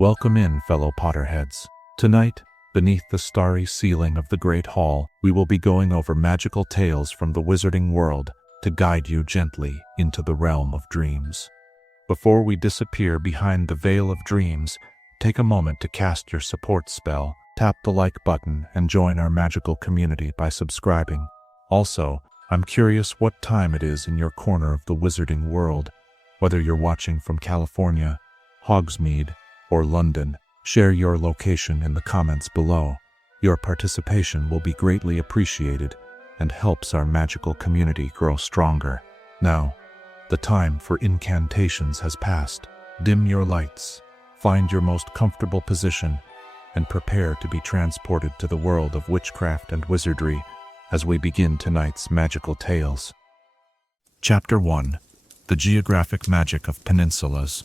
Welcome in, fellow Potterheads. Tonight, beneath the starry ceiling of the Great Hall, we will be going over magical tales from the wizarding world to guide you gently into the realm of dreams. Before we disappear behind the veil of dreams, take a moment to cast your support spell, tap the like button, and join our magical community by subscribing. Also, I'm curious what time it is in your corner of the wizarding world. Whether you're watching from California, Hogsmeade, or London, share your location in the comments below. Your participation will be greatly appreciated and helps our magical community grow stronger. Now, the time for incantations has passed. Dim your lights, find your most comfortable position, and prepare to be transported to the world of witchcraft and wizardry as we begin tonight's magical tales. Chapter 1. The Geographic Magic of Peninsulas.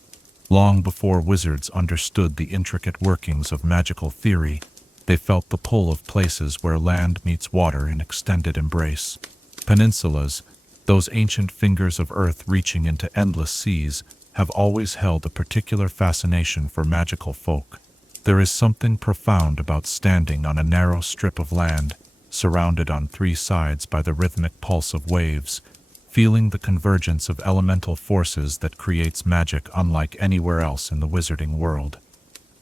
Long before wizards understood the intricate workings of magical theory, they felt the pull of places where land meets water in extended embrace. Peninsulas, those ancient fingers of earth reaching into endless seas, have always held a particular fascination for magical folk. There is something profound about standing on a narrow strip of land, surrounded on three sides by the rhythmic pulse of waves, feeling the convergence of elemental forces that creates magic unlike anywhere else in the wizarding world.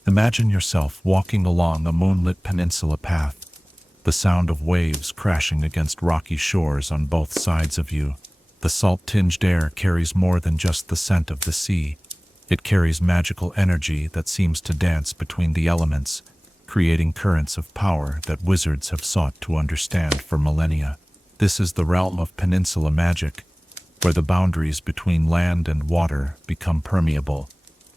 Imagine yourself walking along a moonlit peninsula path, the sound of waves crashing against rocky shores on both sides of you. The salt-tinged air carries more than just the scent of the sea. It carries magical energy that seems to dance between the elements, creating currents of power that wizards have sought to understand for millennia. This is the realm of peninsula magic, where the boundaries between land and water become permeable,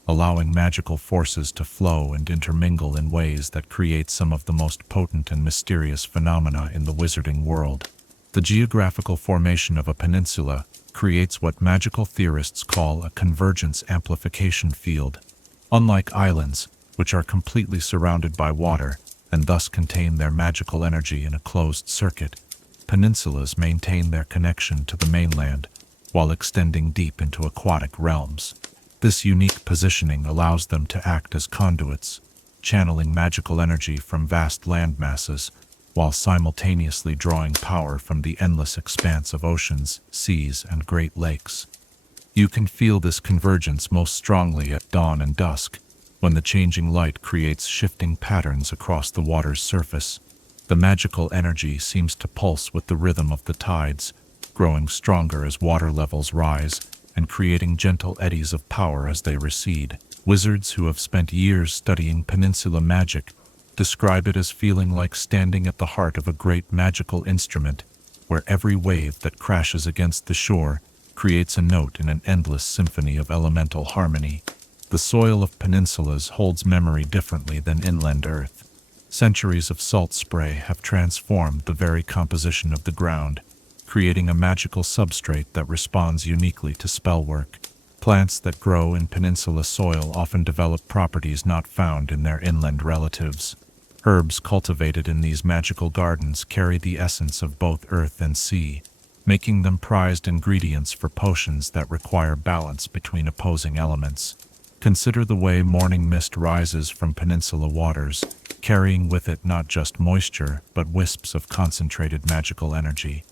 allowing magical forces to flow and intermingle in ways that create some of the most potent and mysterious phenomena in the wizarding world. The geographical formation of a peninsula creates what magical theorists call a convergence amplification field. Unlike islands, which are completely surrounded by water and thus contain their magical energy in a closed circuit, peninsulas maintain their connection to the mainland while extending deep into aquatic realms. This unique positioning allows them to act as conduits, channeling magical energy from vast land masses while simultaneously drawing power from the endless expanse of oceans, seas, and great lakes. You can feel this convergence most strongly at dawn and dusk, when the changing light creates shifting patterns across the water's surface. The magical energy seems to pulse with the rhythm of the tides, growing stronger as water levels rise and creating gentle eddies of power as they recede. Wizards who have spent years studying peninsula magic describe it as feeling like standing at the heart of a great magical instrument, where every wave that crashes against the shore creates a note in an endless symphony of elemental harmony. The soil of peninsulas holds memory differently than inland earth. Centuries of salt spray have transformed the very composition of the ground, creating a magical substrate that responds uniquely to spellwork. Plants that grow in peninsula soil often develop properties not found in their inland relatives. Herbs cultivated in these magical gardens carry the essence of both earth and sea, making them prized ingredients for potions that require balance between opposing elements. Consider the way morning mist rises from peninsula waters, carrying with it not just moisture, but wisps of concentrated magical energy.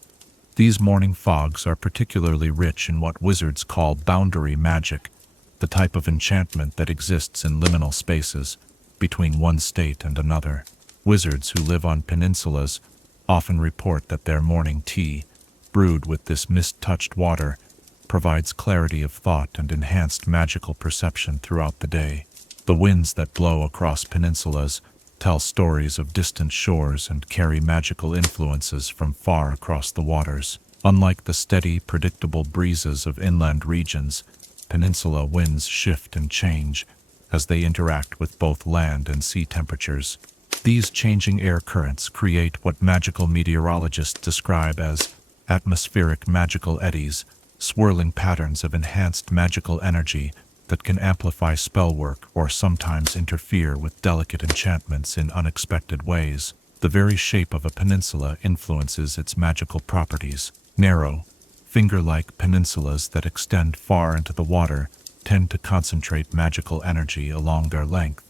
These morning fogs are particularly rich in what wizards call boundary magic, the type of enchantment that exists in liminal spaces between one state and another. Wizards who live on peninsulas often report that their morning tea, brewed with this mist-touched water, provides clarity of thought and enhanced magical perception throughout the day. The winds that blow across peninsulas tell stories of distant shores and carry magical influences from far across the waters. Unlike the steady, predictable breezes of inland regions, peninsula winds shift and change as they interact with both land and sea temperatures. These changing air currents create what magical meteorologists describe as atmospheric magical eddies, swirling patterns of enhanced magical energy that can amplify spellwork or sometimes interfere with delicate enchantments in unexpected ways. The very shape of a peninsula influences its magical properties. Narrow, finger-like peninsulas that extend far into the water tend to concentrate magical energy along their length,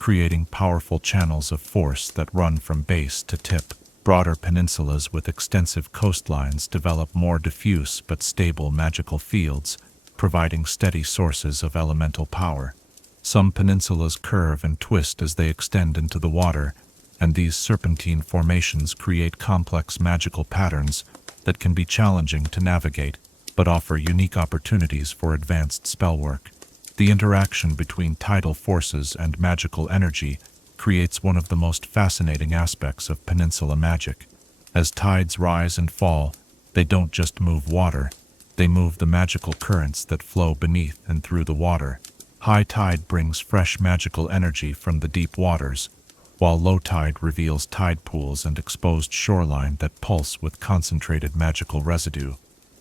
creating powerful channels of force that run from base to tip. Broader peninsulas with extensive coastlines develop more diffuse but stable magical fields, providing steady sources of elemental power. Some peninsulas curve and twist as they extend into the water, and these serpentine formations create complex magical patterns that can be challenging to navigate, but offer unique opportunities for advanced spellwork. The interaction between tidal forces and magical energy creates one of the most fascinating aspects of peninsula magic. As tides rise and fall, they don't just move water, they move the magical currents that flow beneath and through the water. High tide brings fresh magical energy from the deep waters, while low tide reveals tide pools and exposed shoreline that pulse with concentrated magical residue.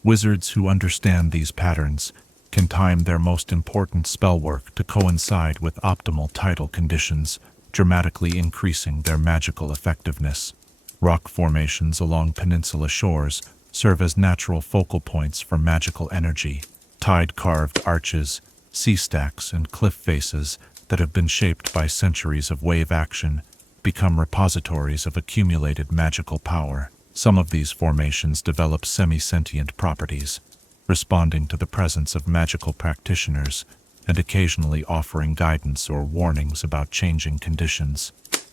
Wizards who understand these patterns can time their most important spellwork to coincide with optimal tidal conditions, dramatically increasing their magical effectiveness. Rock formations along peninsula shores serve as natural focal points for magical energy. Tide-carved arches, sea stacks, and cliff faces that have been shaped by centuries of wave action become repositories of accumulated magical power. Some of these formations develop semi-sentient properties, responding to the presence of magical practitioners and occasionally offering guidance or warnings about changing conditions.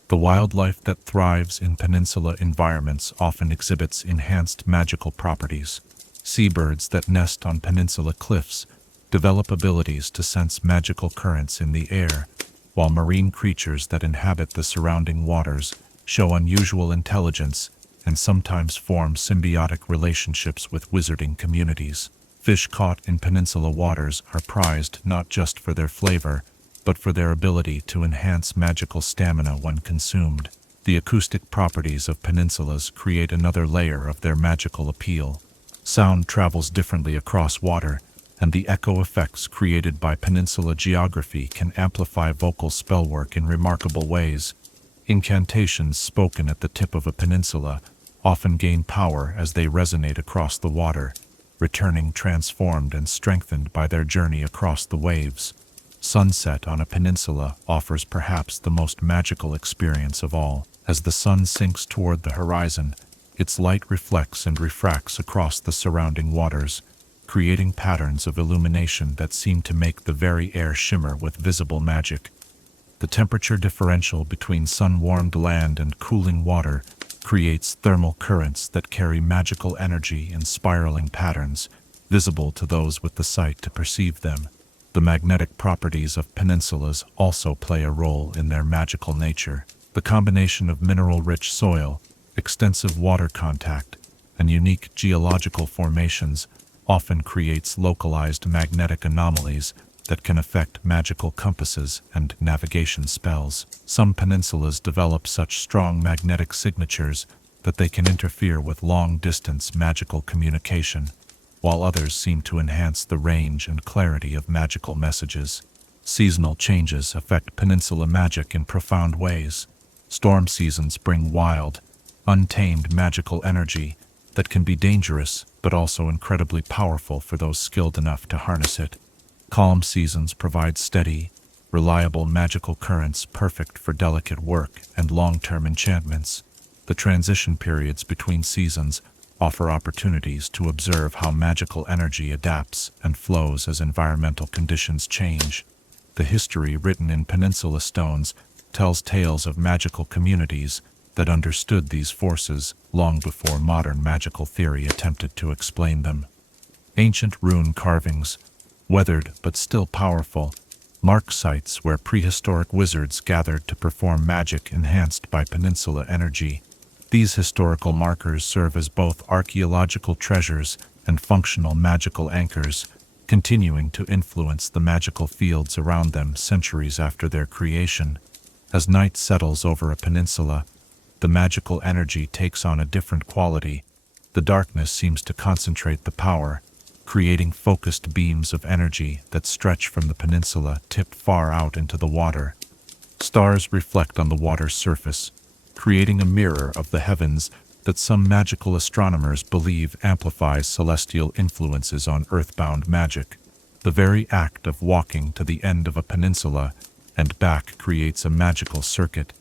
The wildlife that thrives in peninsula environments often exhibits enhanced magical properties. Seabirds that nest on peninsula cliffs develop abilities to sense magical currents in the air, while marine creatures that inhabit the surrounding waters show unusual intelligence and sometimes form symbiotic relationships with wizarding communities. Fish caught in peninsula waters are prized not just for their flavor, but for their ability to enhance magical stamina when consumed. The acoustic properties of peninsulas create another layer of their magical appeal. Sound travels differently across water, and the echo effects created by peninsula geography can amplify vocal spellwork in remarkable ways. Incantations spoken at the tip of a peninsula often gain power as they resonate across the water, returning transformed and strengthened by their journey across the waves. Sunset on a peninsula offers perhaps the most magical experience of all. As the sun sinks toward the horizon, its light reflects and refracts across the surrounding waters, creating patterns of illumination that seem to make the very air shimmer with visible magic. The temperature differential between sun-warmed land and cooling water creates thermal currents that carry magical energy in spiraling patterns, visible to those with the sight to perceive them. The magnetic properties of peninsulas also play a role in their magical nature. The combination of mineral-rich soil, extensive water contact, and unique geological formations often creates localized magnetic anomalies that can affect magical compasses and navigation spells. Some peninsulas develop such strong magnetic signatures that they can interfere with long-distance magical communication, while others seem to enhance the range and clarity of magical messages. Seasonal changes affect peninsula magic in profound ways. Storm seasons bring wild, untamed magical energy that can be dangerous but also incredibly powerful for those skilled enough to harness it. Calm seasons provide steady, reliable magical currents perfect for delicate work and long-term enchantments. The transition periods between seasons offer opportunities to observe how magical energy adapts and flows as environmental conditions change. The history written in peninsula stones tells tales of magical communities that understood these forces long before modern magical theory attempted to explain them. Ancient rune carvings, weathered but still powerful, mark sites where prehistoric wizards gathered to perform magic enhanced by peninsula energy. These historical markers serve as both archaeological treasures and functional magical anchors, continuing to influence the magical fields around them centuries after their creation. As night settles over a peninsula, the magical energy takes on a different quality. The darkness seems to concentrate the power, creating focused beams of energy that stretch from the peninsula tip far out into the water. Stars reflect on the water's surface, creating a mirror of the heavens that some magical astronomers believe amplifies celestial influences on earthbound magic. The very act of walking to the end of a peninsula and back creates a magical circuit,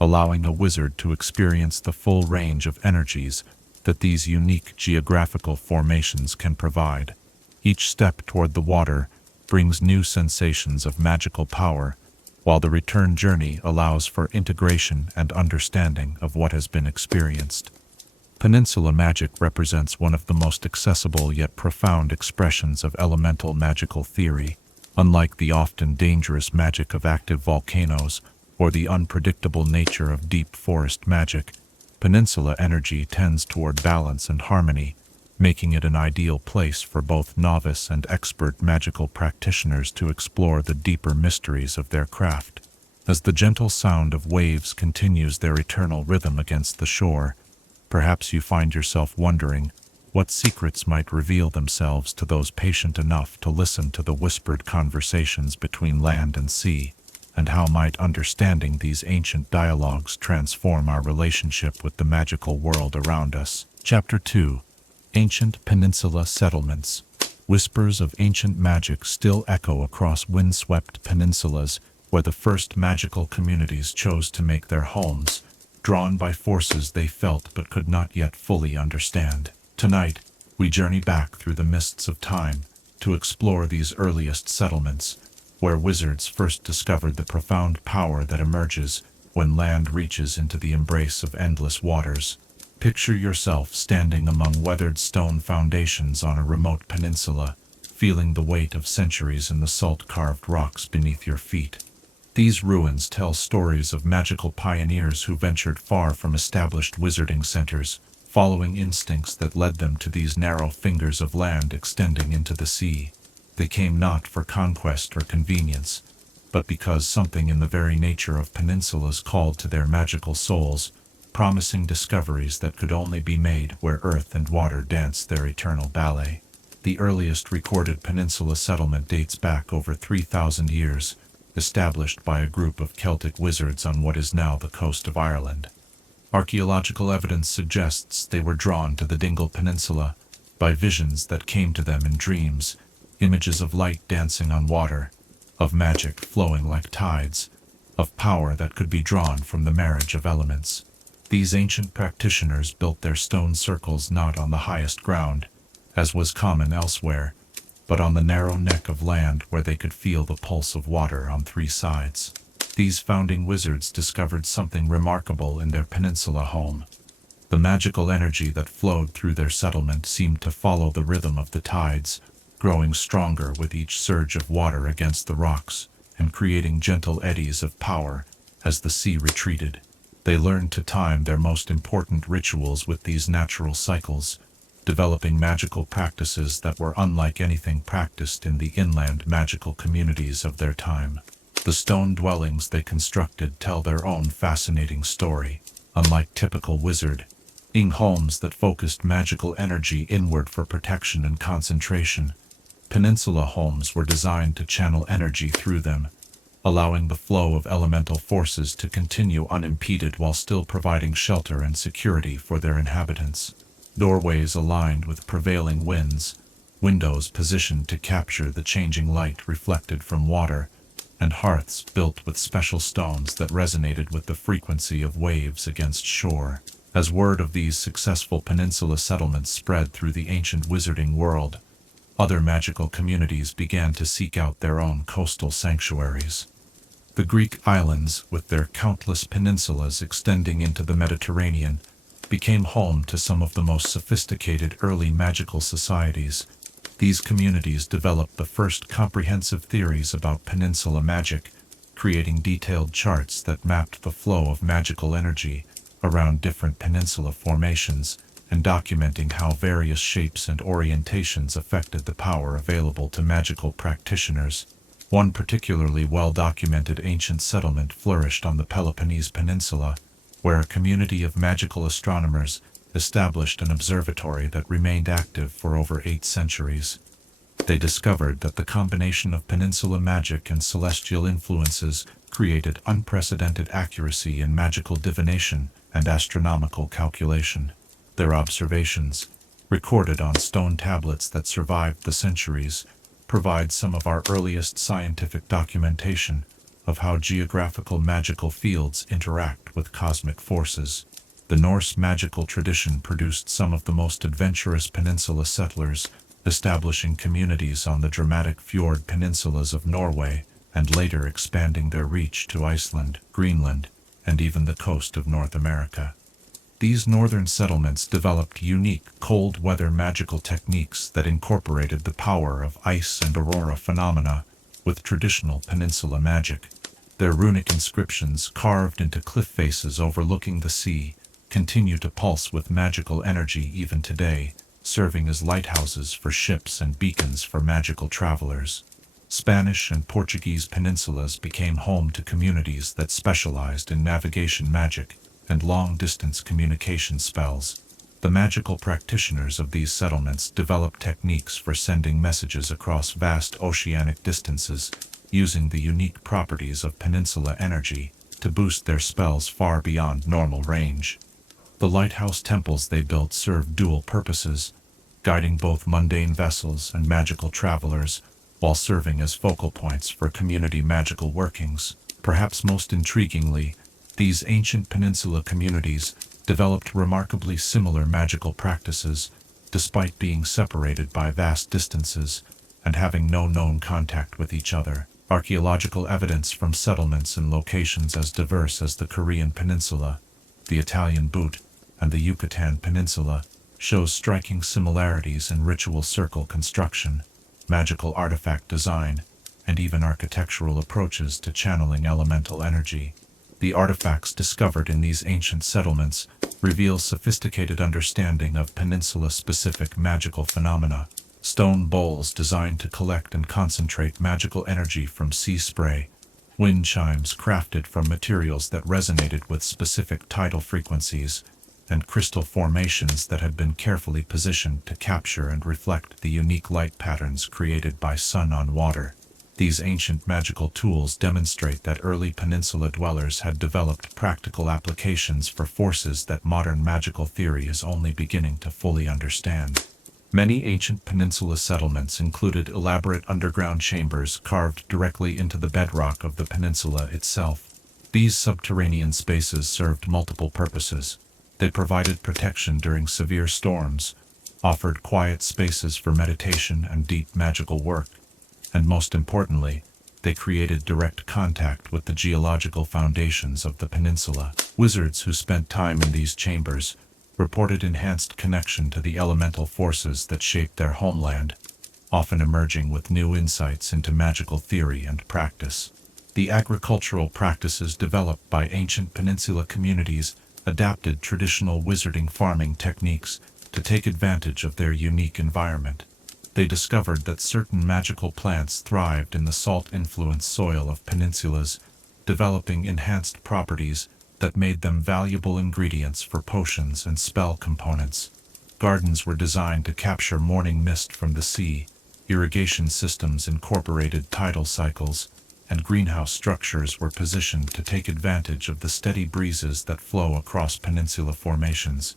allowing a wizard to experience the full range of energies that these unique geographical formations can provide. Each step toward the water brings new sensations of magical power, while the return journey allows for integration and understanding of what has been experienced. Peninsula magic represents one of the most accessible yet profound expressions of elemental magical theory. Unlike the often dangerous magic of active volcanoes or the unpredictable nature of deep forest magic, peninsula energy tends toward balance and harmony, making it an ideal place for both novice and expert magical practitioners to explore the deeper mysteries of their craft. As the gentle sound of waves continues their eternal rhythm against the shore, perhaps you find yourself wondering what secrets might reveal themselves to those patient enough to listen to the whispered conversations between land and sea, and how might understanding these ancient dialogues transform our relationship with the magical world around us. Chapter 2. Ancient Peninsula Settlements. Whispers of ancient magic still echo across windswept peninsulas where the first magical communities chose to make their homes, drawn by forces they felt but could not yet fully understand. Tonight, we journey back through the mists of time to explore these earliest settlements, where wizards first discovered the profound power that emerges when land reaches into the embrace of endless waters. Picture yourself standing among weathered stone foundations on a remote peninsula, feeling the weight of centuries in the salt-carved rocks beneath your feet. These ruins tell stories of magical pioneers who ventured far from established wizarding centers, following instincts that led them to these narrow fingers of land extending into the sea. They came not for conquest or convenience, but because something in the very nature of peninsulas called to their magical souls, promising discoveries that could only be made where earth and water danced their eternal ballet. The earliest recorded peninsula settlement dates back over 3,000 years, established by a group of Celtic wizards on what is now the coast of Ireland. Archaeological evidence suggests they were drawn to the Dingle Peninsula by visions that came to them in dreams, images of light dancing on water, of magic flowing like tides, of power that could be drawn from the marriage of elements. These ancient practitioners built their stone circles not on the highest ground, as was common elsewhere, but on the narrow neck of land where they could feel the pulse of water on three sides. These founding wizards discovered something remarkable in their peninsula home. The magical energy that flowed through their settlement seemed to follow the rhythm of the tides, growing stronger with each surge of water against the rocks, and creating gentle eddies of power as the sea retreated. They learned to time their most important rituals with these natural cycles, developing magical practices that were unlike anything practiced in the inland magical communities of their time. The stone dwellings they constructed tell their own fascinating story. Unlike typical wizarding homes that focused magical energy inward for protection and concentration, peninsula homes were designed to channel energy through them, allowing the flow of elemental forces to continue unimpeded while still providing shelter and security for their inhabitants. Doorways aligned with prevailing winds, windows positioned to capture the changing light reflected from water, and hearths built with special stones that resonated with the frequency of waves against shore. As word of these successful peninsula settlements spread through the ancient wizarding world, other magical communities began to seek out their own coastal sanctuaries. The Greek islands, with their countless peninsulas extending into the Mediterranean, became home to some of the most sophisticated early magical societies. These communities developed the first comprehensive theories about peninsula magic, creating detailed charts that mapped the flow of magical energy around different peninsula formations, and documenting how various shapes and orientations affected the power available to magical practitioners. One particularly well-documented ancient settlement flourished on the Peloponnese Peninsula, where a community of magical astronomers established an observatory that remained active for over 8 centuries. They discovered that the combination of peninsula magic and celestial influences created unprecedented accuracy in magical divination and astronomical calculation. Their observations, recorded on stone tablets that survived the centuries, provide some of our earliest scientific documentation, of how geographical magical fields interact with cosmic forces. The Norse magical tradition produced some of the most adventurous peninsula settlers, establishing communities on the dramatic fjord peninsulas of Norway, and later expanding their reach to Iceland, Greenland, and even the coast of North America. These northern settlements developed unique cold-weather magical techniques that incorporated the power of ice and aurora phenomena with traditional peninsula magic. Their runic inscriptions, carved into cliff faces overlooking the sea, continue to pulse with magical energy even today, serving as lighthouses for ships and beacons for magical travelers. Spanish and Portuguese peninsulas became home to communities that specialized in navigation magic and long-distance communication spells. The magical practitioners of these settlements developed techniques for sending messages across vast oceanic distances, using the unique properties of peninsula energy to boost their spells far beyond normal range. The lighthouse temples they built served dual purposes, guiding both mundane vessels and magical travelers, while serving as focal points for community magical workings. Perhaps most intriguingly, these ancient peninsula communities developed remarkably similar magical practices, despite being separated by vast distances and having no known contact with each other. Archaeological evidence from settlements in locations as diverse as the Korean Peninsula, the Italian Butte, and the Yucatan Peninsula shows striking similarities in ritual circle construction, magical artifact design, and even architectural approaches to channeling elemental energy. The artifacts discovered in these ancient settlements reveal sophisticated understanding of peninsula-specific magical phenomena. Stone bowls designed to collect and concentrate magical energy from sea spray, wind chimes crafted from materials that resonated with specific tidal frequencies, and crystal formations that had been carefully positioned to capture and reflect the unique light patterns created by sun on water. These ancient magical tools demonstrate that early peninsula dwellers had developed practical applications for forces that modern magical theory is only beginning to fully understand. Many ancient peninsula settlements included elaborate underground chambers carved directly into the bedrock of the peninsula itself. These subterranean spaces served multiple purposes. They provided protection during severe storms, offered quiet spaces for meditation and deep magical work, and most importantly, they created direct contact with the geological foundations of the peninsula. Wizards who spent time in these chambers reported enhanced connection to the elemental forces that shaped their homeland, often emerging with new insights into magical theory and practice. The agricultural practices developed by ancient peninsula communities adapted traditional wizarding farming techniques to take advantage of their unique environment. They discovered that certain magical plants thrived in the salt-influenced soil of peninsulas, developing enhanced properties that made them valuable ingredients for potions and spell components. Gardens were designed to capture morning mist from the sea, irrigation systems incorporated tidal cycles, and greenhouse structures were positioned to take advantage of the steady breezes that flow across peninsula formations.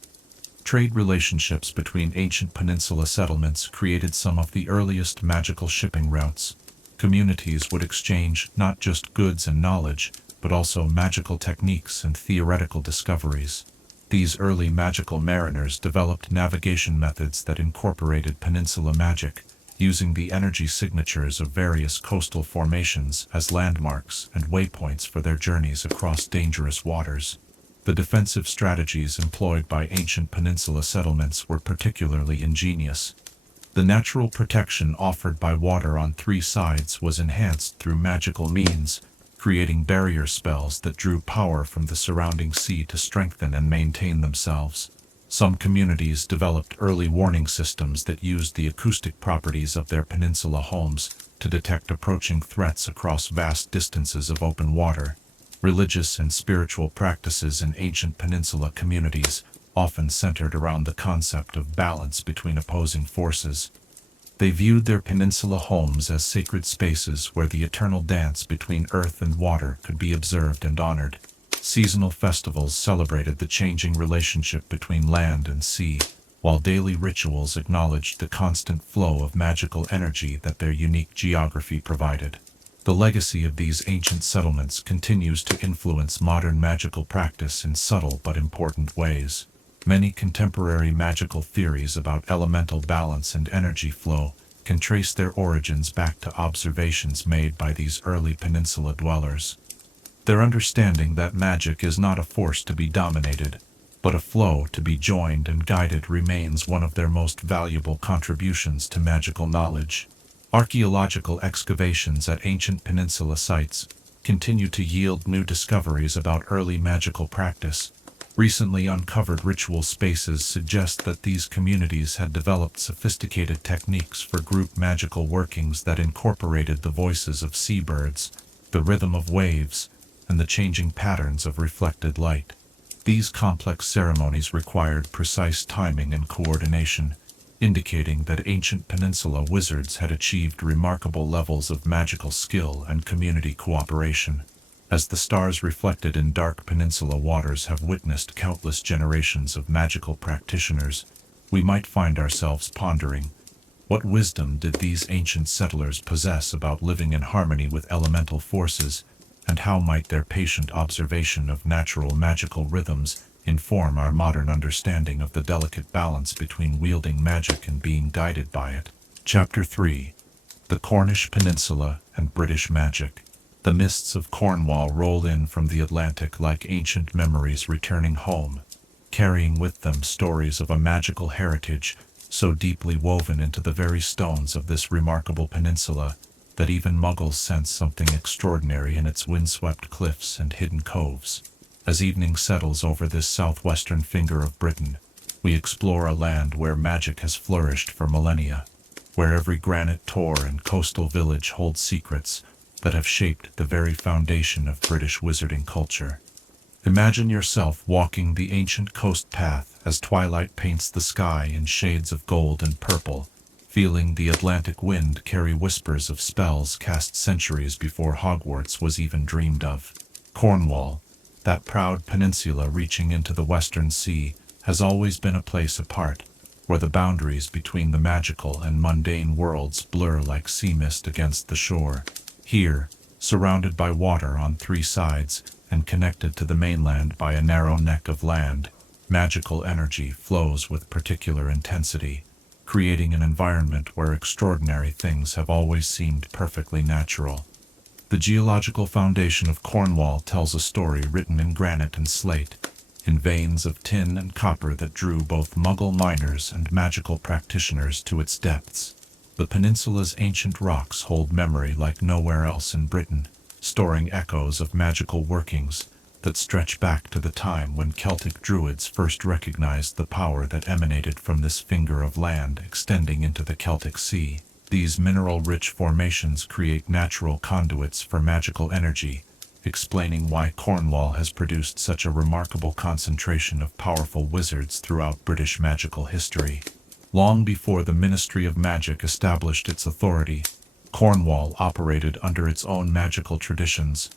Trade relationships between ancient peninsula settlements created some of the earliest magical shipping routes. Communities would exchange not just goods and knowledge, but also magical techniques and theoretical discoveries. These early magical mariners developed navigation methods that incorporated peninsula magic, using the energy signatures of various coastal formations as landmarks and waypoints for their journeys across dangerous waters. The defensive strategies employed by ancient peninsula settlements were particularly ingenious. The natural protection offered by water on three sides was enhanced through magical means, creating barrier spells that drew power from the surrounding sea to strengthen and maintain themselves. Some communities developed early warning systems that used the acoustic properties of their peninsula homes to detect approaching threats across vast distances of open water. Religious and spiritual practices in ancient peninsula communities often centered around the concept of balance between opposing forces. They viewed their peninsula homes as sacred spaces where the eternal dance between earth and water could be observed and honored. Seasonal festivals celebrated the changing relationship between land and sea, while daily rituals acknowledged the constant flow of magical energy that their unique geography provided. The legacy of these ancient settlements continues to influence modern magical practice in subtle but important ways. Many contemporary magical theories about elemental balance and energy flow can trace their origins back to observations made by these early peninsula dwellers. Their understanding that magic is not a force to be dominated, but a flow to be joined and guided remains one of their most valuable contributions to magical knowledge. Archaeological excavations at ancient peninsula sites continue to yield new discoveries about early magical practice. Recently uncovered ritual spaces suggest that these communities had developed sophisticated techniques for group magical workings that incorporated the voices of seabirds, the rhythm of waves, and the changing patterns of reflected light. These complex ceremonies required precise timing and coordination, indicating that ancient peninsula wizards had achieved remarkable levels of magical skill and community cooperation. As the stars reflected in dark peninsula waters have witnessed countless generations of magical practitioners, we might find ourselves pondering, what wisdom did these ancient settlers possess about living in harmony with elemental forces, and how might their patient observation of natural magical rhythms inform our modern understanding of the delicate balance between wielding magic and being guided by it? Chapter 3. The Cornish Peninsula and British Magic. The mists of Cornwall roll in from the Atlantic like ancient memories returning home, carrying with them stories of a magical heritage so deeply woven into the very stones of this remarkable peninsula that even Muggles sense something extraordinary in its windswept cliffs and hidden coves. As evening settles over this southwestern finger of Britain, we explore a land where magic has flourished for millennia, where every granite tor and coastal village holds secrets that have shaped the very foundation of British wizarding culture. Imagine yourself walking the ancient coast path as twilight paints the sky in shades of gold and purple, feeling the Atlantic wind carry whispers of spells cast centuries before Hogwarts was even dreamed of. Cornwall, that proud peninsula reaching into the western sea, has always been a place apart, where the boundaries between the magical and mundane worlds blur like sea mist against the shore. Here, surrounded by water on three sides and connected to the mainland by a narrow neck of land, magical energy flows with particular intensity, creating an environment where extraordinary things have always seemed perfectly natural. The geological foundation of Cornwall tells a story written in granite and slate, in veins of tin and copper that drew both Muggle miners and magical practitioners to its depths. The peninsula's ancient rocks hold memory like nowhere else in Britain, storing echoes of magical workings that stretch back to the time when Celtic druids first recognized the power that emanated from this finger of land extending into the Celtic Sea. These mineral-rich formations create natural conduits for magical energy, explaining why Cornwall has produced such a remarkable concentration of powerful wizards throughout British magical history. Long before the Ministry of Magic established its authority, Cornwall operated under its own magical traditions,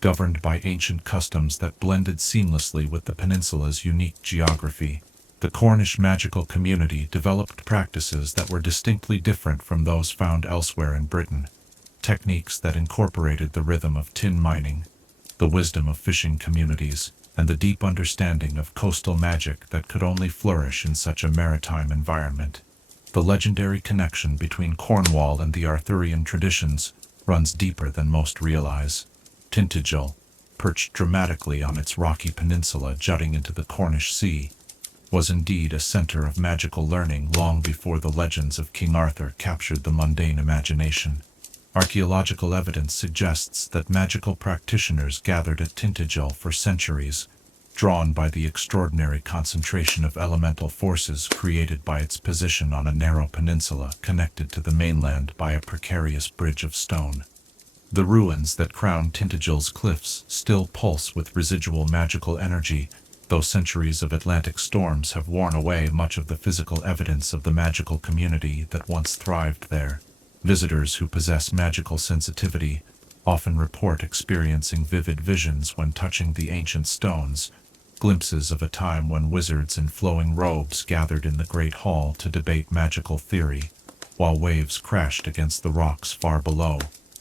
governed by ancient customs that blended seamlessly with the peninsula's unique geography. The Cornish magical community developed practices that were distinctly different from those found elsewhere in Britain, techniques that incorporated the rhythm of tin mining, the wisdom of fishing communities, and the deep understanding of coastal magic that could only flourish in such a maritime environment. The legendary connection between Cornwall and the Arthurian traditions runs deeper than most realize. Tidal, perched dramatically on its rocky peninsula jutting into the Cornish Sea, was indeed a center of magical learning long before the legends of King Arthur captured the mundane imagination. Archaeological evidence suggests that magical practitioners gathered at Tidal for centuries, drawn by the extraordinary concentration of elemental forces created by its position on a narrow peninsula connected to the mainland by a precarious bridge of stone. The ruins that crown Tidal's cliffs still pulse with residual magical energy, though centuries of Atlantic storms have worn away much of the physical evidence of the magical community that once thrived there. Visitors who possess magical sensitivity often report experiencing vivid visions when touching the ancient stones, glimpses of a time when wizards in flowing robes gathered in the Great Hall to debate magical theory, while waves crashed against the rocks far below.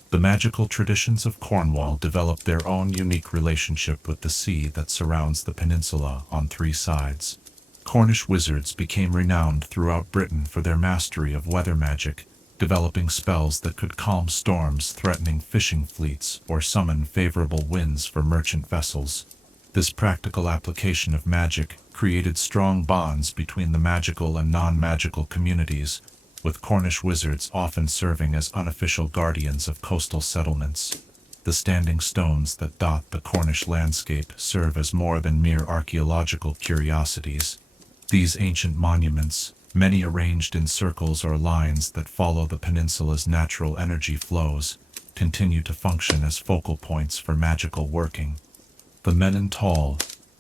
The The magical traditions of Cornwall developed their own unique relationship with the sea that surrounds the peninsula on three sides. Cornish wizards became renowned throughout Britain for their mastery of weather magic, developing spells that could calm storms threatening fishing fleets or summon favorable winds for merchant vessels. This practical application of magic created strong bonds between the magical and non-magical communities, with Cornish wizards often serving as unofficial guardians of coastal settlements. The standing stones that dot the Cornish landscape serve as more than mere archaeological curiosities. These ancient monuments, many arranged in circles or lines that follow the peninsula's natural energy flows, continue to function as focal points for magical working. The Men Tall,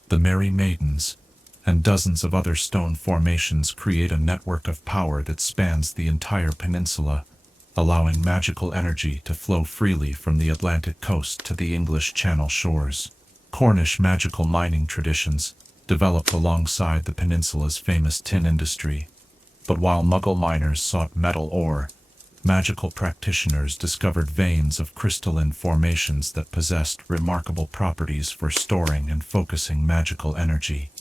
the Merry Maidens, and dozens of other stone formations create a network of power that spans the entire peninsula, allowing magical energy to flow freely from the Atlantic coast to the English Channel shores. Cornish magical mining traditions developed alongside the peninsula's famous tin industry. But while Muggle miners sought metal ore, magical practitioners discovered veins of crystalline formations that possessed remarkable properties for storing and focusing magical energy.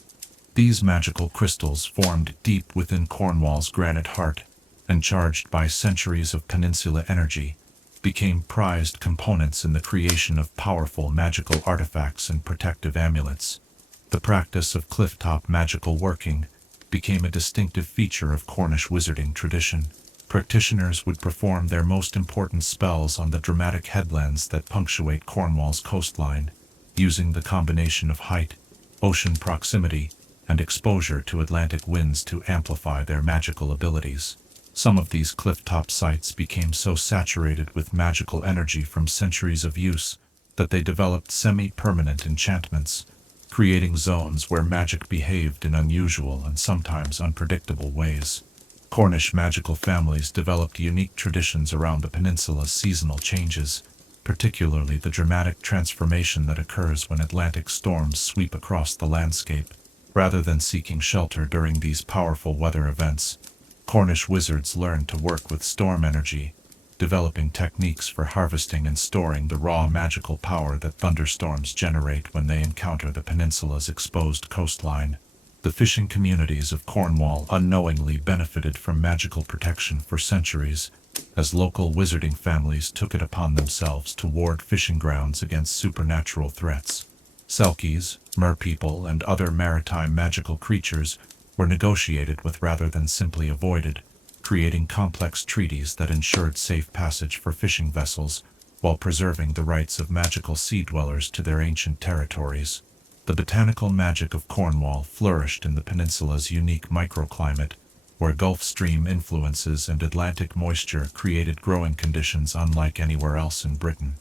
These magical crystals formed deep within Cornwall's granite heart, and charged by centuries of peninsula energy, became prized components in the creation of powerful magical artifacts and protective amulets. The practice of clifftop magical working became a distinctive feature of Cornish wizarding tradition. Practitioners would perform their most important spells on the dramatic headlands that punctuate Cornwall's coastline, using the combination of height, ocean proximity, and exposure to Atlantic winds to amplify their magical abilities. Some of these clifftop sites became so saturated with magical energy from centuries of use that they developed semi-permanent enchantments, creating zones where magic behaved in unusual and sometimes unpredictable ways. Cornish magical families developed unique traditions around the peninsula's seasonal changes, particularly the dramatic transformation that occurs when Atlantic storms sweep across the landscape. Rather than seeking shelter during these powerful weather events, Cornish wizards learned to work with storm energy, developing techniques for harvesting and storing the raw magical power that thunderstorms generate when they encounter the peninsula's exposed coastline. The fishing communities of Cornwall unknowingly benefited from magical protection for centuries, as local wizarding families took it upon themselves to ward fishing grounds against supernatural threats. Selkies, merpeople, and other maritime magical creatures were negotiated with rather than simply avoided, creating complex treaties that ensured safe passage for fishing vessels while preserving the rights of magical sea dwellers to their ancient territories. The botanical magic of Cornwall flourished in the peninsula's unique microclimate, where Gulf Stream influences and Atlantic moisture created growing conditions unlike anywhere else in Britain.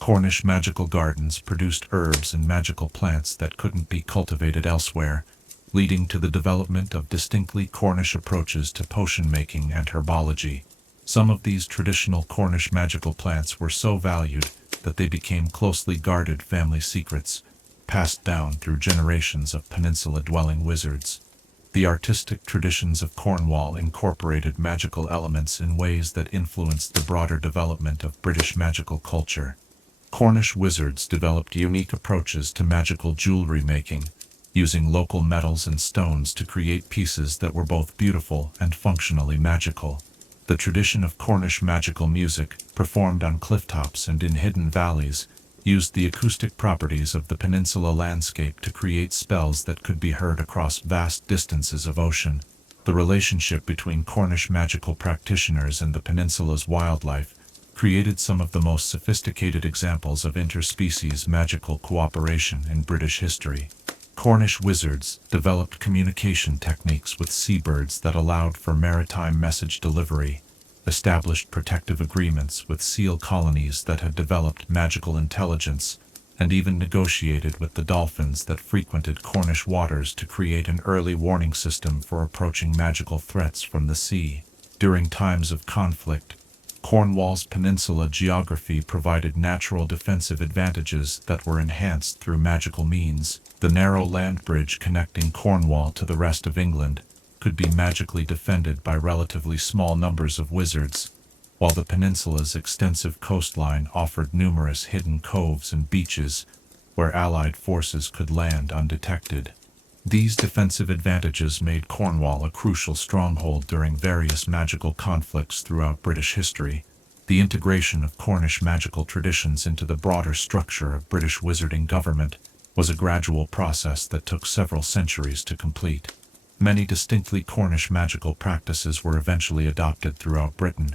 Cornish magical gardens produced herbs and magical plants that couldn't be cultivated elsewhere, leading to the development of distinctly Cornish approaches to potion making and herbology. Some of these traditional Cornish magical plants were so valued that they became closely guarded family secrets, passed down through generations of peninsula-dwelling wizards. The artistic traditions of Cornwall incorporated magical elements in ways that influenced the broader development of British magical culture. Cornish wizards developed unique approaches to magical jewelry making, using local metals and stones to create pieces that were both beautiful and functionally magical. The tradition of Cornish magical music, performed on clifftops and in hidden valleys, used the acoustic properties of the peninsula landscape to create spells that could be heard across vast distances of ocean. The relationship between Cornish magical practitioners and the peninsula's wildlife created some of the most sophisticated examples of interspecies magical cooperation in British history. Cornish wizards developed communication techniques with seabirds that allowed for maritime message delivery, established protective agreements with seal colonies that had developed magical intelligence, and even negotiated with the dolphins that frequented Cornish waters to create an early warning system for approaching magical threats from the sea. During times of conflict, Cornwall's peninsula geography provided natural defensive advantages that were enhanced through magical means. The narrow land bridge connecting Cornwall to the rest of England could be magically defended by relatively small numbers of wizards, while the peninsula's extensive coastline offered numerous hidden coves and beaches where Allied forces could land undetected. These defensive advantages made Cornwall a crucial stronghold during various magical conflicts throughout British history. The integration of Cornish magical traditions into the broader structure of British wizarding government was a gradual process that took several centuries to complete. Many distinctly Cornish magical practices were eventually adopted throughout Britain,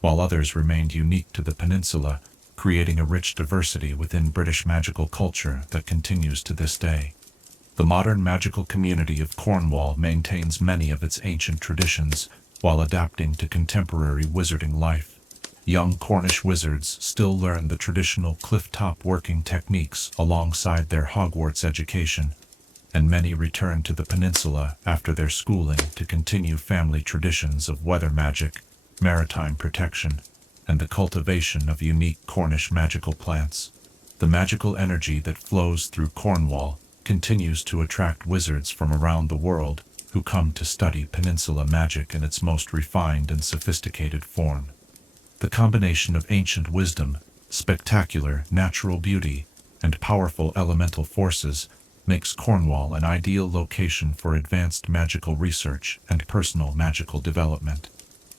while others remained unique to the peninsula, creating a rich diversity within British magical culture that continues to this day. The modern magical community of Cornwall maintains many of its ancient traditions while adapting to contemporary wizarding life. Young Cornish wizards still learn the traditional cliff-top working techniques alongside their Hogwarts education, and many return to the peninsula after their schooling to continue family traditions of weather magic, maritime protection, and the cultivation of unique Cornish magical plants. The magical energy that flows through Cornwall continues to attract wizards from around the world who come to study peninsula magic in its most refined and sophisticated form. The combination of ancient wisdom, spectacular natural beauty, and powerful elemental forces makes Cornwall an ideal location for advanced magical research and personal magical development.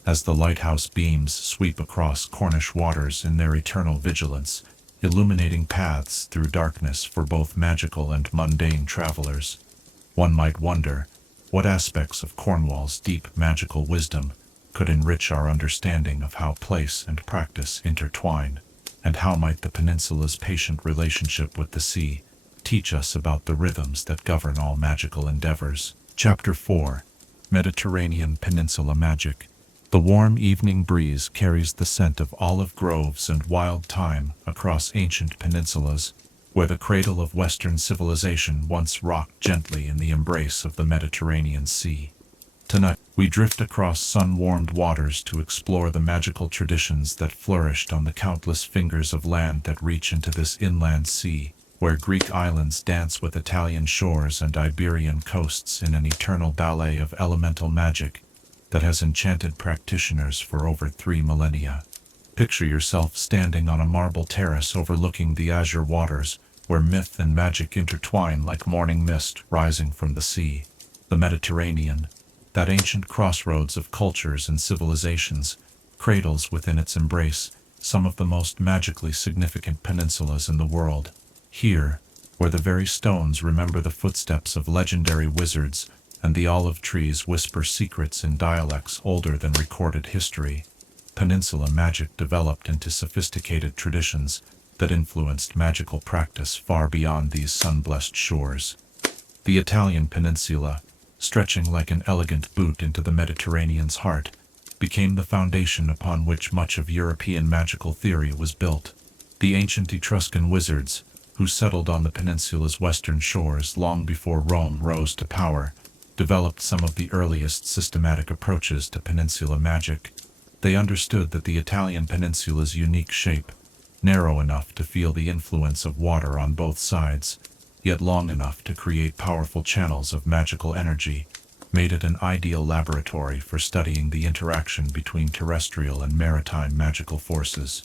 As the lighthouse beams sweep across Cornish waters in their eternal vigilance, illuminating paths through darkness for both magical and mundane travelers, one might wonder what aspects of Cornwall's deep magical wisdom could enrich our understanding of how place and practice intertwine, and how might the peninsula's patient relationship with the sea teach us about the rhythms that govern all magical endeavors. Chapter 4. Mediterranean Peninsula Magic. The warm evening breeze carries the scent of olive groves and wild thyme across ancient peninsulas, where the cradle of Western civilization once rocked gently in the embrace of the Mediterranean Sea. Tonight, we drift across sun-warmed waters to explore the magical traditions that flourished on the countless fingers of land that reach into this inland sea, where Greek islands dance with Italian shores and Iberian coasts in an eternal ballet of elemental magic that has enchanted practitioners for over 3 millennia. Picture yourself standing on a marble terrace overlooking the azure waters, where myth and magic intertwine like morning mist rising from the sea. The Mediterranean, that ancient crossroads of cultures and civilizations, cradles within its embrace some of the most magically significant peninsulas in the world. Here, where the very stones remember the footsteps of legendary wizards, and the olive trees whisper secrets in dialects older than recorded history, peninsula magic developed into sophisticated traditions that influenced magical practice far beyond these sun-blessed shores. The Italian peninsula, stretching like an elegant boot into the Mediterranean's heart, became the foundation upon which much of European magical theory was built. The ancient Etruscan wizards, who settled on the peninsula's western shores long before Rome rose to power, developed some of the earliest systematic approaches to peninsula magic. They understood that the Italian peninsula's unique shape, narrow enough to feel the influence of water on both sides, yet long enough to create powerful channels of magical energy, made it an ideal laboratory for studying the interaction between terrestrial and maritime magical forces.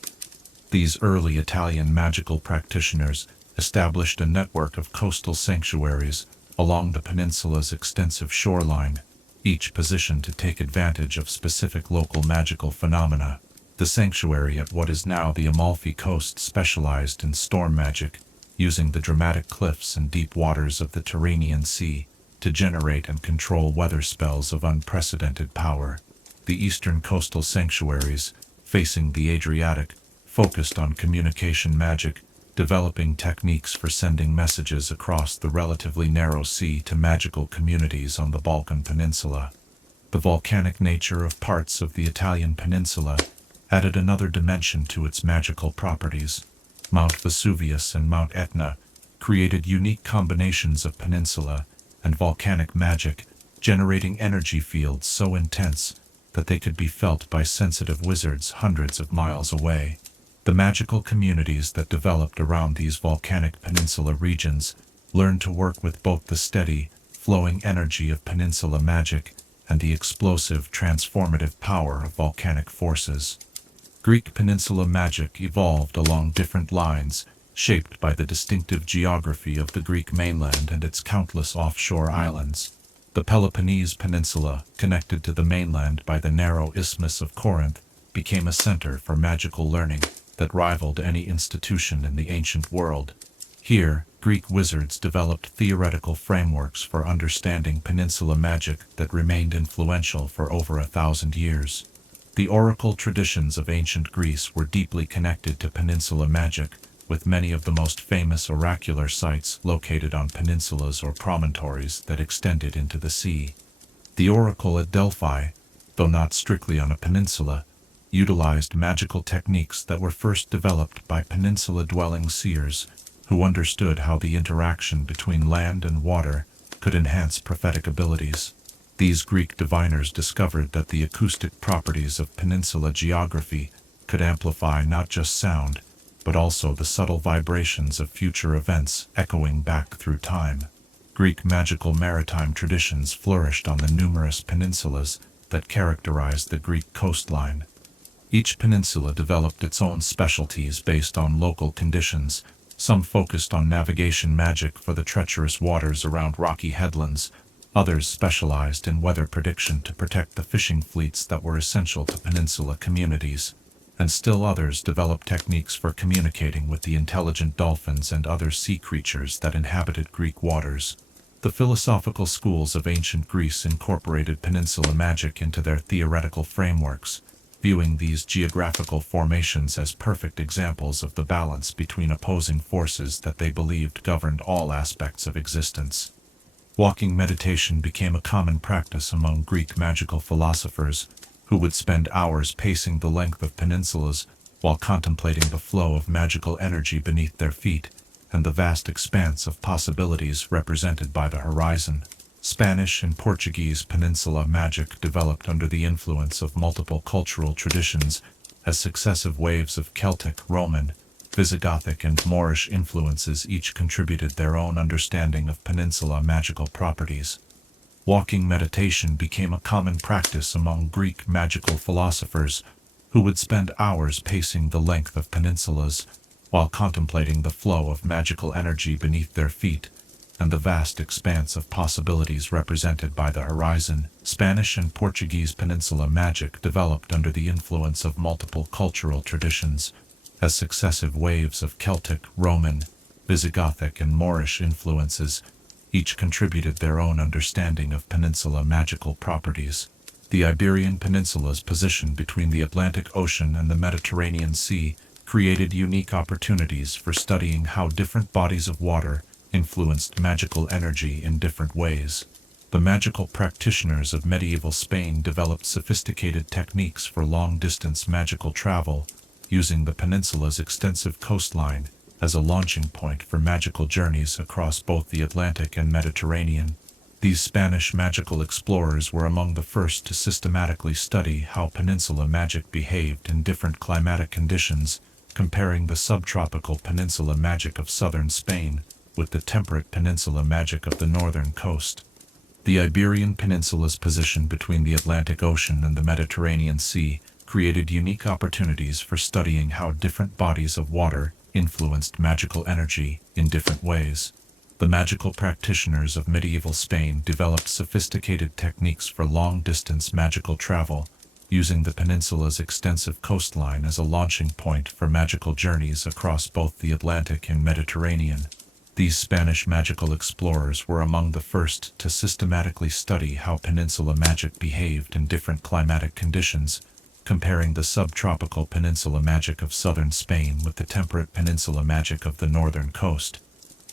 These early Italian magical practitioners established a network of coastal sanctuaries along the peninsula's extensive shoreline, each positioned to take advantage of specific local magical phenomena. The sanctuary at what is now the Amalfi Coast specialized in storm magic, using the dramatic cliffs and deep waters of the Tyrrhenian Sea to generate and control weather spells of unprecedented power. The eastern coastal sanctuaries, facing the Adriatic, focused on communication magic, developing techniques for sending messages across the relatively narrow sea to magical communities on the Balkan Peninsula. The volcanic nature of parts of the Italian peninsula added another dimension to its magical properties. Mount Vesuvius and Mount Etna created unique combinations of peninsula and volcanic magic, generating energy fields so intense that they could be felt by sensitive wizards hundreds of miles away. The magical communities that developed around these volcanic peninsula regions learned to work with both the steady, flowing energy of peninsula magic and the explosive, transformative power of volcanic forces. Greek peninsula magic evolved along different lines, shaped by the distinctive geography of the Greek mainland and its countless offshore islands. The Peloponnese Peninsula, connected to the mainland by the narrow Isthmus of Corinth, became a center for magical learning that rivaled any institution in the ancient world. Here, Greek wizards developed theoretical frameworks for understanding peninsula magic that remained influential for over 1,000 years. The oracle traditions of ancient Greece were deeply connected to peninsula magic, with many of the most famous oracular sites located on peninsulas or promontories that extended into the sea. The oracle at Delphi, though not strictly on a peninsula, utilized magical techniques that were first developed by peninsula-dwelling seers, who understood how the interaction between land and water could enhance prophetic abilities. These Greek diviners discovered that the acoustic properties of peninsula geography could amplify not just sound, but also the subtle vibrations of future events echoing back through time. Greek magical maritime traditions flourished on the numerous peninsulas that characterized the Greek coastline. Each peninsula developed its own specialties based on local conditions. Some focused on navigation magic for the treacherous waters around rocky headlands. Others specialized in weather prediction to protect the fishing fleets that were essential to peninsula communities. And still others developed techniques for communicating with the intelligent dolphins and other sea creatures that inhabited Greek waters. The philosophical schools of ancient Greece incorporated peninsula magic into their theoretical frameworks, viewing these geographical formations as perfect examples of the balance between opposing forces that they believed governed all aspects of existence. Walking meditation became a common practice among Greek magical philosophers, who would spend hours pacing the length of peninsulas while contemplating the flow of magical energy beneath their feet and the vast expanse of possibilities represented by the horizon. Spanish and Portuguese peninsula magic developed under the influence of multiple cultural traditions as successive waves of Celtic, Roman, Visigothic, and Moorish influences each contributed their own understanding of peninsula magical properties. Walking meditation became a common practice among Greek magical philosophers, who would spend hours pacing the length of peninsulas while contemplating the flow of magical energy beneath their feet and the vast expanse of possibilities represented by the horizon. Spanish and Portuguese peninsula magic developed under the influence of multiple cultural traditions, as successive waves of Celtic, Roman, Visigothic, and Moorish influences each contributed their own understanding of peninsula magical properties. The Iberian Peninsula's position between the Atlantic Ocean and the Mediterranean Sea created unique opportunities for studying how different bodies of water influenced magical energy in different ways. The magical practitioners of medieval Spain developed sophisticated techniques for long-distance magical travel, using the peninsula's extensive coastline as a launching point for magical journeys across both the Atlantic and Mediterranean. These Spanish magical explorers were among the first to systematically study how peninsula magic behaved in different climatic conditions, comparing the subtropical peninsula magic of southern Spain with the temperate peninsula magic of the northern coast. The Iberian Peninsula's position between the Atlantic Ocean and the Mediterranean Sea created unique opportunities for studying how different bodies of water influenced magical energy in different ways. The magical practitioners of medieval Spain developed sophisticated techniques for long-distance magical travel, using the peninsula's extensive coastline as a launching point for magical journeys across both the Atlantic and Mediterranean. These Spanish magical explorers were among the first to systematically study how peninsula magic behaved in different climatic conditions, comparing the subtropical peninsula magic of southern Spain with the temperate peninsula magic of the northern coast.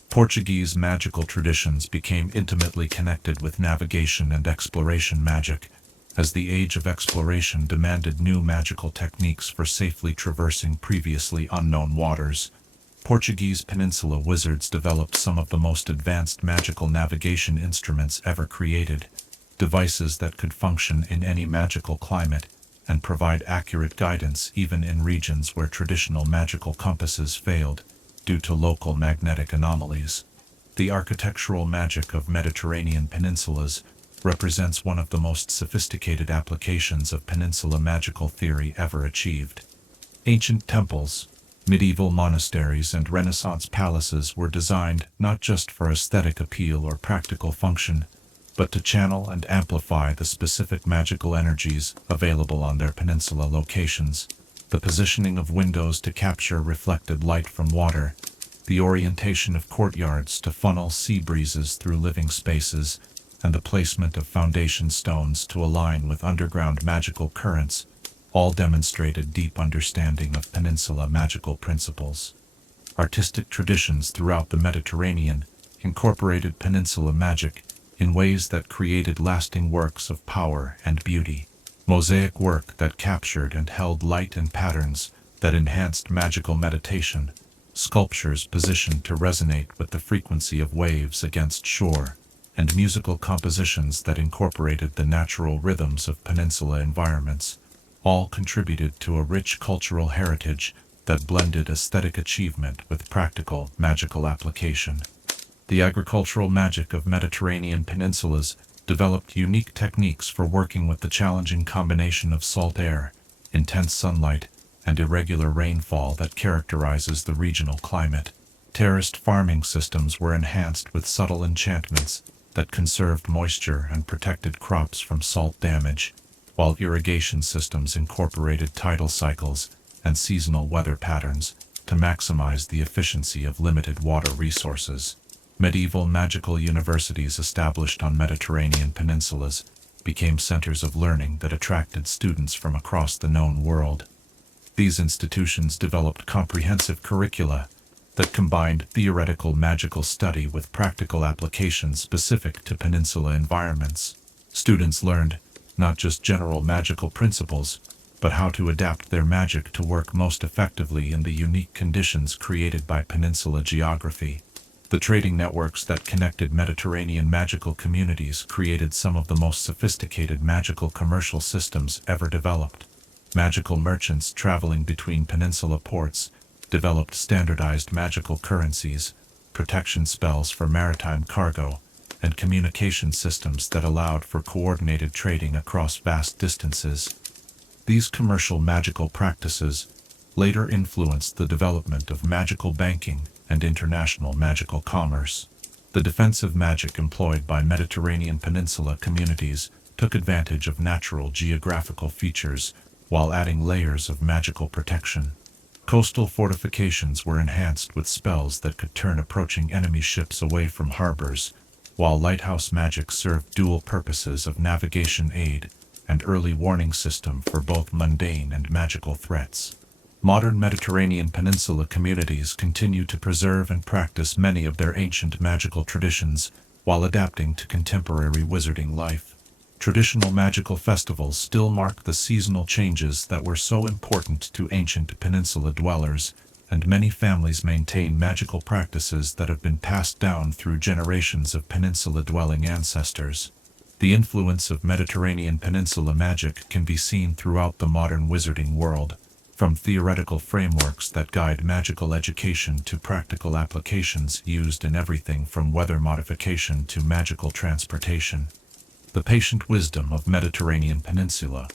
Portuguese magical traditions became intimately connected with navigation and exploration magic, as the age of exploration demanded new magical techniques for safely traversing previously unknown waters. Portuguese peninsula wizards developed some of the most advanced magical navigation instruments ever created, devices that could function in any magical climate and provide accurate guidance even in regions where traditional magical compasses failed due to local magnetic anomalies. The architectural magic of Mediterranean peninsulas represents one of the most sophisticated applications of peninsula magical theory ever achieved. Ancient temples, medieval monasteries, and Renaissance palaces were designed not just for aesthetic appeal or practical function, but to channel and amplify the specific magical energies available on their peninsula locations. The positioning of windows to capture reflected light from water, the orientation of courtyards to funnel sea breezes through living spaces, and the placement of foundation stones to align with underground magical currents, all demonstrated deep understanding of peninsula magical principles. Artistic traditions throughout the Mediterranean incorporated peninsula magic in ways that created lasting works of power and beauty. Mosaic work that captured and held light and patterns that enhanced magical meditation, sculptures positioned to resonate with the frequency of waves against shore, and musical compositions that incorporated the natural rhythms of peninsula environments, all contributed to a rich cultural heritage that blended aesthetic achievement with practical magical application. The agricultural magic of Mediterranean peninsulas developed unique techniques for working with the challenging combination of salt air, intense sunlight, and irregular rainfall that characterizes the regional climate. Terraced farming systems were enhanced with subtle enchantments that conserved moisture and protected crops from salt damage, while irrigation systems incorporated tidal cycles and seasonal weather patterns to maximize the efficiency of limited water resources. Medieval magical universities established on Mediterranean peninsulas became centers of learning that attracted students from across the known world. These institutions developed comprehensive curricula that combined theoretical magical study with practical applications specific to peninsula environments. Students learned not just general magical principles, but how to adapt their magic to work most effectively in the unique conditions created by peninsula geography. The trading networks that connected Mediterranean magical communities created some of the most sophisticated magical commercial systems ever developed. Magical merchants traveling between peninsula ports developed standardized magical currencies, protection spells for maritime cargo, and communication systems that allowed for coordinated trading across vast distances. These commercial magical practices later influenced the development of magical banking and international magical commerce. The defensive magic employed by Mediterranean peninsula communities took advantage of natural geographical features while adding layers of magical protection. Coastal fortifications were enhanced with spells that could turn approaching enemy ships away from harbors, while lighthouse magic served dual purposes of navigation aid and early warning system for both mundane and magical threats. Modern Mediterranean peninsula communities continue to preserve and practice many of their ancient magical traditions while adapting to contemporary wizarding life. Traditional magical festivals still mark the seasonal changes that were so important to ancient peninsula dwellers, and many families maintain magical practices that have been passed down through generations of peninsula-dwelling ancestors. The influence of Mediterranean peninsula magic can be seen throughout the modern wizarding world, from theoretical frameworks that guide magical education to practical applications used in everything from weather modification to magical transportation. The patient wisdom of Mediterranean peninsula.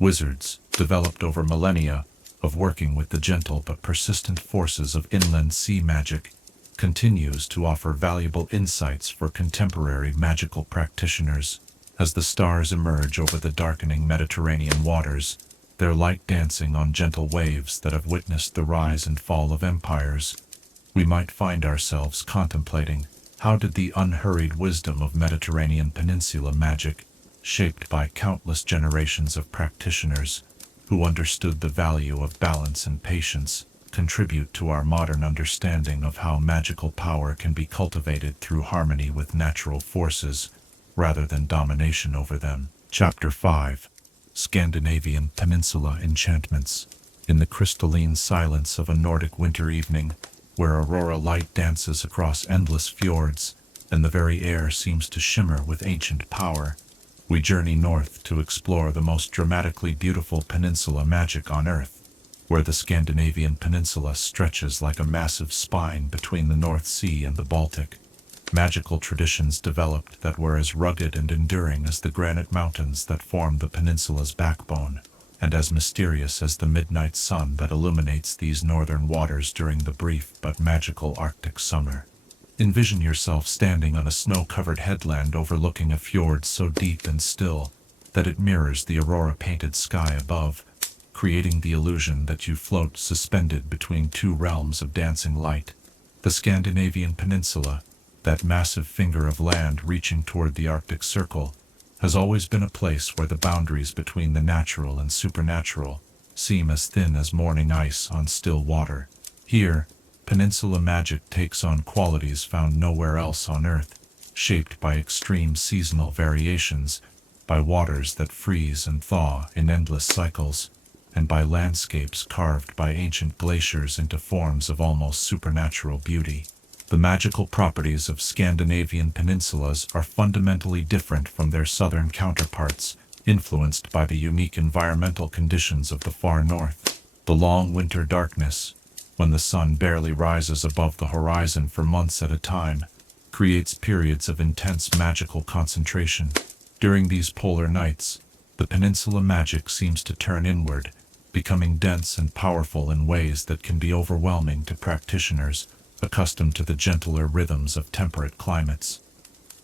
Wizards, developed over millennia of working with the gentle but persistent forces of inland sea magic, continues to offer valuable insights for contemporary magical practitioners. As the stars emerge over the darkening Mediterranean waters, their light dancing on gentle waves that have witnessed the rise and fall of empires, we might find ourselves contemplating how did the unhurried wisdom of Mediterranean peninsula magic, shaped by countless generations of practitioners who understood the value of balance and patience, contribute to our modern understanding of how magical power can be cultivated through harmony with natural forces, rather than domination over them. Chapter 5. Scandinavian Peninsula Enchantments. In the crystalline silence of a Nordic winter evening, where aurora light dances across endless fjords, and the very air seems to shimmer with ancient power, we journey north to explore the most dramatically beautiful peninsula magic on Earth, where the Scandinavian peninsula stretches like a massive spine between the North Sea and the Baltic. Magical traditions developed that were as rugged and enduring as the granite mountains that form the peninsula's backbone, and as mysterious as the midnight sun that illuminates these northern waters during the brief but magical Arctic summer. Envision yourself standing on a snow-covered headland overlooking a fjord so deep and still that it mirrors the aurora-painted sky above, creating the illusion that you float suspended between two realms of dancing light. The Scandinavian Peninsula, that massive finger of land reaching toward the Arctic Circle, has always been a place where the boundaries between the natural and supernatural seem as thin as morning ice on still water. Here, peninsula magic takes on qualities found nowhere else on Earth, shaped by extreme seasonal variations, by waters that freeze and thaw in endless cycles, and by landscapes carved by ancient glaciers into forms of almost supernatural beauty. The magical properties of Scandinavian peninsulas are fundamentally different from their southern counterparts, influenced by the unique environmental conditions of the far north. The long winter darkness, when the sun barely rises above the horizon for months at a time, creates periods of intense magical concentration. During these polar nights, the peninsula magic seems to turn inward, becoming dense and powerful in ways that can be overwhelming to practitioners accustomed to the gentler rhythms of temperate climates.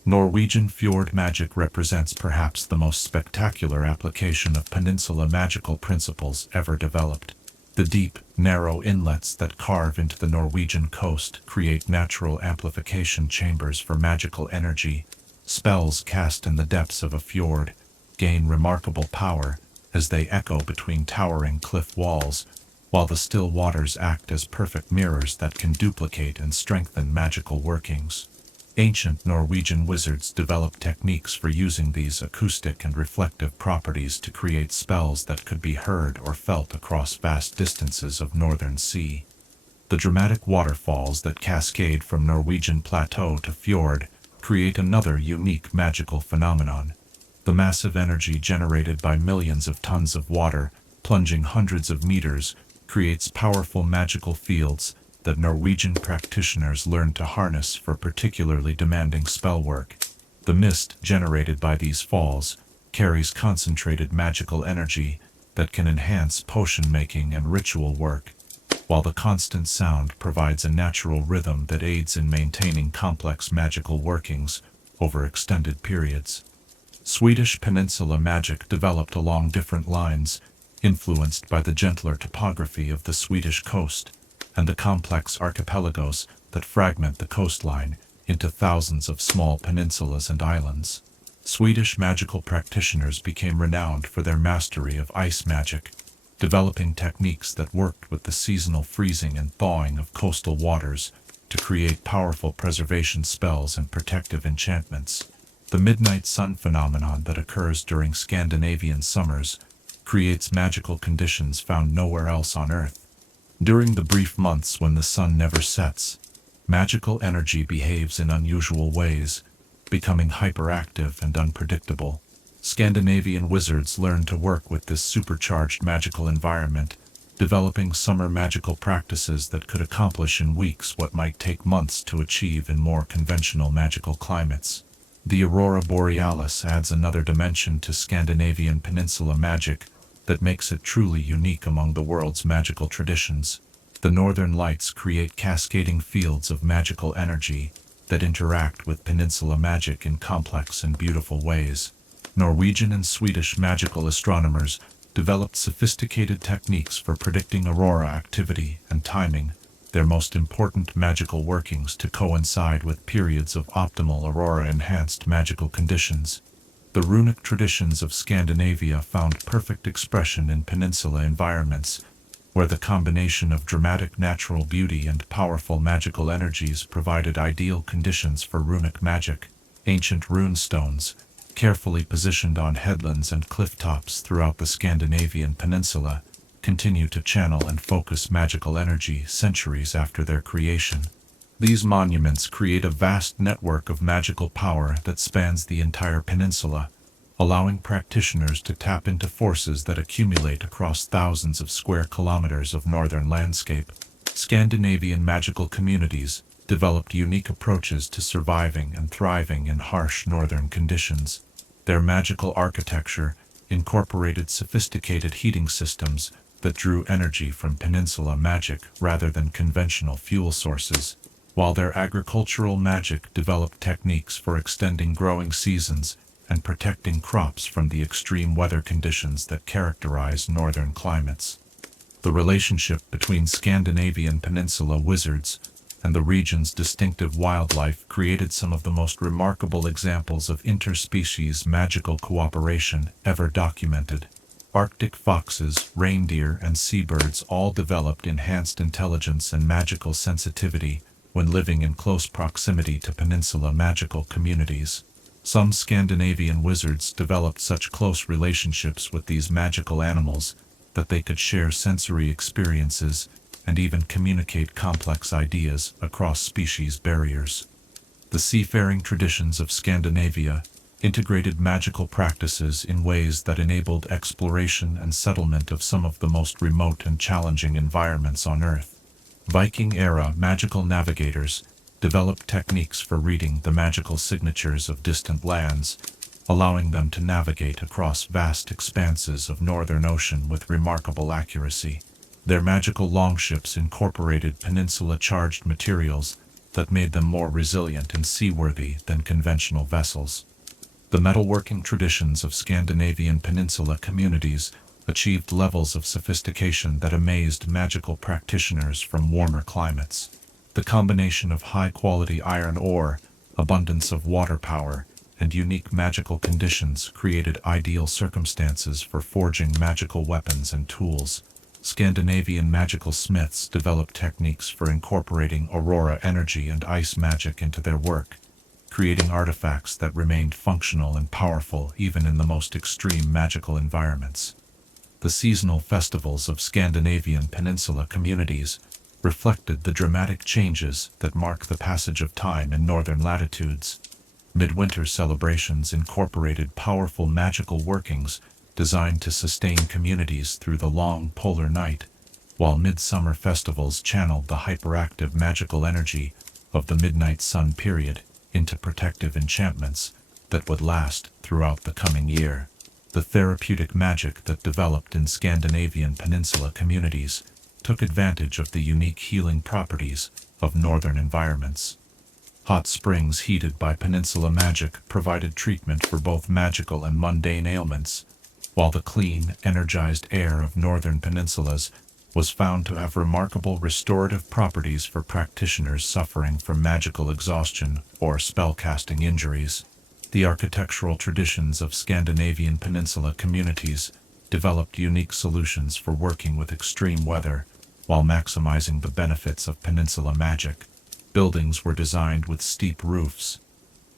Norwegian fjord magic represents perhaps the most spectacular application of peninsula magical principles ever developed. The deep, narrow inlets that carve into the Norwegian coast create natural amplification chambers for magical energy. Spells cast in the depths of a fjord gain remarkable power as they echo between towering cliff walls, while the still waters act as perfect mirrors that can duplicate and strengthen magical workings. Ancient Norwegian wizards developed techniques for using these acoustic and reflective properties to create spells that could be heard or felt across vast distances of northern sea. The dramatic waterfalls that cascade from Norwegian plateau to fjord create another unique magical phenomenon. The massive energy generated by millions of tons of water, plunging hundreds of meters, creates powerful magical fields that Norwegian practitioners learn to harness for particularly demanding spell work. The mist generated by these falls carries concentrated magical energy that can enhance potion making and ritual work, while the constant sound provides a natural rhythm that aids in maintaining complex magical workings over extended periods. Swedish peninsula magic developed along different lines, influenced by the gentler topography of the Swedish coast and the complex archipelagos that fragment the coastline into thousands of small peninsulas and islands. Swedish magical practitioners became renowned for their mastery of ice magic, developing techniques that worked with the seasonal freezing and thawing of coastal waters to create powerful preservation spells and protective enchantments. The midnight sun phenomenon that occurs during Scandinavian summers creates magical conditions found nowhere else on Earth. During the brief months when the sun never sets, magical energy behaves in unusual ways, becoming hyperactive and unpredictable. Scandinavian wizards learn to work with this supercharged magical environment, developing summer magical practices that could accomplish in weeks what might take months to achieve in more conventional magical climates. The aurora borealis adds another dimension to Scandinavian peninsula magic that makes it truly unique among the world's magical traditions. The northern lights create cascading fields of magical energy that interact with peninsula magic in complex and beautiful ways. Norwegian and Swedish magical astronomers developed sophisticated techniques for predicting aurora activity and timing their most important magical workings to coincide with periods of optimal aurora-enhanced magical conditions. The runic traditions of Scandinavia found perfect expression in peninsula environments, where the combination of dramatic natural beauty and powerful magical energies provided ideal conditions for runic magic. Ancient rune stones, carefully positioned on headlands and cliff tops throughout the Scandinavian peninsula, continue to channel and focus magical energy centuries after their creation. These monuments create a vast network of magical power that spans the entire peninsula, allowing practitioners to tap into forces that accumulate across thousands of square kilometers of northern landscape. Scandinavian magical communities developed unique approaches to surviving and thriving in harsh northern conditions. Their magical architecture, incorporated sophisticated heating systems that drew energy from peninsula magic rather than conventional fuel sources, while their agricultural magic developed techniques for extending growing seasons and protecting crops from the extreme weather conditions that characterize northern climates. The relationship between Scandinavian peninsula wizards and the region's distinctive wildlife created some of the most remarkable examples of interspecies magical cooperation ever documented. Arctic foxes, reindeer, and seabirds all developed enhanced intelligence and magical sensitivity when living in close proximity to peninsula magical communities. Some Scandinavian wizards developed such close relationships with these magical animals that they could share sensory experiences and even communicate complex ideas across species barriers. The seafaring traditions of Scandinavia integrated magical practices in ways that enabled exploration and settlement of some of the most remote and challenging environments on Earth. Viking-era magical navigators developed techniques for reading the magical signatures of distant lands, allowing them to navigate across vast expanses of northern ocean with remarkable accuracy. Their magical longships incorporated peninsula-charged materials that made them more resilient and seaworthy than conventional vessels. The metalworking traditions of Scandinavian peninsula communities achieved levels of sophistication that amazed magical practitioners from warmer climates. The combination of high-quality iron ore, abundance of water power, and unique magical conditions created ideal circumstances for forging magical weapons and tools. Scandinavian magical smiths developed techniques for incorporating aurora energy and ice magic into their work, creating artifacts that remained functional and powerful even in the most extreme magical environments. The seasonal festivals of Scandinavian peninsula communities reflected the dramatic changes that mark the passage of time in northern latitudes. Midwinter celebrations incorporated powerful magical workings designed to sustain communities through the long polar night, while midsummer festivals channeled the hyperactive magical energy of the midnight sun period into protective enchantments that would last throughout the coming year. The therapeutic magic that developed in Scandinavian peninsula communities took advantage of the unique healing properties of northern environments. Hot springs heated by peninsula magic provided treatment for both magical and mundane ailments, while the clean, energized air of northern peninsulas was found to have remarkable restorative properties for practitioners suffering from magical exhaustion or spellcasting injuries. The architectural traditions of Scandinavian peninsula communities developed unique solutions for working with extreme weather while maximizing the benefits of peninsula magic. Buildings were designed with steep roofs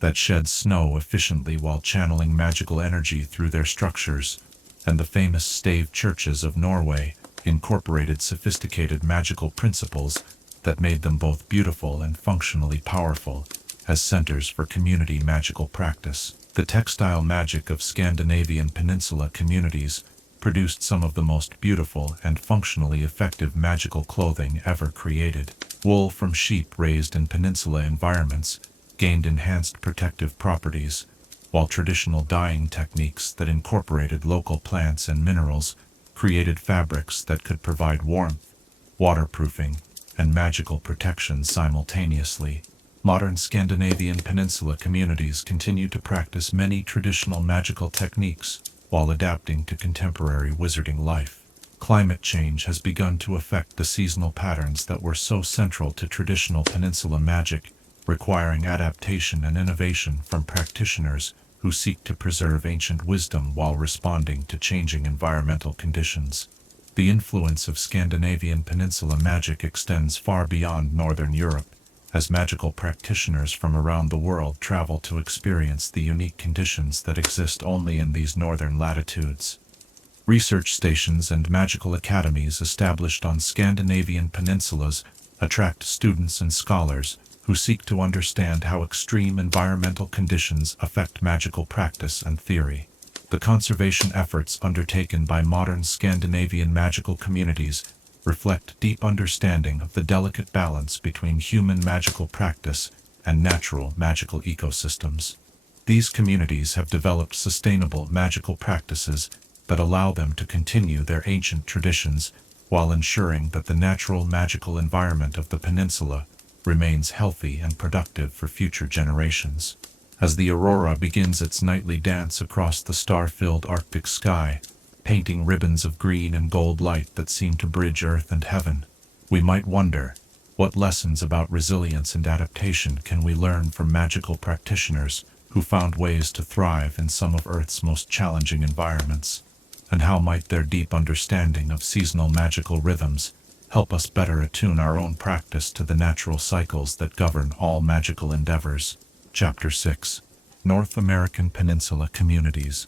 that shed snow efficiently while channeling magical energy through their structures, and the famous stave churches of Norway incorporated sophisticated magical principles that made them both beautiful and functionally powerful as centers for community magical practice. The textile magic of Scandinavian peninsula communities produced some of the most beautiful and functionally effective magical clothing ever created. Wool from sheep raised in peninsula environments gained enhanced protective properties, while traditional dyeing techniques that incorporated local plants and minerals created fabrics that could provide warmth, waterproofing, and magical protection simultaneously. Modern Scandinavian peninsula communities continue to practice many traditional magical techniques while adapting to contemporary wizarding life. Climate change has begun to affect the seasonal patterns that were so central to traditional peninsula magic, requiring adaptation and innovation from practitioners who seek to preserve ancient wisdom while responding to changing environmental conditions. The influence of Scandinavian peninsula magic extends far beyond northern Europe, as magical practitioners from around the world travel to experience the unique conditions that exist only in these northern latitudes. Research stations and magical academies established on Scandinavian peninsulas attract students and scholars who seek to understand how extreme environmental conditions affect magical practice and theory. The conservation efforts undertaken by modern Scandinavian magical communities reflect deep understanding of the delicate balance between human magical practice and natural magical ecosystems. These communities have developed sustainable magical practices that allow them to continue their ancient traditions while ensuring that the natural magical environment of the peninsula remains healthy and productive for future generations. As the aurora begins its nightly dance across the star-filled Arctic sky, painting ribbons of green and gold light that seem to bridge earth and heaven, we might wonder, what lessons about resilience and adaptation can we learn from magical practitioners who found ways to thrive in some of Earth's most challenging environments? And how might their deep understanding of seasonal magical rhythms help us better attune our own practice to the natural cycles that govern all magical endeavors? Chapter 6. North American Peninsula Communities.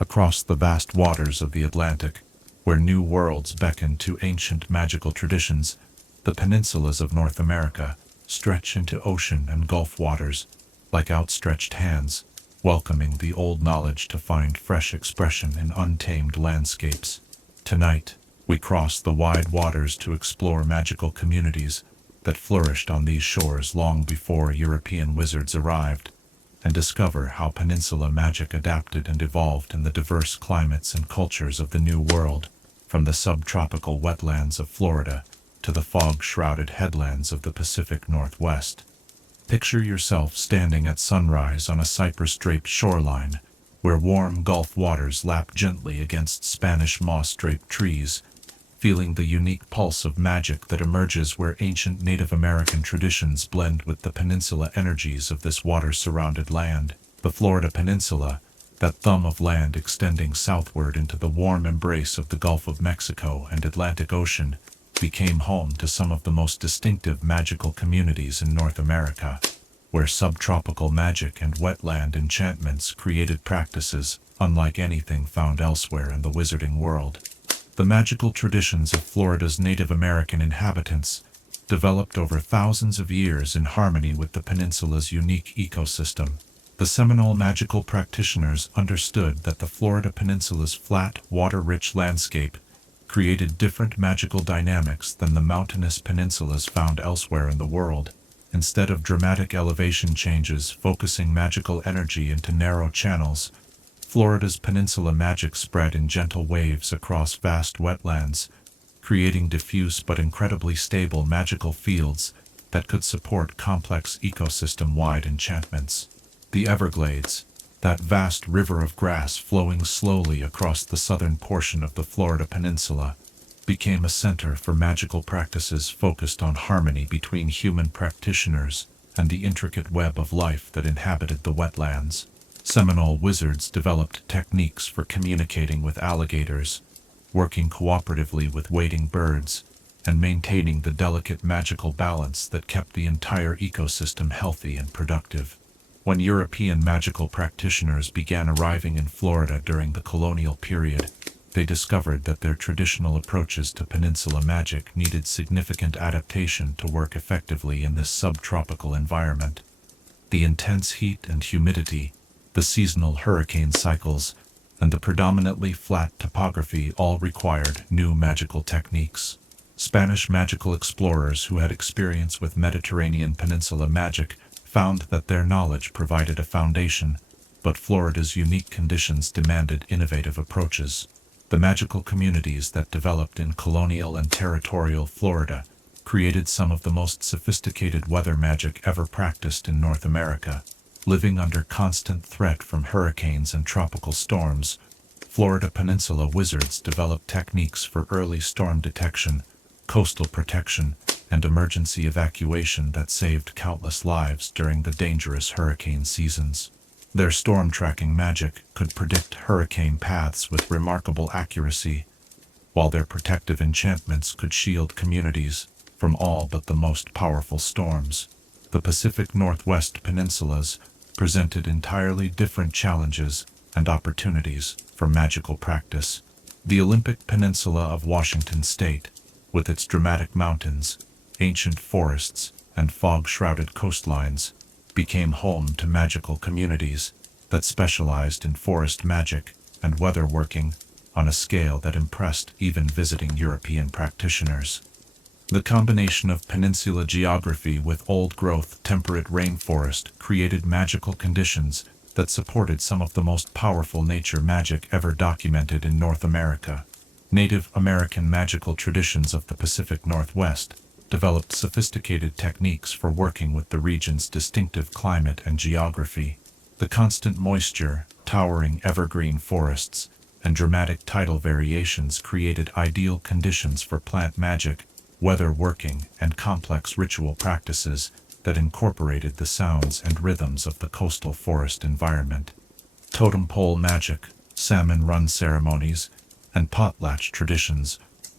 Across the vast waters of the Atlantic, where new worlds beckon to ancient magical traditions, the peninsulas of North America stretch into ocean and gulf waters like outstretched hands, welcoming the old knowledge to find fresh expression in untamed landscapes. Tonight, we cross the wide waters to explore magical communities that flourished on these shores long before European wizards arrived, and discover how peninsula magic adapted and evolved in the diverse climates and cultures of the New World, from the subtropical wetlands of Florida to the fog-shrouded headlands of the Pacific Northwest. Picture yourself standing at sunrise on a cypress-draped shoreline, where warm Gulf waters lap gently against Spanish moss-draped trees, feeling the unique pulse of magic that emerges where ancient Native American traditions blend with the peninsula energies of this water-surrounded land. The Florida Peninsula, that thumb of land extending southward into the warm embrace of the Gulf of Mexico and Atlantic Ocean, became home to some of the most distinctive magical communities in North America, where subtropical magic and wetland enchantments created practices unlike anything found elsewhere in the wizarding world. The magical traditions of Florida's Native American inhabitants developed over thousands of years in harmony with the peninsula's unique ecosystem. The Seminole magical practitioners understood that the Florida Peninsula's flat, water-rich landscape created different magical dynamics than the mountainous peninsulas found elsewhere in the world. Instead of dramatic elevation changes focusing magical energy into narrow channels, Florida's peninsula magic spread in gentle waves across vast wetlands, creating diffuse but incredibly stable magical fields that could support complex ecosystem-wide enchantments. The Everglades, that vast river of grass flowing slowly across the southern portion of the Florida Peninsula, became a center for magical practices focused on harmony between human practitioners and the intricate web of life that inhabited the wetlands. Seminole wizards developed techniques for communicating with alligators, working cooperatively with wading birds, and maintaining the delicate magical balance that kept the entire ecosystem healthy and productive. When European magical practitioners began arriving in Florida during the colonial period, they discovered that their traditional approaches to peninsula magic needed significant adaptation to work effectively in this subtropical environment. The intense heat and humidity, the seasonal hurricane cycles, and the predominantly flat topography all required new magical techniques. Spanish magical explorers who had experience with Mediterranean peninsula magic found that their knowledge provided a foundation, but Florida's unique conditions demanded innovative approaches. The magical communities that developed in colonial and territorial Florida created some of the most sophisticated weather magic ever practiced in North America. Living under constant threat from hurricanes and tropical storms, Florida Peninsula wizards developed techniques for early storm detection, coastal protection, and emergency evacuation that saved countless lives during the dangerous hurricane seasons. Their storm tracking magic could predict hurricane paths with remarkable accuracy, while their protective enchantments could shield communities from all but the most powerful storms. The Pacific Northwest peninsulas presented entirely different challenges and opportunities for magical practice. The Olympic Peninsula of Washington State, with its dramatic mountains, ancient forests, and fog-shrouded coastlines, became home to magical communities that specialized in forest magic and weather working on a scale that impressed even visiting European practitioners. The combination of peninsula geography with old-growth temperate rainforest created magical conditions that supported some of the most powerful nature magic ever documented in North America. Native American magical traditions of the Pacific Northwest developed sophisticated techniques for working with the region's distinctive climate and geography. The constant moisture, towering evergreen forests, and dramatic tidal variations created ideal conditions for plant magic, weather working, and complex ritual practices that incorporated the sounds and rhythms of the coastal forest environment. Totem pole magic, salmon run ceremonies, and potlatch traditions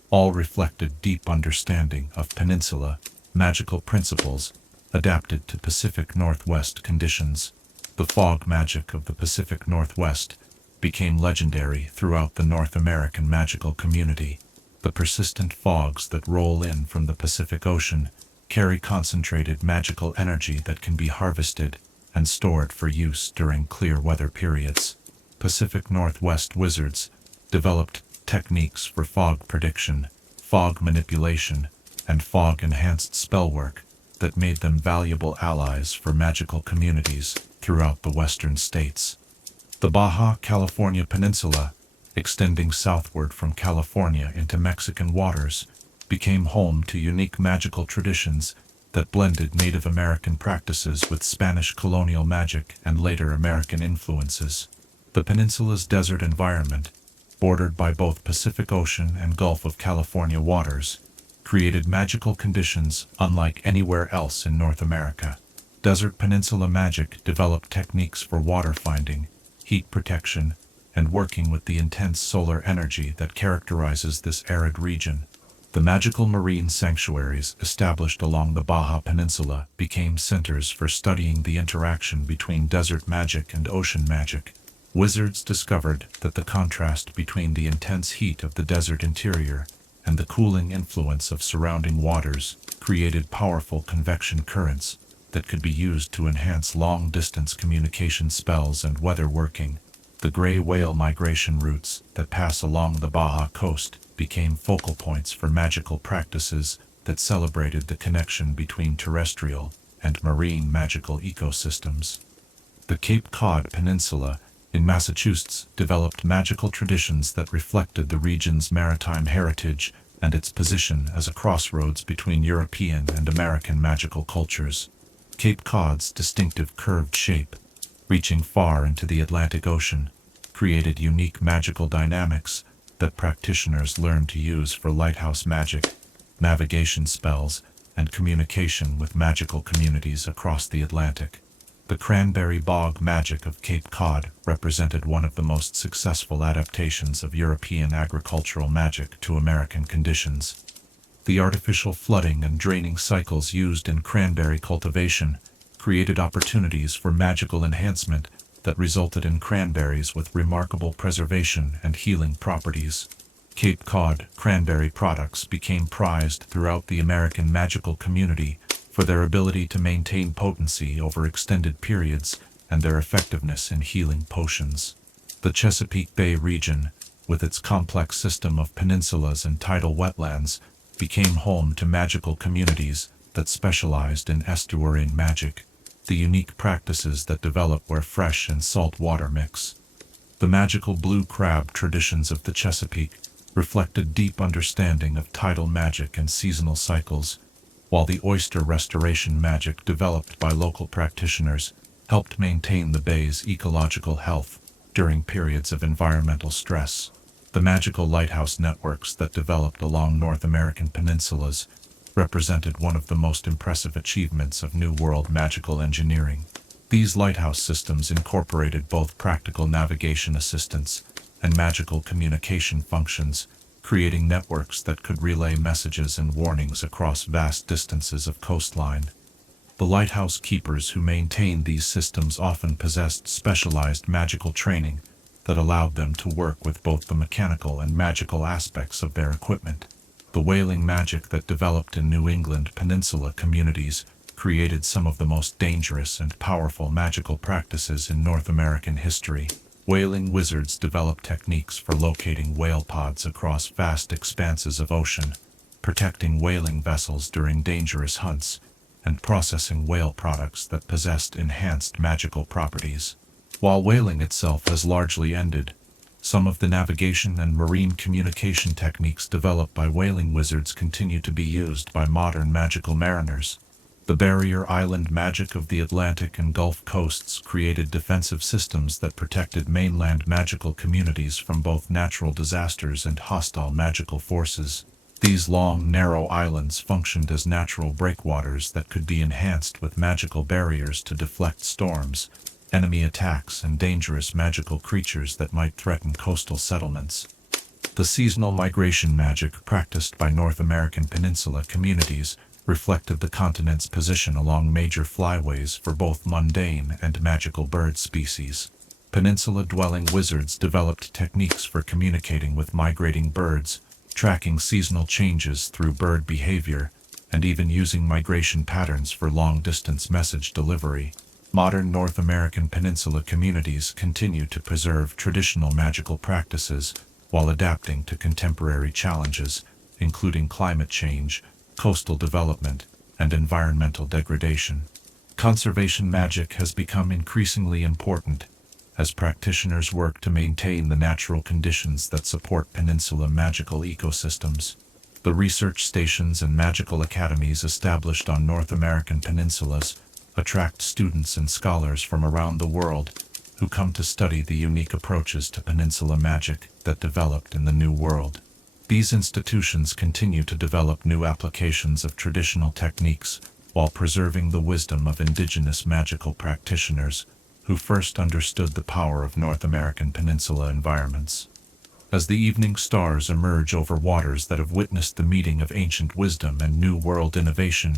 all reflected deep understanding of peninsula magical principles adapted to Pacific Northwest conditions. The fog magic of the Pacific Northwest became legendary throughout the North American magical community. The persistent fogs that roll in from the Pacific Ocean carry concentrated magical energy that can be harvested and stored for use during clear weather periods. Pacific Northwest wizards developed techniques for fog prediction, fog manipulation, and fog-enhanced spellwork that made them valuable allies for magical communities throughout the western states. The Baja California Peninsula, extending southward from California into Mexican waters, became home to unique magical traditions that blended Native American practices with Spanish colonial magic and later American influences. The peninsula's desert environment, bordered by both Pacific Ocean and Gulf of California waters, created magical conditions unlike anywhere else in North America. Desert peninsula magic developed techniques for water finding, heat protection, and working with the intense solar energy that characterizes this arid region. The magical marine sanctuaries established along the Baja Peninsula became centers for studying the interaction between desert magic and ocean magic. Wizards discovered that the contrast between the intense heat of the desert interior and the cooling influence of surrounding waters created powerful convection currents that could be used to enhance long-distance communication spells and weather working. The gray whale migration routes that pass along the Baja coast became focal points for magical practices that celebrated the connection between terrestrial and marine magical ecosystems. The Cape Cod Peninsula in Massachusetts developed magical traditions that reflected the region's maritime heritage and its position as a crossroads between European and American magical cultures. Cape Cod's distinctive curved shape, reaching far into the Atlantic Ocean, created unique magical dynamics that practitioners learned to use for lighthouse magic, navigation spells, and communication with magical communities across the Atlantic. The cranberry bog magic of Cape Cod represented one of the most successful adaptations of European agricultural magic to American conditions. The artificial flooding and draining cycles used in cranberry cultivation created opportunities for magical enhancement that resulted in cranberries with remarkable preservation and healing properties. Cape Cod cranberry products became prized throughout the American magical community for their ability to maintain potency over extended periods and their effectiveness in healing potions. The Chesapeake Bay region, with its complex system of peninsulas and tidal wetlands, became home to magical communities that specialized in estuarine magic, the unique practices that develop where fresh and salt water mix. The magical blue crab traditions of the Chesapeake reflect a deep understanding of tidal magic and seasonal cycles, while the oyster restoration magic developed by local practitioners helped maintain the bay's ecological health during periods of environmental stress. The magical lighthouse networks that developed along North American peninsulas represented one of the most impressive achievements of New World magical engineering. These lighthouse systems incorporated both practical navigation assistance and magical communication functions, creating networks that could relay messages and warnings across vast distances of coastline. The lighthouse keepers who maintained these systems often possessed specialized magical training that allowed them to work with both the mechanical and magical aspects of their equipment. The whaling magic that developed in New England peninsula communities created some of the most dangerous and powerful magical practices in North American history. Whaling wizards developed techniques for locating whale pods across vast expanses of ocean, protecting whaling vessels during dangerous hunts, and processing whale products that possessed enhanced magical properties. While whaling itself has largely ended, some of the navigation and marine communication techniques developed by whaling wizards continue to be used by modern magical mariners. The barrier island magic of the Atlantic and Gulf coasts created defensive systems that protected mainland magical communities from both natural disasters and hostile magical forces. These long, narrow islands functioned as natural breakwaters that could be enhanced with magical barriers to deflect storms, enemy attacks, and dangerous magical creatures that might threaten coastal settlements. The seasonal migration magic practiced by North American Peninsula communities reflected the continent's position along major flyways for both mundane and magical bird species. Peninsula-dwelling wizards developed techniques for communicating with migrating birds, tracking seasonal changes through bird behavior, and even using migration patterns for long-distance message delivery. Modern North American Peninsula communities continue to preserve traditional magical practices while adapting to contemporary challenges, including climate change, coastal development, and environmental degradation. Conservation magic has become increasingly important as practitioners work to maintain the natural conditions that support peninsula magical ecosystems. The research stations and magical academies established on North American peninsulas attract students and scholars from around the world who come to study the unique approaches to peninsula magic that developed in the New World. These institutions continue to develop new applications of traditional techniques while preserving the wisdom of indigenous magical practitioners who first understood the power of North American peninsula environments. As the evening stars emerge over waters that have witnessed the meeting of ancient wisdom and New World innovation,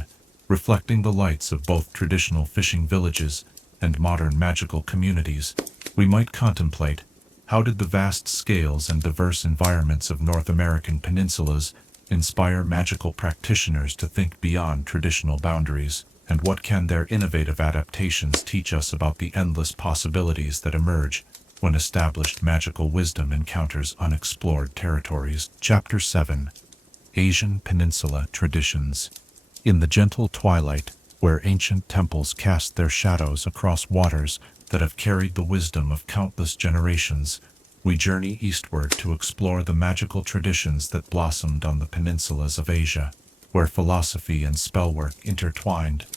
reflecting the lights of both traditional fishing villages and modern magical communities, we might contemplate how did the vast scales and diverse environments of North American peninsulas inspire magical practitioners to think beyond traditional boundaries, and what can their innovative adaptations teach us about the endless possibilities that emerge when established magical wisdom encounters unexplored territories. Chapter 7. Asian Peninsula Traditions. In the gentle twilight, where ancient temples cast their shadows across waters that have carried the wisdom of countless generations, we journey eastward to explore the magical traditions that blossomed on the peninsulas of Asia, where philosophy and spellwork intertwined,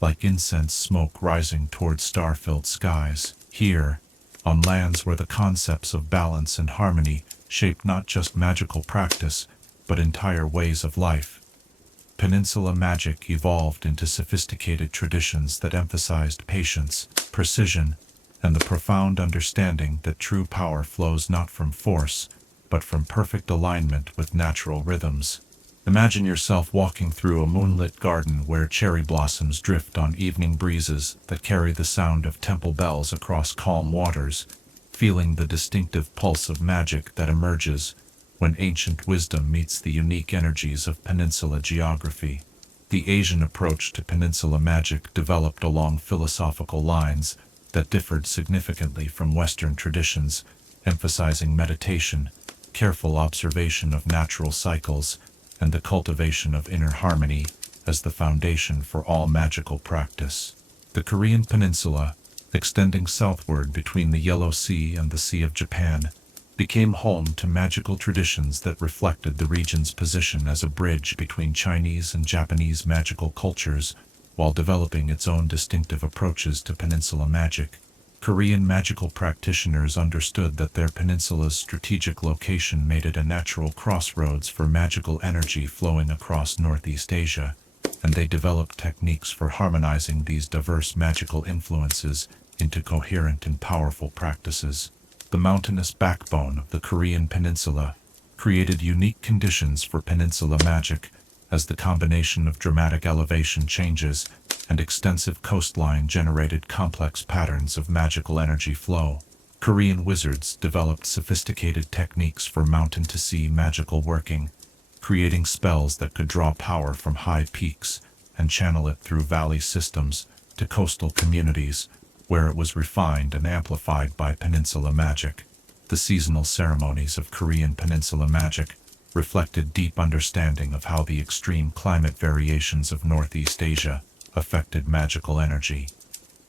like incense smoke rising toward star-filled skies. Here, on lands where the concepts of balance and harmony shape not just magical practice, but entire ways of life, peninsula magic evolved into sophisticated traditions that emphasized patience, precision, and the profound understanding that true power flows not from force, but from perfect alignment with natural rhythms. Imagine yourself walking through a moonlit garden where cherry blossoms drift on evening breezes that carry the sound of temple bells across calm waters, feeling the distinctive pulse of magic that emerges when ancient wisdom meets the unique energies of peninsula geography. The Asian approach to peninsula magic developed along philosophical lines that differed significantly from Western traditions, emphasizing meditation, careful observation of natural cycles, and the cultivation of inner harmony as the foundation for all magical practice. The Korean Peninsula, extending southward between the Yellow Sea and the Sea of Japan, became home to magical traditions that reflected the region's position as a bridge between Chinese and Japanese magical cultures, while developing its own distinctive approaches to peninsula magic. Korean magical practitioners understood that their peninsula's strategic location made it a natural crossroads for magical energy flowing across Northeast Asia, and they developed techniques for harmonizing these diverse magical influences into coherent and powerful practices. The mountainous backbone of the Korean peninsula created unique conditions for peninsula magic, as the combination of dramatic elevation changes and extensive coastline generated complex patterns of magical energy flow. Korean wizards developed sophisticated techniques for mountain-to-sea magical working, creating spells that could draw power from high peaks and channel it through valley systems to coastal communities, where it was refined and amplified by peninsula magic. The seasonal ceremonies of Korean peninsula magic reflected deep understanding of how the extreme climate variations of Northeast Asia affected magical energy.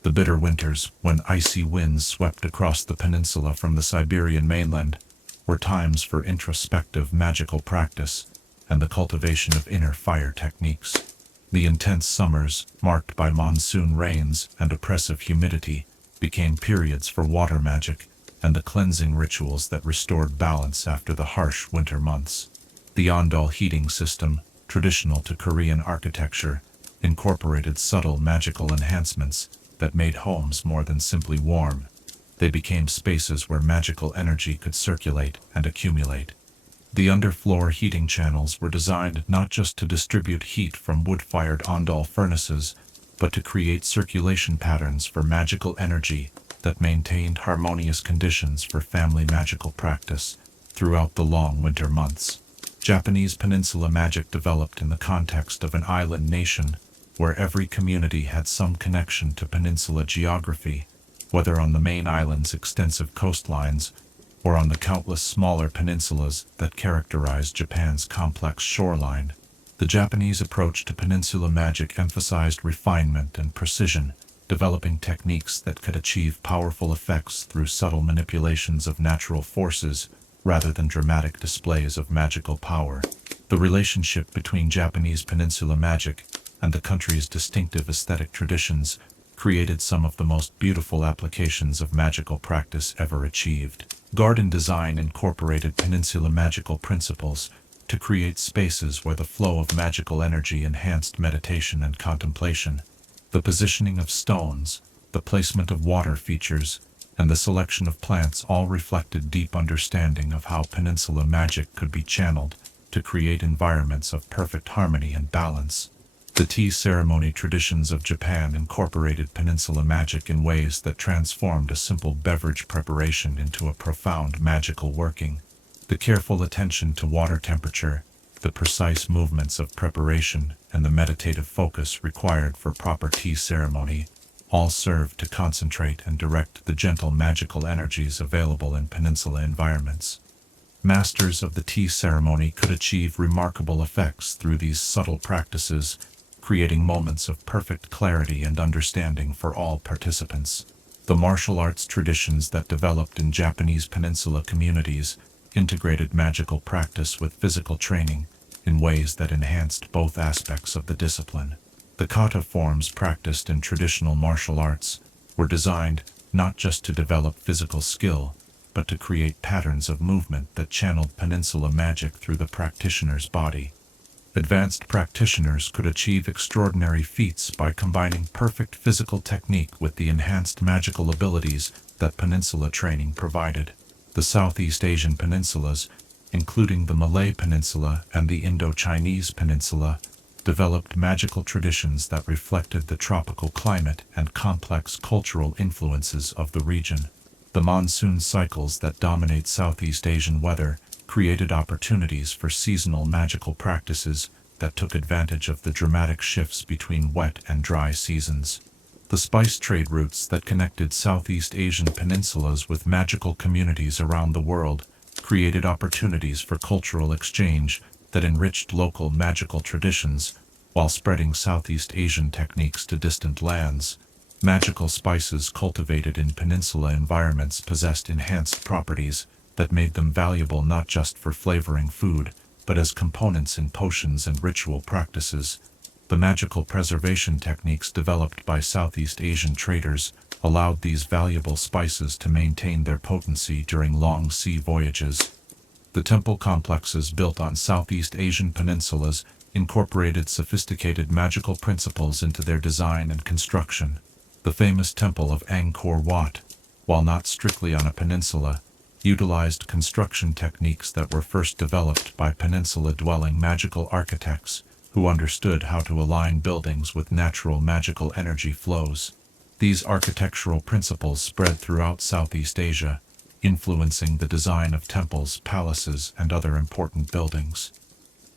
The bitter winters, when icy winds swept across the peninsula from the Siberian mainland, were times for introspective magical practice and the cultivation of inner fire techniques. The intense summers, marked by monsoon rains and oppressive humidity, became periods for water magic and the cleansing rituals that restored balance after the harsh winter months. The Ondal heating system, traditional to Korean architecture, incorporated subtle magical enhancements that made homes more than simply warm. They became spaces where magical energy could circulate and accumulate. The underfloor heating channels were designed not just to distribute heat from wood-fired Ondal furnaces, but to create circulation patterns for magical energy that maintained harmonious conditions for family magical practice throughout the long winter months. Japanese peninsula magic developed in the context of an island nation where every community had some connection to peninsula geography, whether on the main island's extensive coastlines or on the countless smaller peninsulas that characterized Japan's complex shoreline. The Japanese approach to peninsula magic emphasized refinement and precision, developing techniques that could achieve powerful effects through subtle manipulations of natural forces rather than dramatic displays of magical power. The relationship between Japanese peninsula magic and the country's distinctive aesthetic traditions created some of the most beautiful applications of magical practice ever achieved. Garden design incorporated peninsula magical principles to create spaces where the flow of magical energy enhanced meditation and contemplation. The positioning of stones, the placement of water features, and the selection of plants all reflected deep understanding of how peninsula magic could be channeled to create environments of perfect harmony and balance. The tea ceremony traditions of Japan incorporated peninsula magic in ways that transformed a simple beverage preparation into a profound magical working. The careful attention to water temperature, the precise movements of preparation, and the meditative focus required for proper tea ceremony all served to concentrate and direct the gentle magical energies available in peninsula environments. Masters of the tea ceremony could achieve remarkable effects through these subtle practices, creating moments of perfect clarity and understanding for all participants. The martial arts traditions that developed in Japanese peninsula communities integrated magical practice with physical training in ways that enhanced both aspects of the discipline. The kata forms practiced in traditional martial arts were designed not just to develop physical skill, but to create patterns of movement that channeled peninsula magic through the practitioner's body. Advanced practitioners could achieve extraordinary feats by combining perfect physical technique with the enhanced magical abilities that peninsula training provided. The Southeast Asian peninsulas, including the Malay Peninsula and the Indo-Chinese Peninsula, developed magical traditions that reflected the tropical climate and complex cultural influences of the region. The monsoon cycles that dominate Southeast Asian weather created opportunities for seasonal magical practices that took advantage of the dramatic shifts between wet and dry seasons. The spice trade routes that connected Southeast Asian peninsulas with magical communities around the world created opportunities for cultural exchange that enriched local magical traditions while spreading Southeast Asian techniques to distant lands. Magical spices cultivated in peninsula environments possessed enhanced properties that made them valuable not just for flavoring food, but as components in potions and ritual practices. The magical preservation techniques developed by Southeast Asian traders allowed these valuable spices to maintain their potency during long sea voyages. The temple complexes built on Southeast Asian peninsulas incorporated sophisticated magical principles into their design and construction. The famous temple of Angkor Wat, while not strictly on a peninsula, utilized construction techniques that were first developed by peninsula-dwelling magical architects who understood how to align buildings with natural magical energy flows. These architectural principles spread throughout Southeast Asia, influencing the design of temples, palaces, and other important buildings.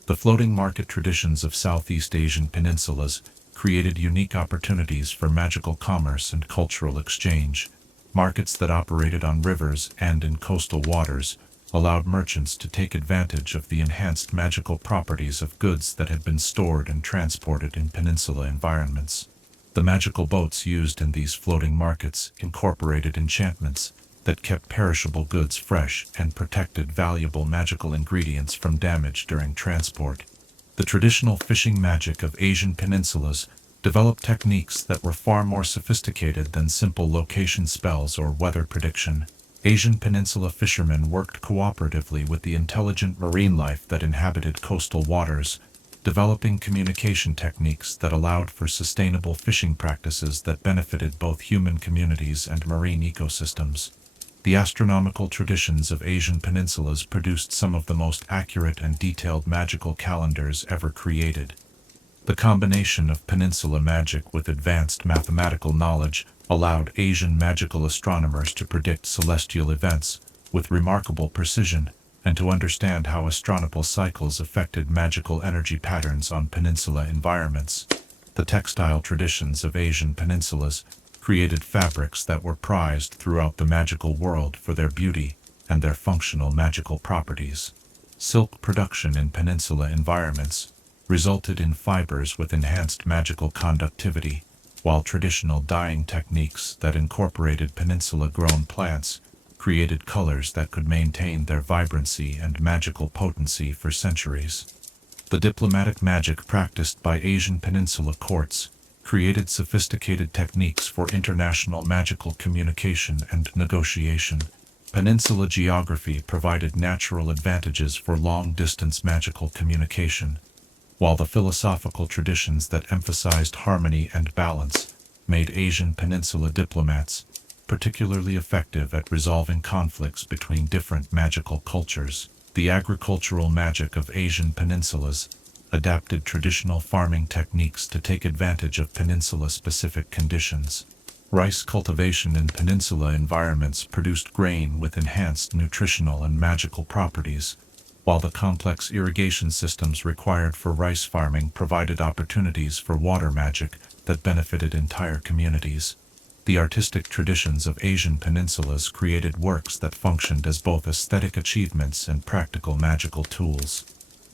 The floating market traditions of Southeast Asian peninsulas created unique opportunities for magical commerce and cultural exchange. Markets that operated on rivers and in coastal waters allowed merchants to take advantage of the enhanced magical properties of goods that had been stored and transported in peninsula environments. The magical boats used in these floating markets incorporated enchantments that kept perishable goods fresh and protected valuable magical ingredients from damage during transport. The traditional fishing magic of Asian peninsulas developed techniques that were far more sophisticated than simple location spells or weather prediction. Asian peninsula fishermen worked cooperatively with the intelligent marine life that inhabited coastal waters, developing communication techniques that allowed for sustainable fishing practices that benefited both human communities and marine ecosystems. The astronomical traditions of Asian peninsulas produced some of the most accurate and detailed magical calendars ever created. The combination of peninsula magic with advanced mathematical knowledge allowed Asian magical astronomers to predict celestial events with remarkable precision and to understand how astronomical cycles affected magical energy patterns on peninsula environments. The textile traditions of Asian peninsulas created fabrics that were prized throughout the magical world for their beauty and their functional magical properties. Silk production in peninsula environments resulted in fibers with enhanced magical conductivity, while traditional dyeing techniques that incorporated peninsula-grown plants created colors that could maintain their vibrancy and magical potency for centuries. The diplomatic magic practiced by Asian peninsula courts created sophisticated techniques for international magical communication and negotiation. Peninsula geography provided natural advantages for long-distance magical communication, while the philosophical traditions that emphasized harmony and balance made Asian peninsula diplomats particularly effective at resolving conflicts between different magical cultures. The agricultural magic of Asian peninsulas adapted traditional farming techniques to take advantage of peninsula-specific conditions. Rice cultivation in peninsula environments produced grain with enhanced nutritional and magical properties, while the complex irrigation systems required for rice farming provided opportunities for water magic that benefited entire communities. The artistic traditions of Asian peninsulas created works that functioned as both aesthetic achievements and practical magical tools.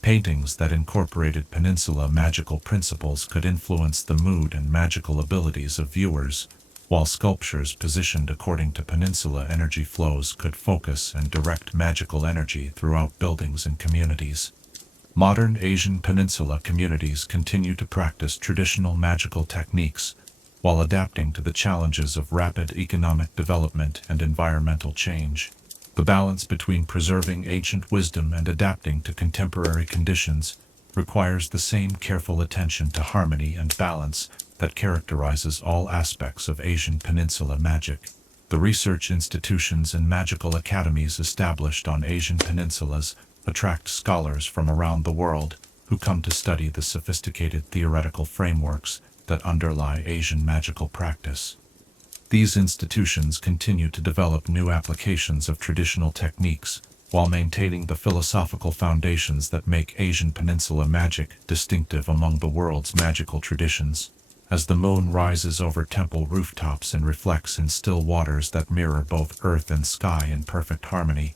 Paintings that incorporated peninsula magical principles could influence the mood and magical abilities of viewers, while sculptures positioned according to peninsula energy flows could focus and direct magical energy throughout buildings and communities. Modern Asian peninsula communities continue to practice traditional magical techniques while adapting to the challenges of rapid economic development and environmental change. The balance between preserving ancient wisdom and adapting to contemporary conditions requires the same careful attention to harmony and balance that characterizes all aspects of Asian peninsula magic. The research institutions and magical academies established on Asian peninsulas attract scholars from around the world who come to study the sophisticated theoretical frameworks that underlie Asian magical practice. These institutions continue to develop new applications of traditional techniques while maintaining the philosophical foundations that make Asian peninsula magic distinctive among the world's magical traditions. As the moon rises over temple rooftops and reflects in still waters that mirror both earth and sky in perfect harmony,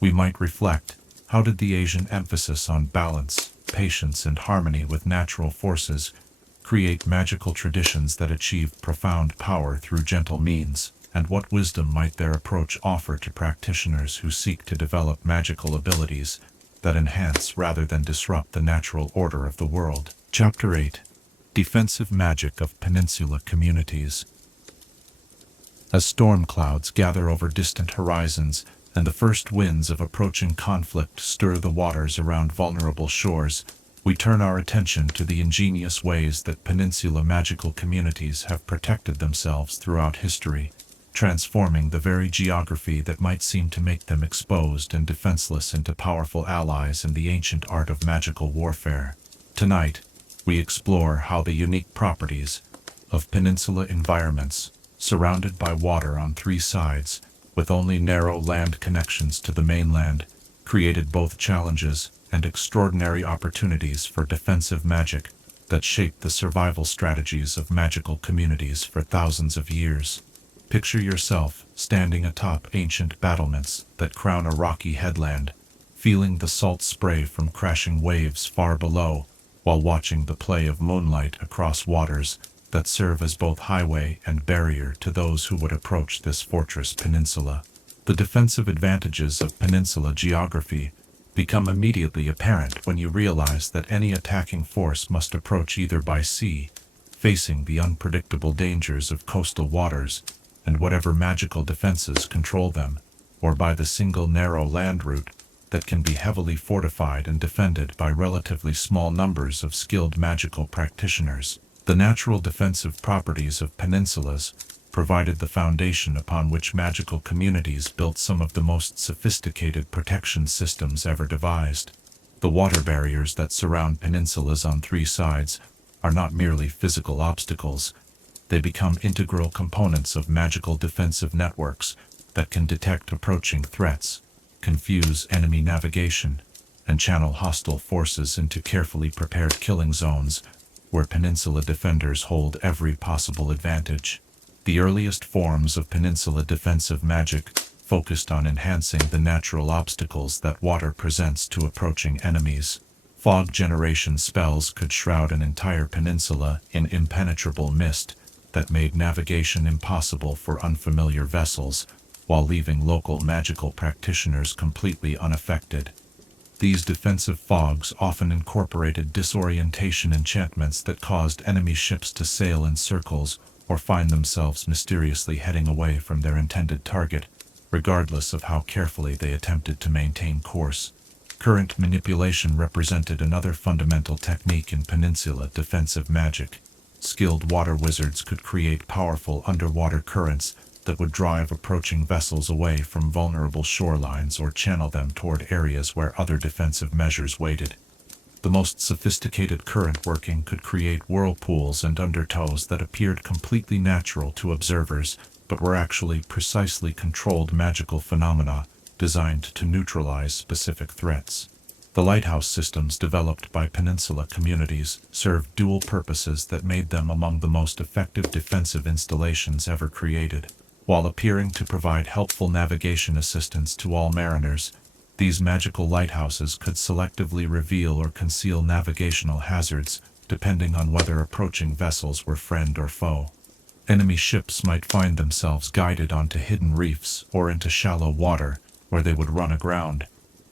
we might reflect, how did the Asian emphasis on balance, patience, and harmony with natural forces create magical traditions that achieve profound power through gentle means, and what wisdom might their approach offer to practitioners who seek to develop magical abilities that enhance rather than disrupt the natural order of the world? Chapter 8. Defensive Magic of Peninsula Communities. As storm clouds gather over distant horizons and the first winds of approaching conflict stir the waters around vulnerable shores, we turn our attention to the ingenious ways that peninsula magical communities have protected themselves throughout history, transforming the very geography that might seem to make them exposed and defenseless into powerful allies in the ancient art of magical warfare. Tonight, we explore how the unique properties of peninsula environments, surrounded by water on three sides, with only narrow land connections to the mainland, created both challenges and extraordinary opportunities for defensive magic that shaped the survival strategies of magical communities for thousands of years. Picture yourself standing atop ancient battlements that crown a rocky headland, feeling the salt spray from crashing waves far below, while watching the play of moonlight across waters that serve as both highway and barrier to those who would approach this fortress peninsula. The defensive advantages of peninsula geography become immediately apparent when you realize that any attacking force must approach either by sea, facing the unpredictable dangers of coastal waters and whatever magical defenses control them, or by the single narrow land route that can be heavily fortified and defended by relatively small numbers of skilled magical practitioners. The natural defensive properties of peninsulas provided the foundation upon which magical communities built some of the most sophisticated protection systems ever devised. The water barriers that surround peninsulas on three sides are not merely physical obstacles. They become integral components of magical defensive networks that can detect approaching threats, confuse enemy navigation, and channel hostile forces into carefully prepared killing zones where peninsula defenders hold every possible advantage. The earliest forms of peninsula defensive magic focused on enhancing the natural obstacles that water presents to approaching enemies. Fog generation spells could shroud an entire peninsula in impenetrable mist that made navigation impossible for unfamiliar vessels, while leaving local magical practitioners completely unaffected. These defensive fogs often incorporated disorientation enchantments that caused enemy ships to sail in circles or find themselves mysteriously heading away from their intended target, regardless of how carefully they attempted to maintain course. Current manipulation represented another fundamental technique in peninsula defensive magic. Skilled water wizards could create powerful underwater currents that would drive approaching vessels away from vulnerable shorelines or channel them toward areas where other defensive measures waited. The most sophisticated current working could create whirlpools and undertows that appeared completely natural to observers, but were actually precisely controlled magical phenomena designed to neutralize specific threats. The lighthouse systems developed by peninsula communities served dual purposes that made them among the most effective defensive installations ever created. While appearing to provide helpful navigation assistance to all mariners, these magical lighthouses could selectively reveal or conceal navigational hazards, depending on whether approaching vessels were friend or foe. Enemy ships might find themselves guided onto hidden reefs or into shallow water, where they would run aground,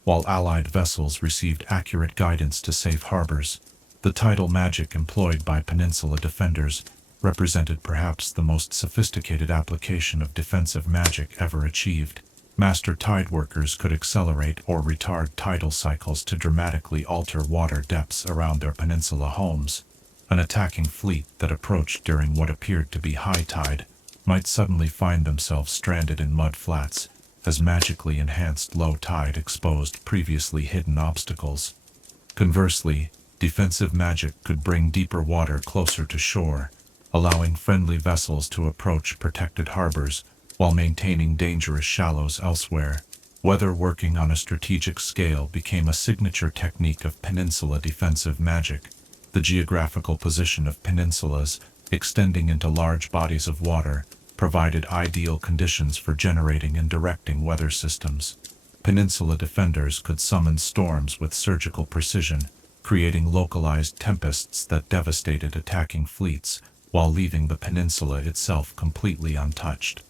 while Allied vessels received accurate guidance to safe harbors. The tidal magic employed by peninsula defenders represented perhaps the most sophisticated application of defensive magic ever achieved. Master tide workers could accelerate or retard tidal cycles to dramatically alter water depths around their peninsula homes. An attacking fleet that approached during what appeared to be high tide might suddenly find themselves stranded in mud flats, as magically enhanced low tide exposed previously hidden obstacles. Conversely, defensive magic could bring deeper water closer to shore, allowing friendly vessels to approach protected harbors while maintaining dangerous shallows elsewhere. Weather working on a strategic scale became a signature technique of peninsula defensive magic. The geographical position of peninsulas, extending into large bodies of water, provided ideal conditions for generating and directing weather systems. Peninsula defenders could summon storms with surgical precision, creating localized tempests that devastated attacking fleets, while leaving the peninsula itself completely untouched.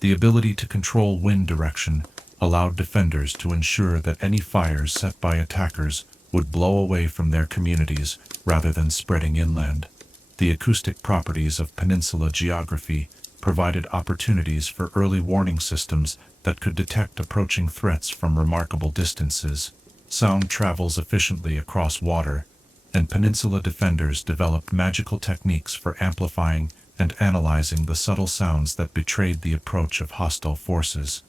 The ability to control wind direction allowed defenders to ensure that any fires set by attackers would blow away from their communities rather than spreading inland. The acoustic properties of peninsula geography provided opportunities for early warning systems that could detect approaching threats from remarkable distances. Sound travels efficiently across water, and peninsula defenders developed magical techniques for amplifying and analyzing the subtle sounds that betrayed the approach of hostile forces.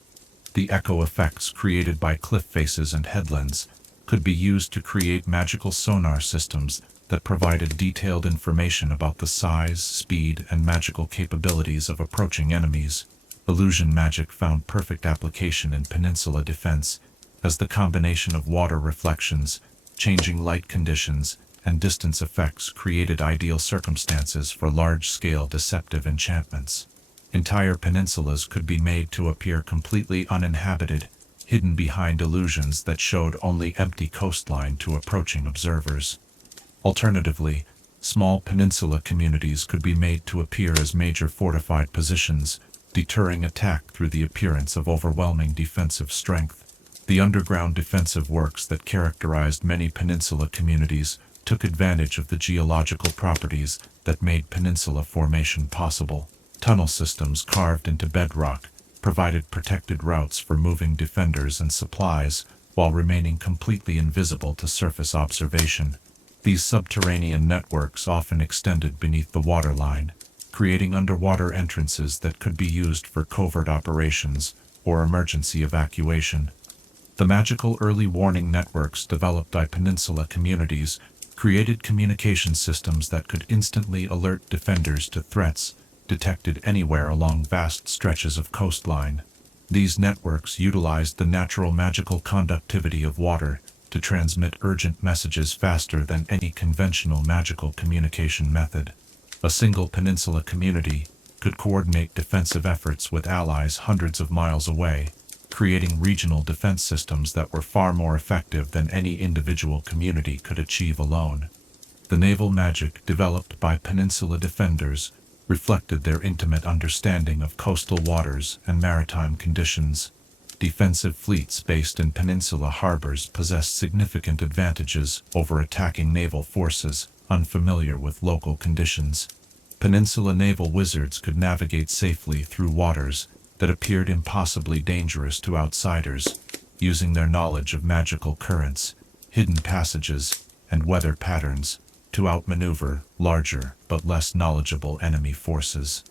The echo effects created by cliff faces and headlands could be used to create magical sonar systems that provided detailed information about the size, speed, and magical capabilities of approaching enemies. Illusion magic found perfect application in peninsula defense, as the combination of water reflections, changing light conditions, and distance effects created ideal circumstances for large-scale deceptive enchantments. Entire peninsulas could be made to appear completely uninhabited, hidden behind illusions that showed only empty coastline to approaching observers. Alternatively, Small peninsula communities could be made to appear as major fortified positions, deterring attack through the appearance of overwhelming defensive strength. The underground defensive works that characterized many peninsula communities took advantage of the geological properties that made peninsula formation possible. Tunnel systems carved into bedrock provided protected routes for moving defenders and supplies, while remaining completely invisible to surface observation. These subterranean networks often extended beneath the waterline, creating underwater entrances that could be used for covert operations or emergency evacuation. The magical early warning networks developed by peninsula communities created communication systems that could instantly alert defenders to threats detected anywhere along vast stretches of coastline. These networks utilized the natural magical conductivity of water to transmit urgent messages faster than any conventional magical communication method. A single peninsula community could coordinate defensive efforts with allies hundreds of miles away, creating regional defense systems that were far more effective than any individual community could achieve alone. The naval magic developed by peninsula defenders reflected their intimate understanding of coastal waters and maritime conditions. Defensive fleets based in peninsula harbors possessed significant advantages over attacking naval forces unfamiliar with local conditions. Peninsula naval wizards could navigate safely through waters that appeared impossibly dangerous to outsiders, using their knowledge of magical currents, hidden passages, and weather patterns to outmaneuver larger but less knowledgeable enemy forces.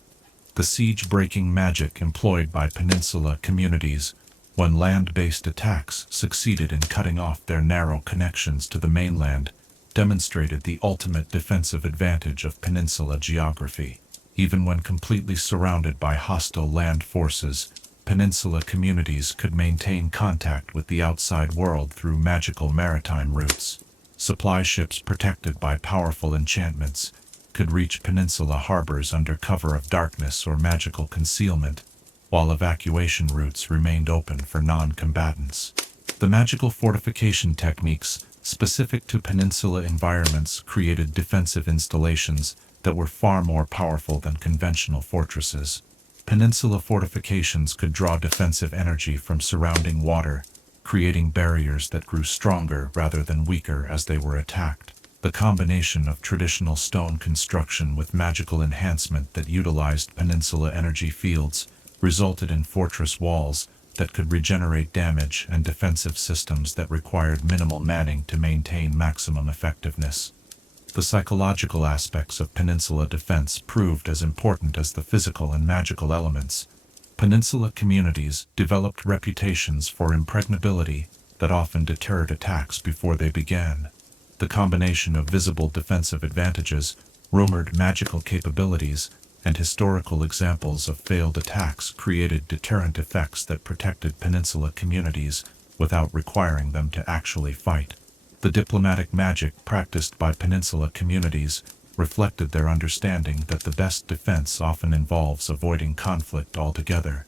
The siege-breaking magic employed by peninsula communities when land-based attacks succeeded in cutting off their narrow connections to the mainland demonstrated the ultimate defensive advantage of peninsula geography. Even when completely surrounded by hostile land forces, peninsula communities could maintain contact with the outside world through magical maritime routes. Supply ships protected by powerful enchantments could reach peninsula harbors under cover of darkness or magical concealment, while evacuation routes remained open for non-combatants. The magical fortification techniques specific to peninsula environments created defensive installations that were far more powerful than conventional fortresses. Peninsula fortifications could draw defensive energy from surrounding water, creating barriers that grew stronger rather than weaker as they were attacked. The combination of traditional stone construction with magical enhancement that utilized peninsula energy fields resulted in fortress walls that could regenerate damage and defensive systems that required minimal manning to maintain maximum effectiveness. The psychological aspects of peninsula defense proved as important as the physical and magical elements. Peninsula communities developed reputations for impregnability that often deterred attacks before they began. The combination of visible defensive advantages, rumored magical capabilities, and historical examples of failed attacks created deterrent effects that protected peninsula communities without requiring them to actually fight. The diplomatic magic practiced by peninsula communities reflected their understanding that the best defense often involves avoiding conflict altogether.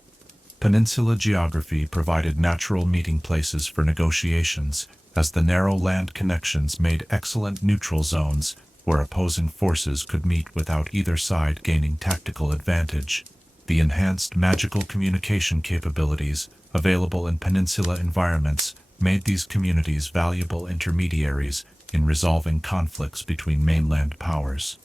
Peninsula geography provided natural meeting places for negotiations, as the narrow land connections made excellent neutral zones where opposing forces could meet without either side gaining tactical advantage. The enhanced magical communication capabilities available in peninsula environments made these communities valuable intermediaries in resolving conflicts between mainland powers.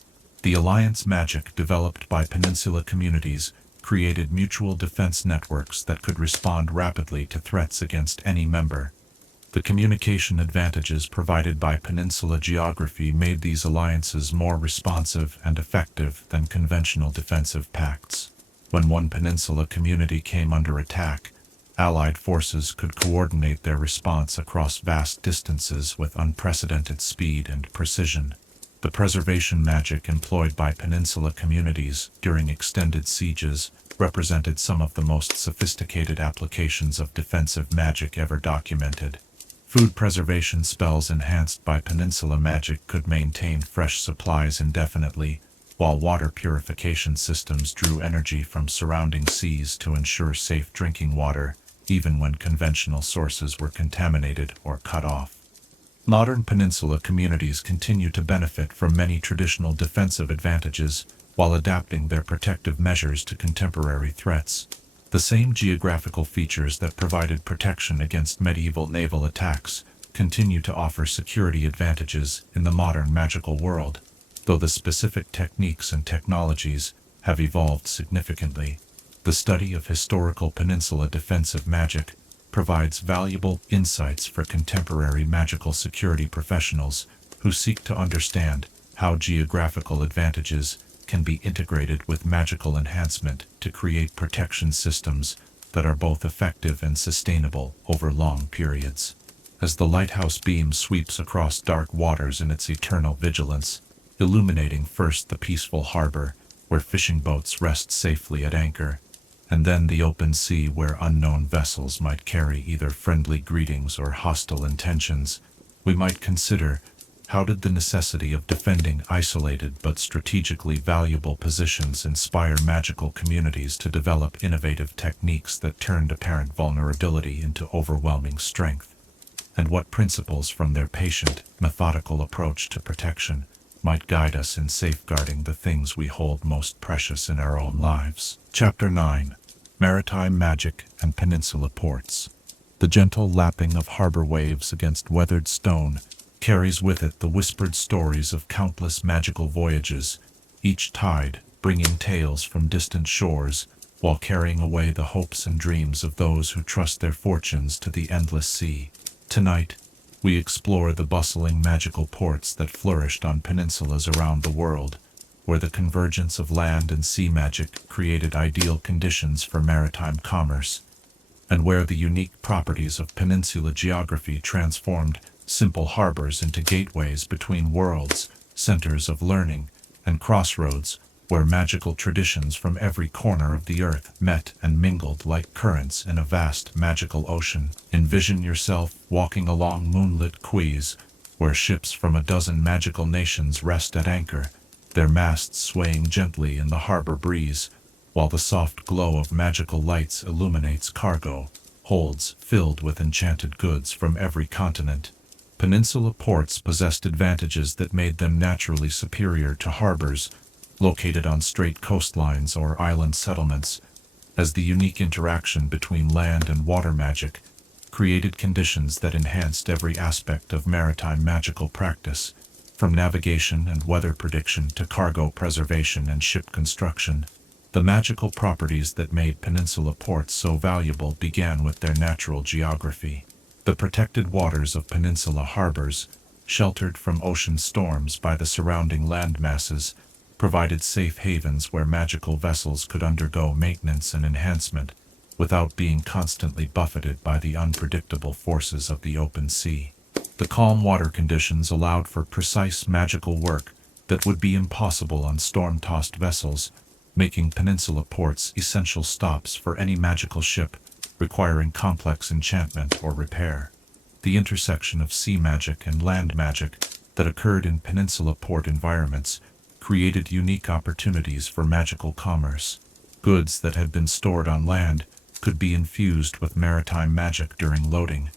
The alliance magic developed by peninsula communities created mutual defense networks that could respond rapidly to threats against any member. The communication advantages provided by peninsula geography made these alliances more responsive and effective than conventional defensive pacts. When one peninsula community came under attack, Allied forces could coordinate their response across vast distances with unprecedented speed and precision. The preservation magic employed by peninsula communities during extended sieges represented some of the most sophisticated applications of defensive magic ever documented. Food preservation spells enhanced by peninsula magic could maintain fresh supplies indefinitely, while water purification systems drew energy from surrounding seas to ensure safe drinking water, even when conventional sources were contaminated or cut off. Modern peninsula communities continue to benefit from many traditional defensive advantages while adapting their protective measures to contemporary threats. The same geographical features that provided protection against medieval naval attacks continue to offer security advantages in the modern magical world, though the specific techniques and technologies have evolved significantly. The study of historical peninsula defensive magic provides valuable insights for contemporary magical security professionals who seek to understand how geographical advantages can be integrated with magical enhancement to create protection systems that are both effective and sustainable over long periods. As the lighthouse beam sweeps across dark waters in its eternal vigilance, illuminating first the peaceful harbor where fishing boats rest safely at anchor, and then the open sea where unknown vessels might carry either friendly greetings or hostile intentions, we might consider how did the necessity of defending isolated but strategically valuable positions inspire magical communities to develop innovative techniques that turned apparent vulnerability into overwhelming strength, and what principles from their patient, methodical approach to protection might guide us in safeguarding the things we hold most precious in our own lives. Chapter 9. Maritime Magic and Peninsula Ports. The gentle lapping of harbor waves against weathered stone carries with it the whispered stories of countless magical voyages, each tide bringing tales from distant shores while carrying away the hopes and dreams of those who trust their fortunes to the endless sea. Tonight, we explore the bustling magical ports that flourished on peninsulas around the world, where the convergence of land and sea magic created ideal conditions for maritime commerce, and where the unique properties of peninsula geography transformed simple harbors into gateways between worlds, centers of learning, and crossroads where magical traditions from every corner of the earth met and mingled like currents in a vast magical ocean. Envision yourself walking along moonlit quays, where ships from a dozen magical nations rest at anchor, their masts swaying gently in the harbor breeze, while the soft glow of magical lights illuminates cargo holds filled with enchanted goods from every continent. Peninsula ports possessed advantages that made them naturally superior to harbors located on straight coastlines or island settlements, as the unique interaction between land and water magic created conditions that enhanced every aspect of maritime magical practice, from navigation and weather prediction to cargo preservation and ship construction. The magical properties that made peninsula ports so valuable began with their natural geography. The protected waters of peninsula harbors, sheltered from ocean storms by the surrounding land masses, provided safe havens where magical vessels could undergo maintenance and enhancement without being constantly buffeted by the unpredictable forces of the open sea. The calm water conditions allowed for precise magical work that would be impossible on storm-tossed vessels, making peninsula ports essential stops for any magical ship requiring complex enchantment or repair. The intersection of sea magic and land magic that occurred in peninsula port environments created unique opportunities for magical commerce. Goods that had been stored on land could be infused with maritime magic during loading,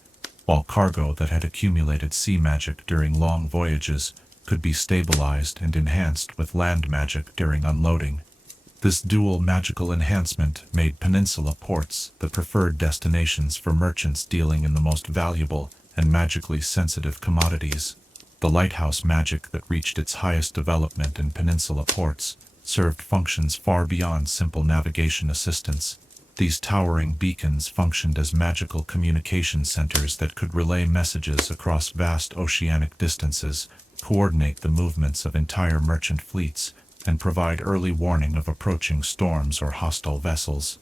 while cargo that had accumulated sea magic during long voyages could be stabilized and enhanced with land magic during unloading. This dual magical enhancement made peninsula ports the preferred destinations for merchants dealing in the most valuable and magically sensitive commodities. The lighthouse magic that reached its highest development in peninsula ports served functions far beyond simple navigation assistance. These towering beacons functioned as magical communication centers that could relay messages across vast oceanic distances, coordinate the movements of entire merchant fleets, and provide early warning of approaching storms or hostile vessels.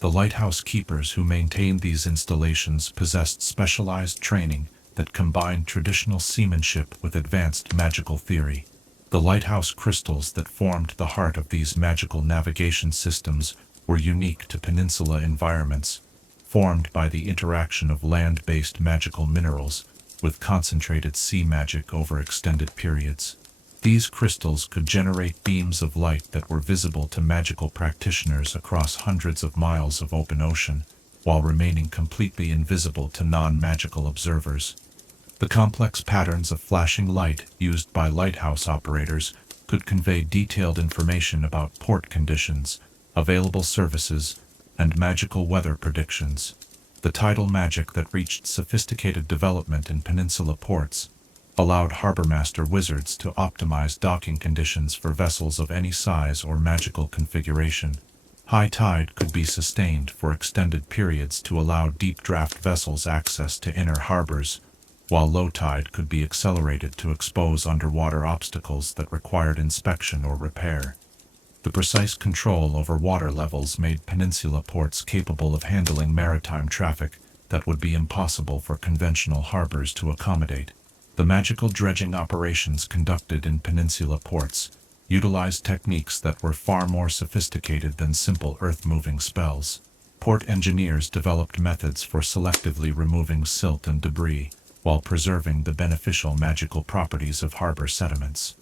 The lighthouse keepers who maintained these installations possessed specialized training that combined traditional seamanship with advanced magical theory. The lighthouse crystals that formed the heart of these magical navigation systems were unique to peninsula environments, formed by the interaction of land-based magical minerals with concentrated sea magic over extended periods. These crystals could generate beams of light that were visible to magical practitioners across hundreds of miles of open ocean, while remaining completely invisible to non-magical observers. The complex patterns of flashing light used by lighthouse operators could convey detailed information about port conditions, available services, and magical weather predictions. The tidal magic that reached sophisticated development in Peninsula ports allowed harbormaster wizards to optimize docking conditions for vessels of any size or magical configuration. High tide could be sustained for extended periods to allow deep draft vessels access to inner harbors, while low tide could be accelerated to expose underwater obstacles that required inspection or repair. The precise control over water levels made Peninsula ports capable of handling maritime traffic that would be impossible for conventional harbors to accommodate. The magical dredging operations conducted in Peninsula ports utilized techniques that were far more sophisticated than simple earth-moving spells. Port engineers developed methods for selectively removing silt and debris, while preserving the beneficial magical properties of harbor sediments.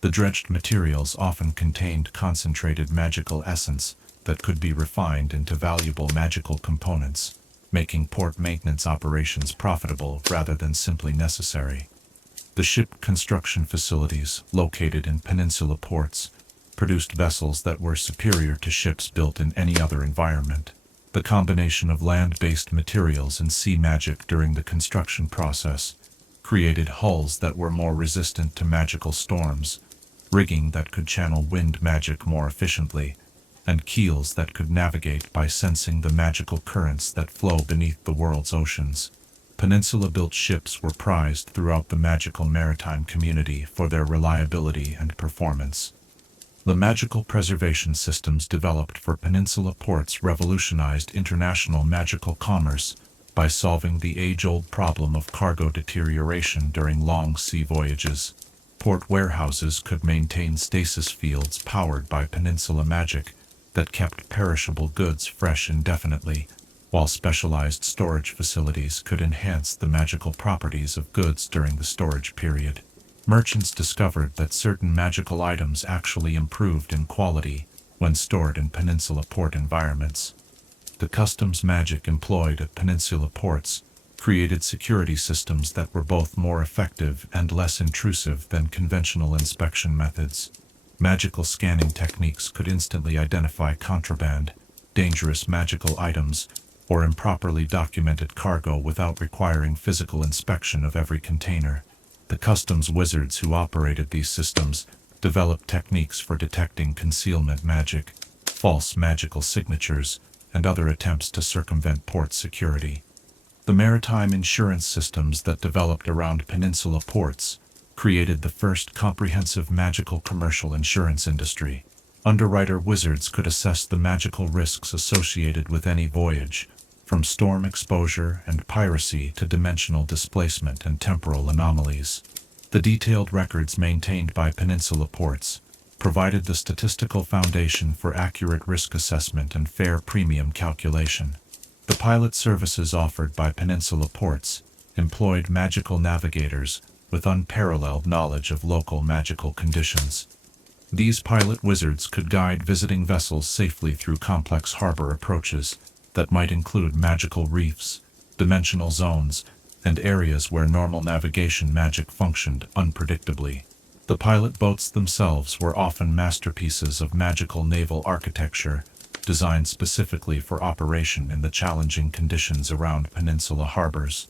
The dredged materials often contained concentrated magical essence that could be refined into valuable magical components, making port maintenance operations profitable rather than simply necessary. The ship construction facilities, located in Peninsula ports, produced vessels that were superior to ships built in any other environment. The combination of land-based materials and sea magic during the construction process created hulls that were more resistant to magical storms, rigging that could channel wind magic more efficiently, and keels that could navigate by sensing the magical currents that flow beneath the world's oceans. Peninsula-built ships were prized throughout the magical maritime community for their reliability and performance. The magical preservation systems developed for Peninsula ports revolutionized international magical commerce by solving the age-old problem of cargo deterioration during long sea voyages. Port warehouses could maintain stasis fields powered by Peninsula magic that kept perishable goods fresh indefinitely, while specialized storage facilities could enhance the magical properties of goods during the storage period. Merchants discovered that certain magical items actually improved in quality when stored in Peninsula port environments. The customs magic employed at Peninsula ports created security systems that were both more effective and less intrusive than conventional inspection methods. Magical scanning techniques could instantly identify contraband, dangerous magical items, or improperly documented cargo without requiring physical inspection of every container. The customs wizards who operated these systems developed techniques for detecting concealment magic, false magical signatures, and other attempts to circumvent port security. The maritime insurance systems that developed around Peninsula ports created the first comprehensive magical commercial insurance industry. Underwriter wizards could assess the magical risks associated with any voyage, from storm exposure and piracy to dimensional displacement and temporal anomalies. The detailed records maintained by Peninsula ports provided the statistical foundation for accurate risk assessment and fair premium calculation. The pilot services offered by Peninsula ports employed magical navigators with unparalleled knowledge of local magical conditions. These pilot wizards could guide visiting vessels safely through complex harbor approaches that might include magical reefs, dimensional zones, and areas where normal navigation magic functioned unpredictably. The pilot boats themselves were often masterpieces of magical naval architecture, designed specifically for operation in the challenging conditions around Peninsula harbors.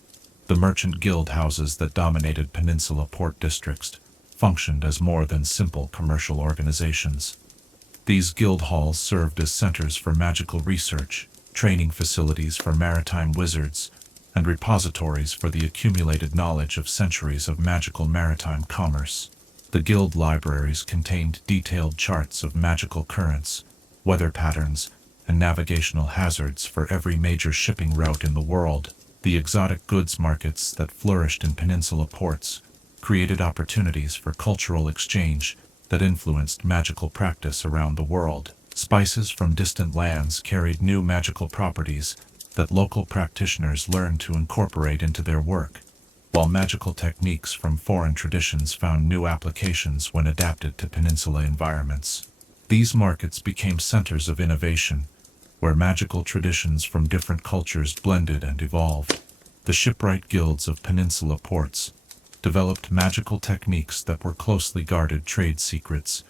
The merchant guild houses that dominated Peninsula port districts functioned as more than simple commercial organizations. These guild halls served as centers for magical research, training facilities for maritime wizards, and repositories for the accumulated knowledge of centuries of magical maritime commerce. The guild libraries contained detailed charts of magical currents, weather patterns, and navigational hazards for every major shipping route in the world. The exotic goods markets that flourished in Peninsula ports created opportunities for cultural exchange that influenced magical practice around the world. Spices from distant lands carried new magical properties that local practitioners learned to incorporate into their work, while magical techniques from foreign traditions found new applications when adapted to Peninsula environments. These markets became centers of innovation, where magical traditions from different cultures blended and evolved. The shipwright guilds of Peninsula ports developed magical techniques that were closely guarded trade secrets,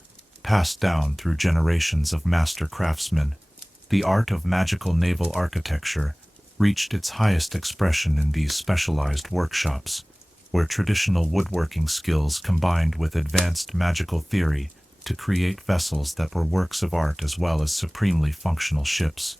passed down through generations of master craftsmen. The art of magical naval architecture reached its highest expression in these specialized workshops, where traditional woodworking skills combined with advanced magical theory to create vessels that were works of art as well as supremely functional ships.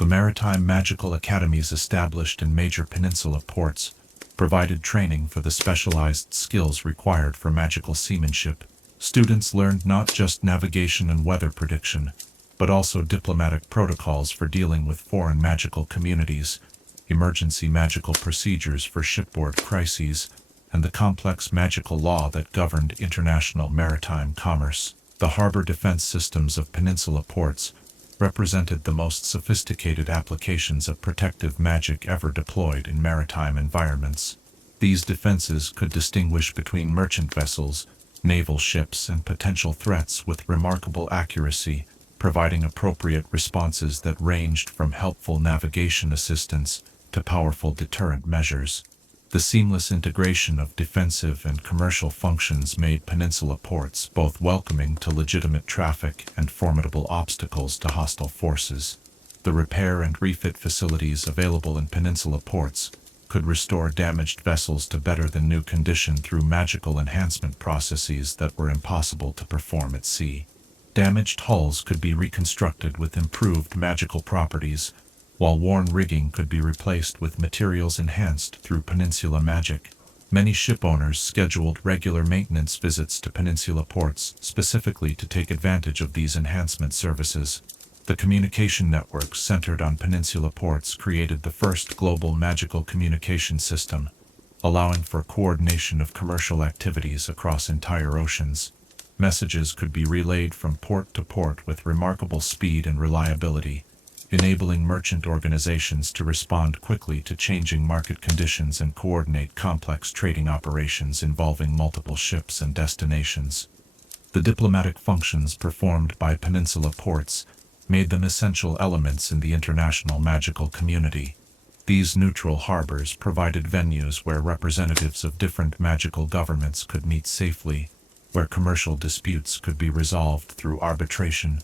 The maritime magical academies established in major peninsula ports provided training for the specialized skills required for magical seamanship. Students learned not just navigation and weather prediction, but also diplomatic protocols for dealing with foreign magical communities, emergency magical procedures for shipboard crises, and the complex magical law that governed international maritime commerce. The harbor defense systems of peninsula ports represented the most sophisticated applications of protective magic ever deployed in maritime environments. These defenses could distinguish between merchant vessels, naval ships, and potential threats with remarkable accuracy, providing appropriate responses that ranged from helpful navigation assistance to powerful deterrent measures. The seamless integration of defensive and commercial functions made peninsula ports both welcoming to legitimate traffic and formidable obstacles to hostile forces. The repair and refit facilities available in peninsula ports could restore damaged vessels to better than new condition through magical enhancement processes that were impossible to perform at sea. Damaged hulls could be reconstructed with improved magical properties, while worn rigging could be replaced with materials enhanced through peninsula magic. Many shipowners scheduled regular maintenance visits to peninsula ports specifically to take advantage of these enhancement services. The communication networks centered on peninsula ports created the first global magical communication system, allowing for coordination of commercial activities across entire oceans. Messages could be relayed from port to port with remarkable speed and reliability, enabling merchant organizations to respond quickly to changing market conditions and coordinate complex trading operations involving multiple ships and destinations. The diplomatic functions performed by peninsula ports made them essential elements in the international magical community. These neutral harbors provided venues where representatives of different magical governments could meet safely, where commercial disputes could be resolved through arbitration,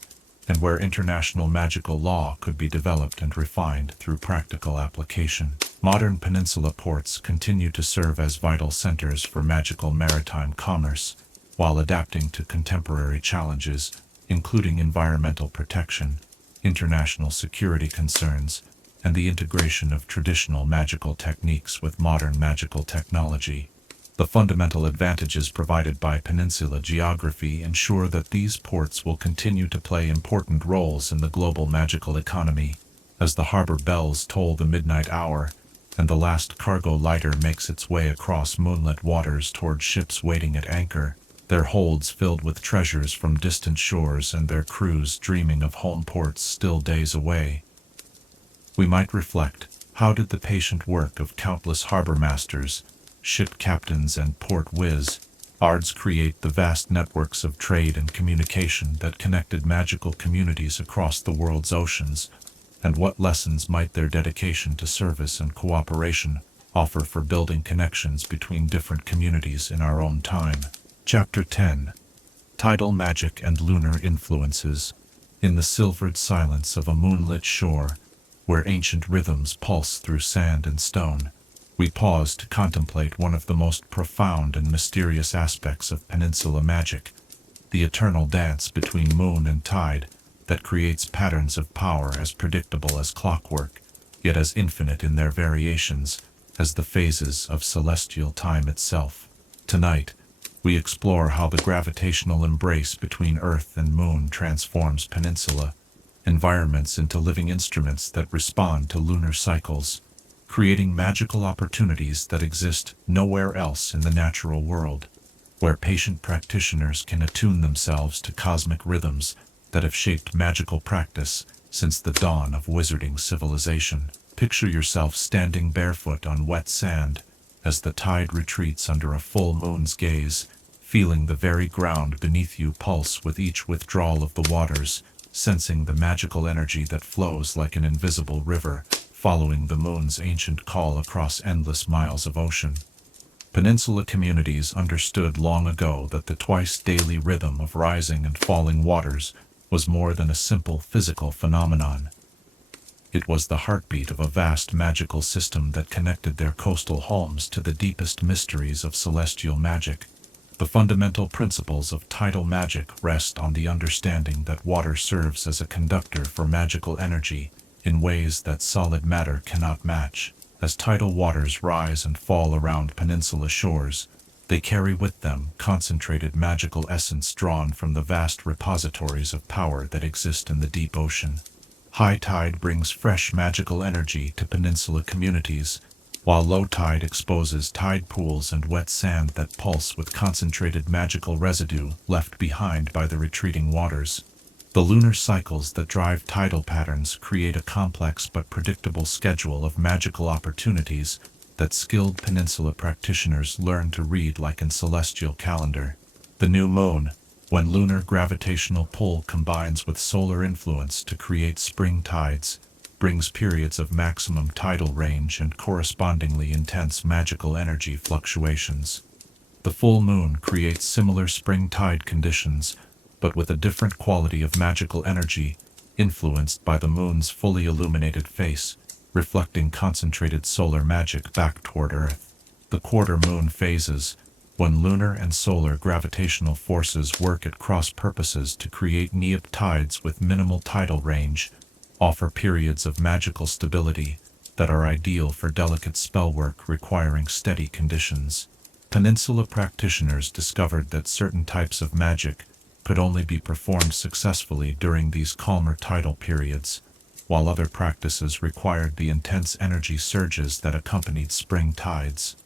and where international magical law could be developed and refined through practical application. Modern peninsula ports continue to serve as vital centers for magical maritime commerce, while adapting to contemporary challenges, including environmental protection, international security concerns, and the integration of traditional magical techniques with modern magical technology. The fundamental advantages provided by peninsula geography ensure that these ports will continue to play important roles in the global magical economy. As the harbor bells toll the midnight hour, and the last cargo lighter makes its way across moonlit waters toward ships waiting at anchor, their holds filled with treasures from distant shores and their crews dreaming of home ports still days away, we might reflect, how did the patient work of countless harbor masters, ship captains, and port wizards create the vast networks of trade and communication that connected magical communities across the world's oceans, and what lessons might their dedication to service and cooperation offer for building connections between different communities in our own time? Chapter 10. Tidal Magic and Lunar Influences. In the silvered silence of a moonlit shore, where ancient rhythms pulse through sand and stone, we pause to contemplate one of the most profound and mysterious aspects of peninsula magic, the eternal dance between moon and tide that creates patterns of power as predictable as clockwork, yet as infinite in their variations as the phases of celestial time itself. Tonight, we explore how the gravitational embrace between Earth and Moon transforms peninsula environments into living instruments that respond to lunar cycles, creating magical opportunities that exist nowhere else in the natural world, where patient practitioners can attune themselves to cosmic rhythms that have shaped magical practice since the dawn of wizarding civilization. Picture yourself standing barefoot on wet sand as the tide retreats under a full moon's gaze, feeling the very ground beneath you pulse with each withdrawal of the waters, sensing the magical energy that flows like an invisible river, following the moon's ancient call across endless miles of ocean. Peninsula communities understood long ago that the twice-daily rhythm of rising and falling waters was more than a simple physical phenomenon. It was the heartbeat of a vast magical system that connected their coastal homes to the deepest mysteries of celestial magic. The fundamental principles of tidal magic rest on the understanding that water serves as a conductor for magical energy in ways that solid matter cannot match. As tidal waters rise and fall around peninsula shores, they carry with them concentrated magical essence drawn from the vast repositories of power that exist in the deep ocean. High tide brings fresh magical energy to peninsula communities, while low tide exposes tide pools and wet sand that pulse with concentrated magical residue left behind by the retreating waters. The lunar cycles that drive tidal patterns create a complex but predictable schedule of magical opportunities that skilled peninsula practitioners learn to read like a celestial calendar. The new moon, when lunar gravitational pull combines with solar influence to create spring tides, brings periods of maximum tidal range and correspondingly intense magical energy fluctuations. The full moon creates similar spring tide conditions, but with a different quality of magical energy, influenced by the moon's fully illuminated face, reflecting concentrated solar magic back toward Earth. The quarter moon phases, when lunar and solar gravitational forces work at cross purposes to create neap tides with minimal tidal range, offer periods of magical stability that are ideal for delicate spellwork requiring steady conditions. Peninsula practitioners discovered that certain types of magic could only be performed successfully during these calmer tidal periods, while other practices required the intense energy surges that accompanied spring tides.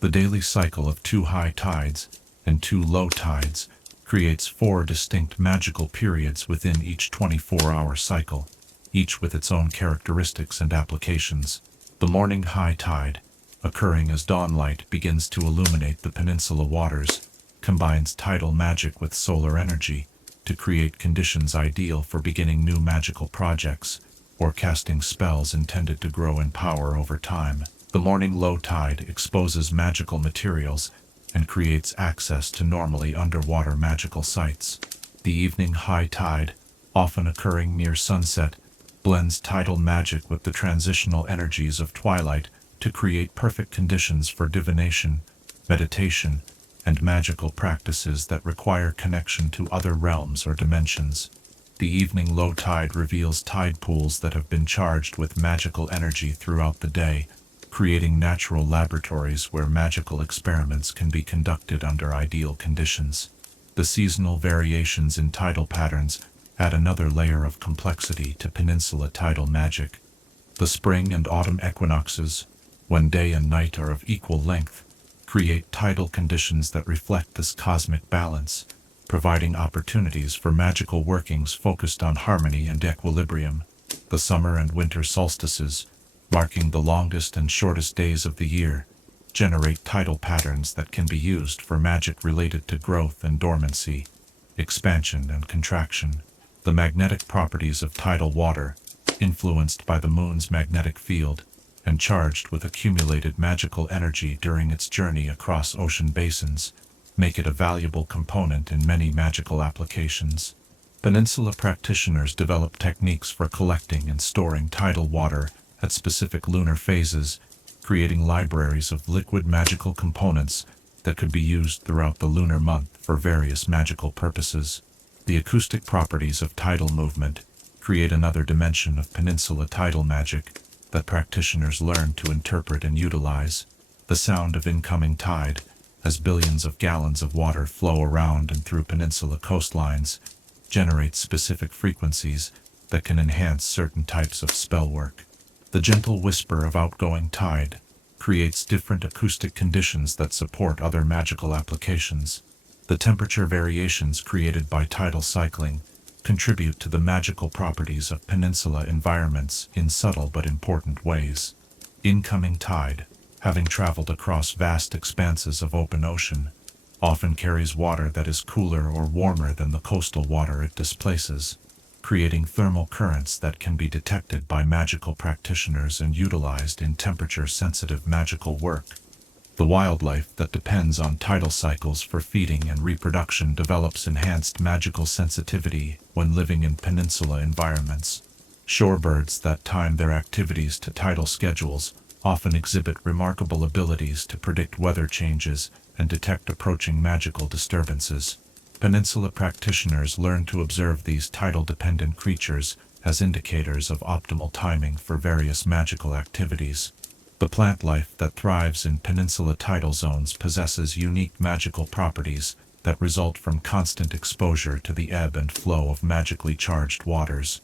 The daily cycle of 2 high tides and 2 low tides creates 4 distinct magical periods within each 24-hour cycle, each with its own characteristics and applications. The morning high tide, occurring as dawnlight begins to illuminate the peninsula waters, combines tidal magic with solar energy to create conditions ideal for beginning new magical projects or casting spells intended to grow in power over time. The morning low tide exposes magical materials and creates access to normally underwater magical sites. The evening high tide, often occurring near sunset, blends tidal magic with the transitional energies of twilight to create perfect conditions for divination, meditation, and magical practices that require connection to other realms or dimensions. The evening low tide reveals tide pools that have been charged with magical energy throughout the day, creating natural laboratories where magical experiments can be conducted under ideal conditions. The seasonal variations in tidal patterns add another layer of complexity to peninsula tidal magic. The spring and autumn equinoxes, when day and night are of equal length, create tidal conditions that reflect this cosmic balance, providing opportunities for magical workings focused on harmony and equilibrium. The summer and winter solstices, marking the longest and shortest days of the year, generate tidal patterns that can be used for magic related to growth and dormancy, expansion and contraction. The magnetic properties of tidal water, influenced by the moon's magnetic field, and charged with accumulated magical energy during its journey across ocean basins, make it a valuable component in many magical applications. Peninsula practitioners develop techniques for collecting and storing tidal water at specific lunar phases, creating libraries of liquid magical components that could be used throughout the lunar month for various magical purposes. The acoustic properties of tidal movement create another dimension of peninsula tidal magic that practitioners learn to interpret and utilize. The sound of incoming tide, as billions of gallons of water flow around and through peninsula coastlines, generates specific frequencies that can enhance certain types of spellwork. The gentle whisper of outgoing tide creates different acoustic conditions that support other magical applications. The temperature variations created by tidal cycling contribute to the magical properties of peninsula environments in subtle but important ways. Incoming tide, having traveled across vast expanses of open ocean, often carries water that is cooler or warmer than the coastal water it displaces. creating thermal currents that can be detected by magical practitioners and utilized in temperature-sensitive magical work. The wildlife that depends on tidal cycles for feeding and reproduction develops enhanced magical sensitivity when living in peninsula environments. Shorebirds that time their activities to tidal schedules often exhibit remarkable abilities to predict weather changes and detect approaching magical disturbances. Peninsula practitioners learn to observe these tidal-dependent creatures as indicators of optimal timing for various magical activities. The plant life that thrives in peninsula tidal zones possesses unique magical properties that result from constant exposure to the ebb and flow of magically charged waters.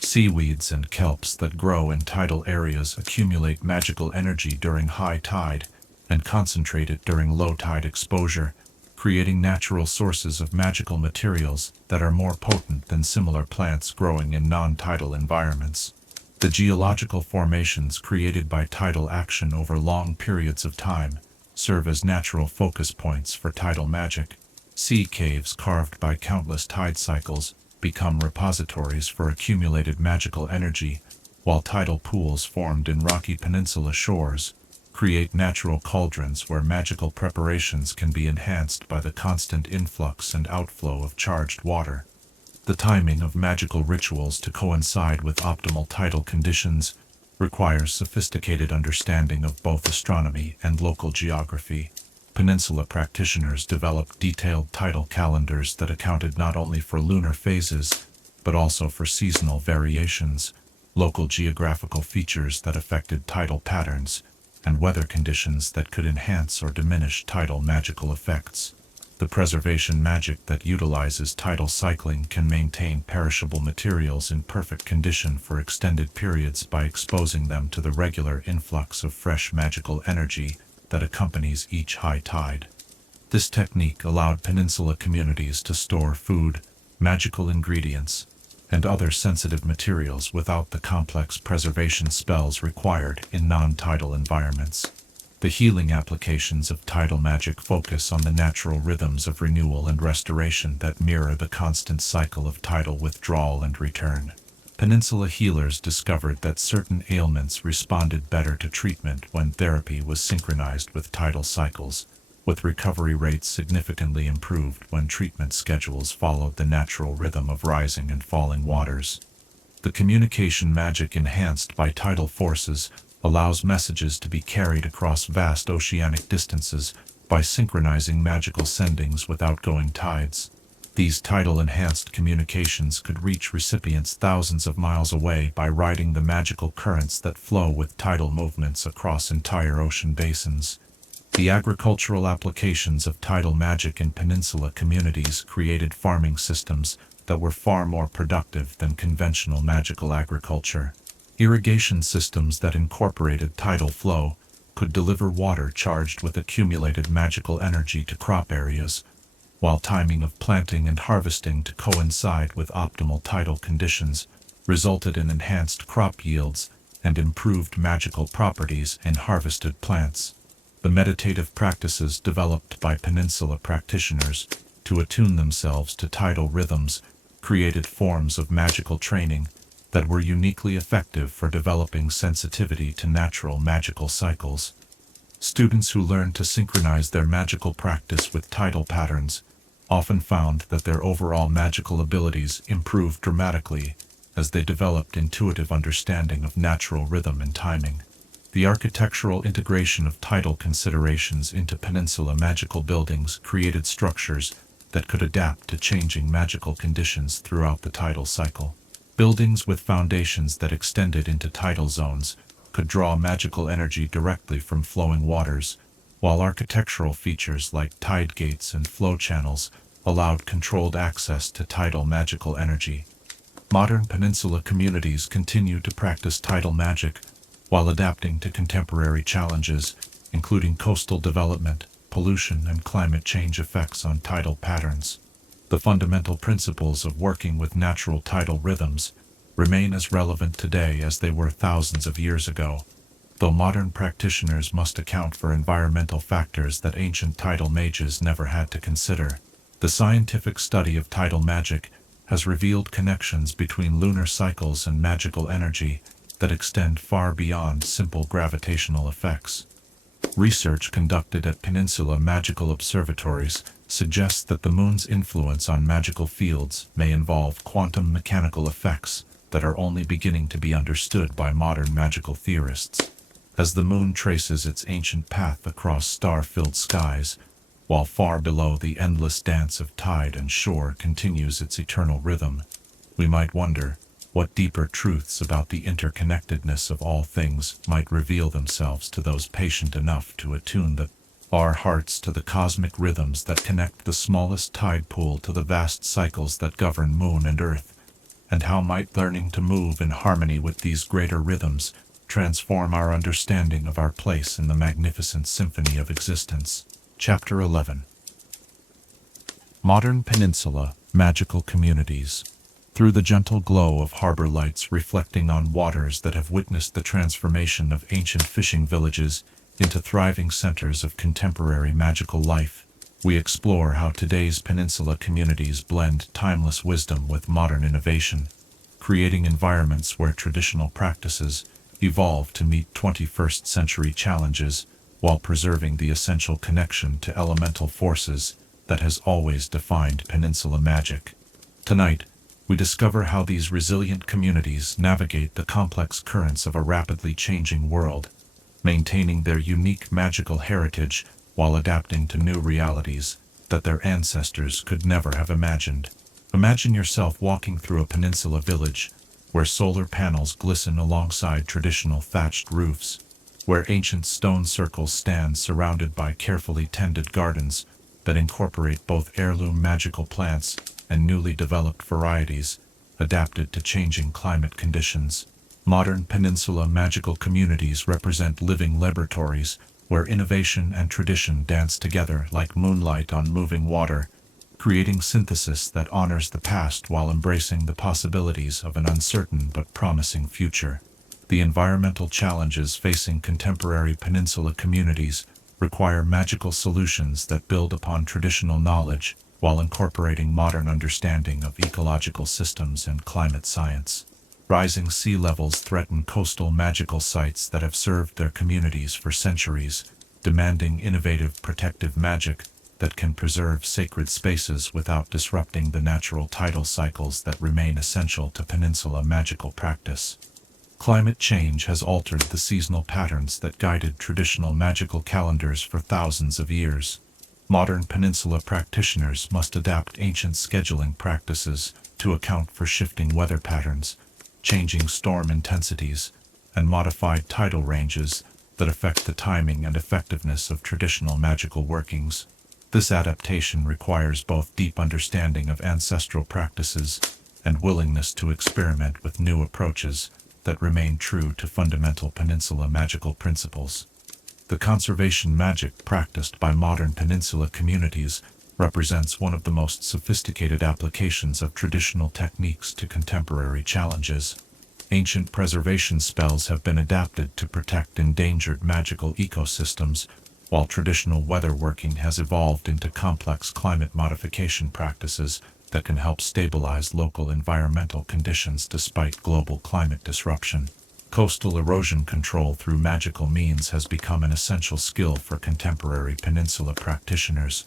Seaweeds and kelps that grow in tidal areas accumulate magical energy during high tide and concentrate it during low tide exposure, creating natural sources of magical materials that are more potent than similar plants growing in non-tidal environments. The geological formations created by tidal action over long periods of time serve as natural focus points for tidal magic. Sea caves carved by countless tide cycles become repositories for accumulated magical energy, while tidal pools formed in rocky peninsula shores create natural cauldrons where magical preparations can be enhanced by the constant influx and outflow of charged water. The timing of magical rituals to coincide with optimal tidal conditions requires sophisticated understanding of both astronomy and local geography. Peninsula practitioners developed detailed tidal calendars that accounted not only for lunar phases, but also for seasonal variations, local geographical features that affected tidal patterns, and weather conditions that could enhance or diminish tidal magical effects. The preservation magic that utilizes tidal cycling can maintain perishable materials in perfect condition for extended periods by exposing them to the regular influx of fresh magical energy that accompanies each high tide. This technique allowed peninsula communities to store food, magical ingredients, and other sensitive materials without the complex preservation spells required in non-tidal environments. The healing applications of tidal magic focus on the natural rhythms of renewal and restoration that mirror the constant cycle of tidal withdrawal and return. Peninsula healers discovered that certain ailments responded better to treatment when therapy was synchronized with tidal cycles, with recovery rates significantly improved when treatment schedules followed the natural rhythm of rising and falling waters. The communication magic enhanced by tidal forces allows messages to be carried across vast oceanic distances by synchronizing magical sendings with outgoing tides. These tidal-enhanced communications could reach recipients thousands of miles away by riding the magical currents that flow with tidal movements across entire ocean basins. The agricultural applications of tidal magic in peninsula communities created farming systems that were far more productive than conventional magical agriculture. Irrigation systems that incorporated tidal flow could deliver water charged with accumulated magical energy to crop areas, while timing of planting and harvesting to coincide with optimal tidal conditions resulted in enhanced crop yields and improved magical properties in harvested plants. The meditative practices developed by peninsula practitioners to attune themselves to tidal rhythms created forms of magical training that were uniquely effective for developing sensitivity to natural magical cycles. Students who learned to synchronize their magical practice with tidal patterns often found that their overall magical abilities improved dramatically as they developed intuitive understanding of natural rhythm and timing. The architectural integration of tidal considerations into peninsula magical buildings created structures that could adapt to changing magical conditions throughout the tidal cycle. Buildings with foundations that extended into tidal zones could draw magical energy directly from flowing waters, while architectural features like tide gates and flow channels allowed controlled access to tidal magical energy. Modern peninsula communities continue to practice tidal magic while adapting to contemporary challenges, including coastal development, pollution, and climate change effects on tidal patterns. The fundamental principles of working with natural tidal rhythms remain as relevant today as they were thousands of years ago, though modern practitioners must account for environmental factors that ancient tidal mages never had to consider. The scientific study of tidal magic has revealed connections between lunar cycles and magical energy that extend far beyond simple gravitational effects. Research conducted at Peninsula magical observatories suggests that the moon's influence on magical fields may involve quantum mechanical effects that are only beginning to be understood by modern magical theorists. As the moon traces its ancient path across star-filled skies, while far below the endless dance of tide and shore continues its eternal rhythm, we might wonder what deeper truths about the interconnectedness of all things might reveal themselves to those patient enough to attune our hearts to the cosmic rhythms that connect the smallest tide pool to the vast cycles that govern moon and earth, and how might learning to move in harmony with these greater rhythms transform our understanding of our place in the magnificent symphony of existence. Chapter 11. Modern Peninsula Magical Communities. Through the gentle glow of harbor lights reflecting on waters that have witnessed the transformation of ancient fishing villages into thriving centers of contemporary magical life, we explore how today's peninsula communities blend timeless wisdom with modern innovation, creating environments where traditional practices evolve to meet 21st century challenges while preserving the essential connection to elemental forces that has always defined peninsula magic. Tonight, we discover how these resilient communities navigate the complex currents of a rapidly changing world, maintaining their unique magical heritage while adapting to new realities that their ancestors could never have imagined. Imagine yourself walking through a peninsula village where solar panels glisten alongside traditional thatched roofs, where ancient stone circles stand surrounded by carefully tended gardens that incorporate both heirloom magical plants and newly developed varieties adapted to changing climate conditions. Modern peninsula magical communities represent living laboratories where innovation and tradition dance together like moonlight on moving water, creating synthesis that honors the past while embracing the possibilities of an uncertain but promising future. The environmental challenges facing contemporary peninsula communities require magical solutions that build upon traditional knowledge while incorporating modern understanding of ecological systems and climate science. Rising sea levels threaten coastal magical sites that have served their communities for centuries, demanding innovative protective magic that can preserve sacred spaces without disrupting the natural tidal cycles that remain essential to peninsula magical practice. Climate change has altered the seasonal patterns that guided traditional magical calendars for thousands of years. Modern peninsula practitioners must adapt ancient scheduling practices to account for shifting weather patterns, changing storm intensities, and modified tidal ranges that affect the timing and effectiveness of traditional magical workings. This adaptation requires both deep understanding of ancestral practices and willingness to experiment with new approaches that remain true to fundamental peninsula magical principles. The conservation magic practiced by modern peninsula communities represents one of the most sophisticated applications of traditional techniques to contemporary challenges. Ancient preservation spells have been adapted to protect endangered magical ecosystems, while traditional weatherworking has evolved into complex climate modification practices that can help stabilize local environmental conditions despite global climate disruption. Coastal erosion control through magical means has become an essential skill for contemporary peninsula practitioners.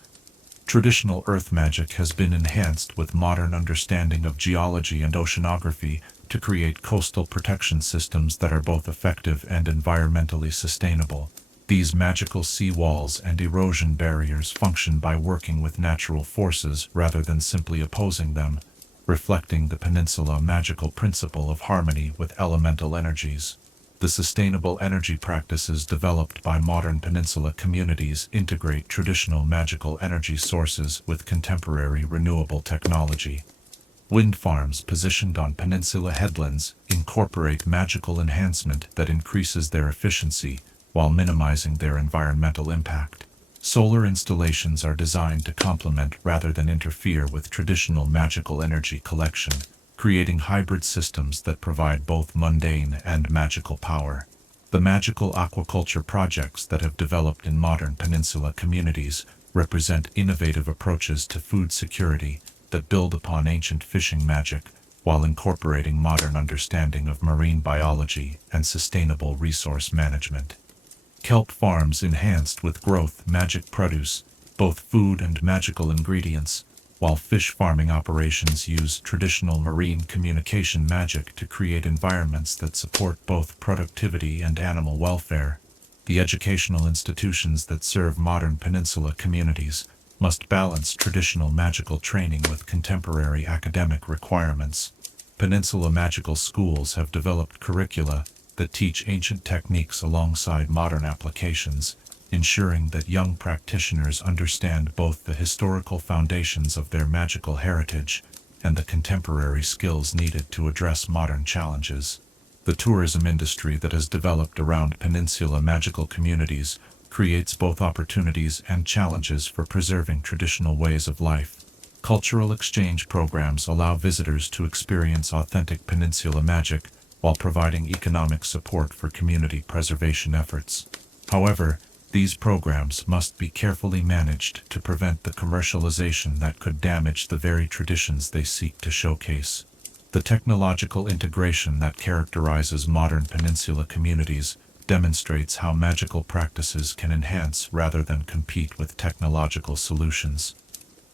Traditional earth magic has been enhanced with modern understanding of geology and oceanography to create coastal protection systems that are both effective and environmentally sustainable. These magical sea walls and erosion barriers function by working with natural forces rather than simply opposing them, reflecting the peninsula magical principle of harmony with elemental energies. The sustainable energy practices developed by modern peninsula communities integrate traditional magical energy sources with contemporary renewable technology. Wind farms positioned on peninsula headlands incorporate magical enhancement that increases their efficiency while minimizing their environmental impact. Solar installations are designed to complement rather than interfere with traditional magical energy collection, creating hybrid systems that provide both mundane and magical power. The magical aquaculture projects that have developed in modern peninsula communities represent innovative approaches to food security that build upon ancient fishing magic while incorporating modern understanding of marine biology and sustainable resource management. Kelp farms enhanced with growth magic produce, both food and magical ingredients, while fish farming operations use traditional marine communication magic to create environments that support both productivity and animal welfare. The educational institutions that serve modern peninsula communities must balance traditional magical training with contemporary academic requirements. Peninsula magical schools have developed curricula that teach ancient techniques alongside modern applications, ensuring that young practitioners understand both the historical foundations of their magical heritage and the contemporary skills needed to address modern challenges. The tourism industry that has developed around peninsula magical communities creates both opportunities and challenges for preserving traditional ways of life. Cultural exchange programs allow visitors to experience authentic peninsula magic while providing economic support for community preservation efforts. However, these programs must be carefully managed to prevent the commercialization that could damage the very traditions they seek to showcase. The technological integration that characterizes modern peninsula communities demonstrates how magical practices can enhance rather than compete with technological solutions.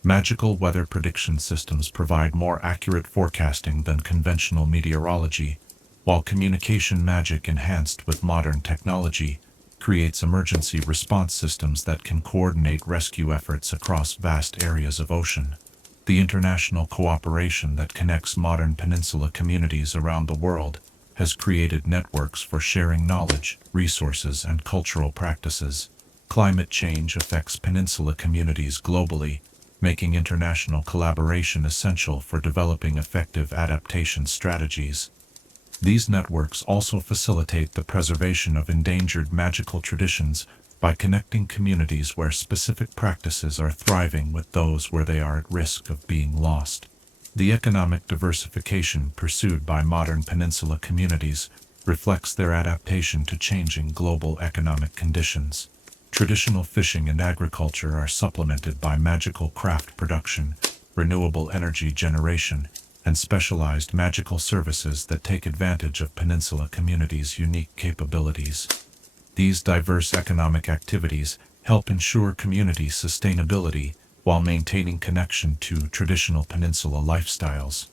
Magical weather prediction systems provide more accurate forecasting than conventional meteorology, while communication magic enhanced with modern technology creates emergency response systems that can coordinate rescue efforts across vast areas of ocean. The international cooperation that connects modern peninsula communities around the world has created networks for sharing knowledge, resources, and cultural practices. Climate change affects peninsula communities globally, making international collaboration essential for developing effective adaptation strategies. These networks also facilitate the preservation of endangered magical traditions by connecting communities where specific practices are thriving with those where they are at risk of being lost. The economic diversification pursued by modern peninsula communities reflects their adaptation to changing global economic conditions. Traditional fishing and agriculture are supplemented by magical craft production, renewable energy generation, and specialized magical services that take advantage of peninsula communities' unique capabilities. These diverse economic activities help ensure community sustainability while maintaining connection to traditional peninsula lifestyles.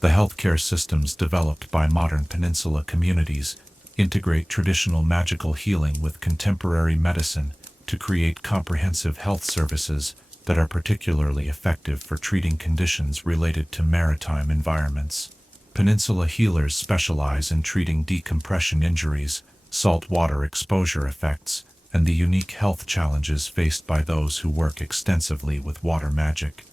The healthcare systems developed by modern peninsula communities integrate traditional magical healing with contemporary medicine to create comprehensive health services that are particularly effective for treating conditions related to maritime environments. Peninsula healers specialize in treating decompression injuries, saltwater exposure effects, and the unique health challenges faced by those who work extensively with water magic.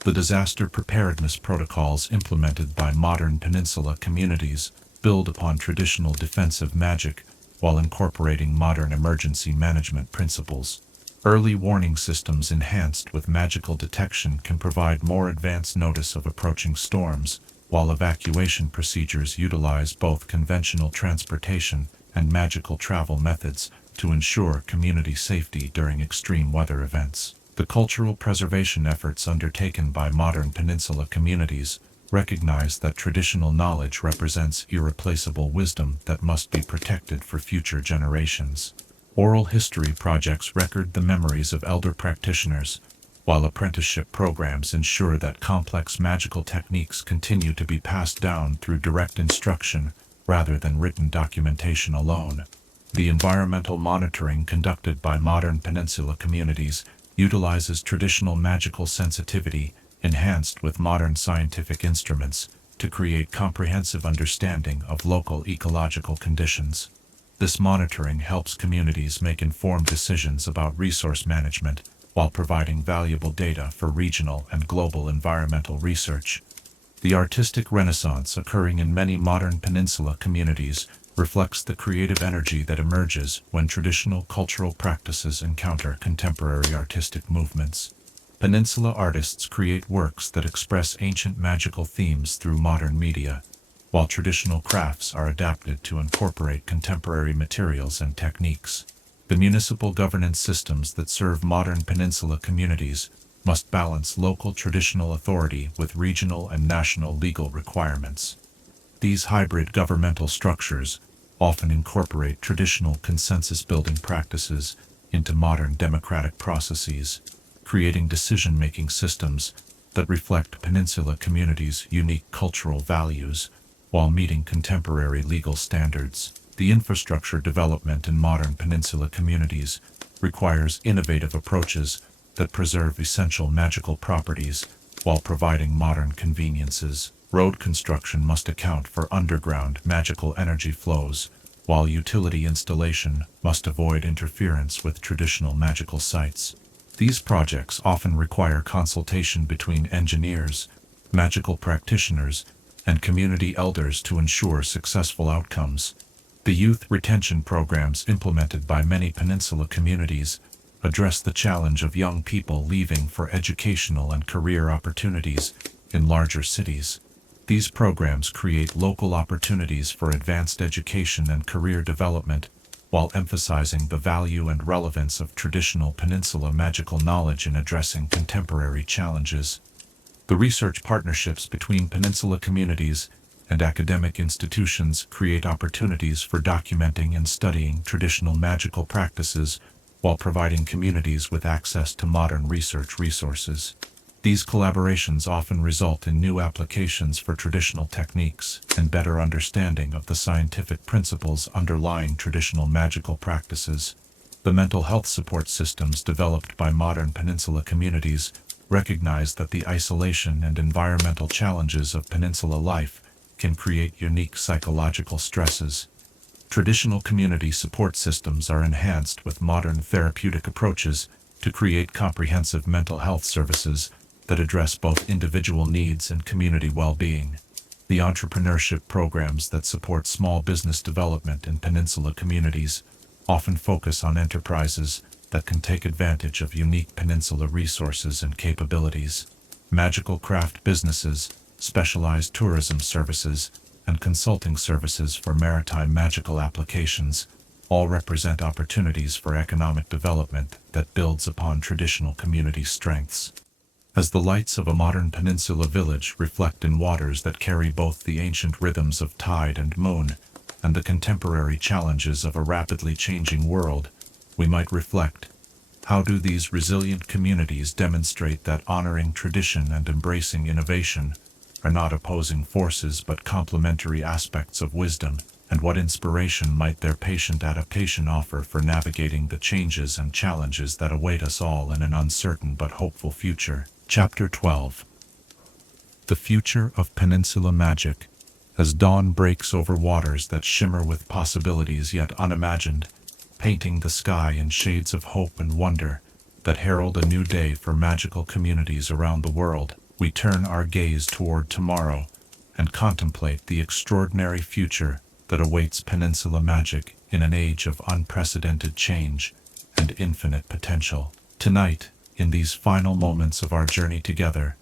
The disaster preparedness protocols implemented by modern peninsula communities build upon traditional defensive magic while incorporating modern emergency management principles. Early warning systems enhanced with magical detection can provide more advance notice of approaching storms, while evacuation procedures utilize both conventional transportation and magical travel methods to ensure community safety during extreme weather events. The cultural preservation efforts undertaken by modern peninsula communities recognize that traditional knowledge represents irreplaceable wisdom that must be protected for future generations. Oral history projects record the memories of elder practitioners, while apprenticeship programs ensure that complex magical techniques continue to be passed down through direct instruction rather than written documentation alone. The environmental monitoring conducted by modern peninsula communities utilizes traditional magical sensitivity enhanced with modern scientific instruments to create comprehensive understanding of local ecological conditions. This monitoring helps communities make informed decisions about resource management while providing valuable data for regional and global environmental research. The artistic renaissance occurring in many modern peninsula communities reflects the creative energy that emerges when traditional cultural practices encounter contemporary artistic movements. Peninsula artists create works that express ancient magical themes through modern media, while traditional crafts are adapted to incorporate contemporary materials and techniques. The municipal governance systems that serve modern peninsula communities must balance local traditional authority with regional and national legal requirements. These hybrid governmental structures often incorporate traditional consensus-building practices into modern democratic processes, creating decision-making systems that reflect Peninsula communities' unique cultural values while meeting contemporary legal standards. The infrastructure development in modern Peninsula communities requires innovative approaches that preserve essential magical properties while providing modern conveniences. Road construction must account for underground magical energy flows, while utility installation must avoid interference with traditional magical sites. These projects often require consultation between engineers, magical practitioners, and community elders to ensure successful outcomes. The youth retention programs implemented by many Peninsula communities address the challenge of young people leaving for educational and career opportunities in larger cities. These programs create local opportunities for advanced education and career development while emphasizing the value and relevance of traditional Peninsula magical knowledge in addressing contemporary challenges. The research partnerships between Peninsula communities and academic institutions create opportunities for documenting and studying traditional magical practices while providing communities with access to modern research resources. These collaborations often result in new applications for traditional techniques and better understanding of the scientific principles underlying traditional magical practices. The mental health support systems developed by modern Peninsula communities recognize that the isolation and environmental challenges of Peninsula life can create unique psychological stresses. Traditional community support systems are enhanced with modern therapeutic approaches to create comprehensive mental health services that address both individual needs and community well-being. The entrepreneurship programs that support small business development in Peninsula communities often focus on enterprises that can take advantage of unique Peninsula resources and capabilities. Magical craft businesses, specialized tourism services, and consulting services for maritime magical applications all represent opportunities for economic development that builds upon traditional community strengths. As the lights of a modern Peninsula village reflect in waters that carry both the ancient rhythms of tide and moon and the contemporary challenges of a rapidly changing world, we might reflect, how do these resilient communities demonstrate that honoring tradition and embracing innovation are not opposing forces but complementary aspects of wisdom, and what inspiration might their patient adaptation offer for navigating the changes and challenges that await us all in an uncertain but hopeful future? Chapter 12. The Future of Peninsula Magic. As dawn breaks over waters that shimmer with possibilities yet unimagined, painting the sky in shades of hope and wonder that herald a new day for magical communities around the world, we turn our gaze toward tomorrow and contemplate the extraordinary future that awaits Peninsula magic in an age of unprecedented change and infinite potential. Tonight, in these final moments of our journey together,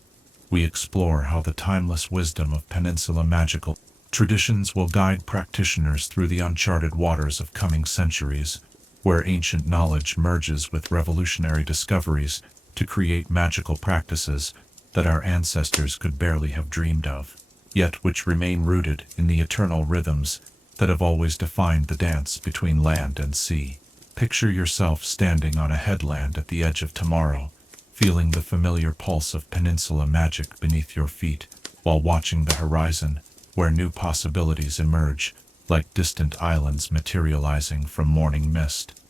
we explore how the timeless wisdom of Peninsula magical traditions will guide practitioners through the uncharted waters of coming centuries, where ancient knowledge merges with revolutionary discoveries to create magical practices that our ancestors could barely have dreamed of, yet which remain rooted in the eternal rhythms that have always defined the dance between land and sea. Picture yourself standing on a headland at the edge of tomorrow, feeling the familiar pulse of Peninsula magic beneath your feet, while watching the horizon, where new possibilities emerge, like distant islands materializing from morning mist.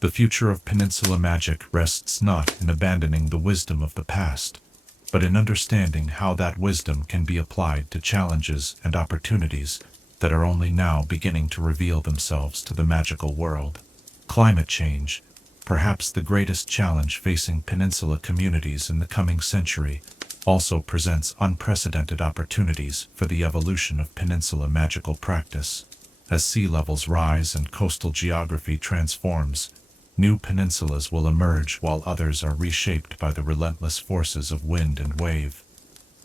The future of Peninsula magic rests not in abandoning the wisdom of the past, but in understanding how that wisdom can be applied to challenges and opportunities that are only now beginning to reveal themselves to the magical world. Climate change, perhaps the greatest challenge facing Peninsula communities in the coming century, also presents unprecedented opportunities for the evolution of Peninsula magical practice. As sea levels rise and coastal geography transforms, new peninsulas will emerge while others are reshaped by the relentless forces of wind and wave.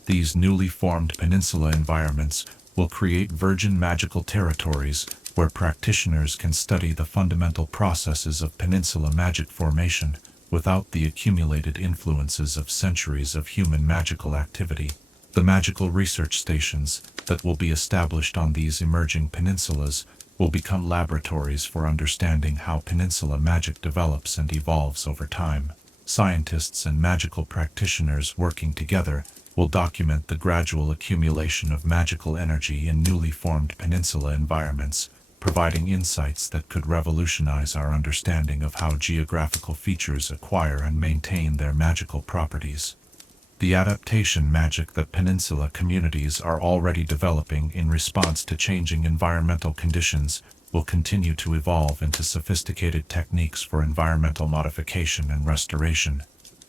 These newly formed peninsula environments will create virgin magical territories where practitioners can study the fundamental processes of peninsula magic formation without the accumulated influences of centuries of human magical activity. The magical research stations that will be established on these emerging peninsulas will become laboratories for understanding how peninsula magic develops and evolves over time. Scientists and magical practitioners working together will document the gradual accumulation of magical energy in newly formed peninsula environments, providing insights that could revolutionize our understanding of how geographical features acquire and maintain their magical properties. The adaptation magic that peninsula communities are already developing in response to changing environmental conditions will continue to evolve into sophisticated techniques for environmental modification and restoration.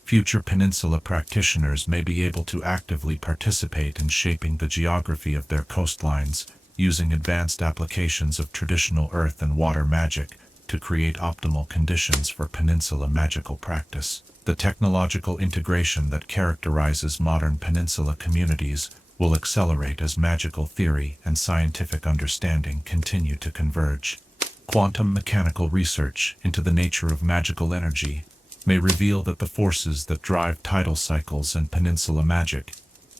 Future peninsula practitioners may be able to actively participate in shaping the geography of their coastlines, using advanced applications of traditional earth and water magic to create optimal conditions for peninsula magical practice. The technological integration that characterizes modern peninsula communities will accelerate as magical theory and scientific understanding continue to converge. Quantum mechanical research into the nature of magical energy may reveal that the forces that drive tidal cycles and peninsula magic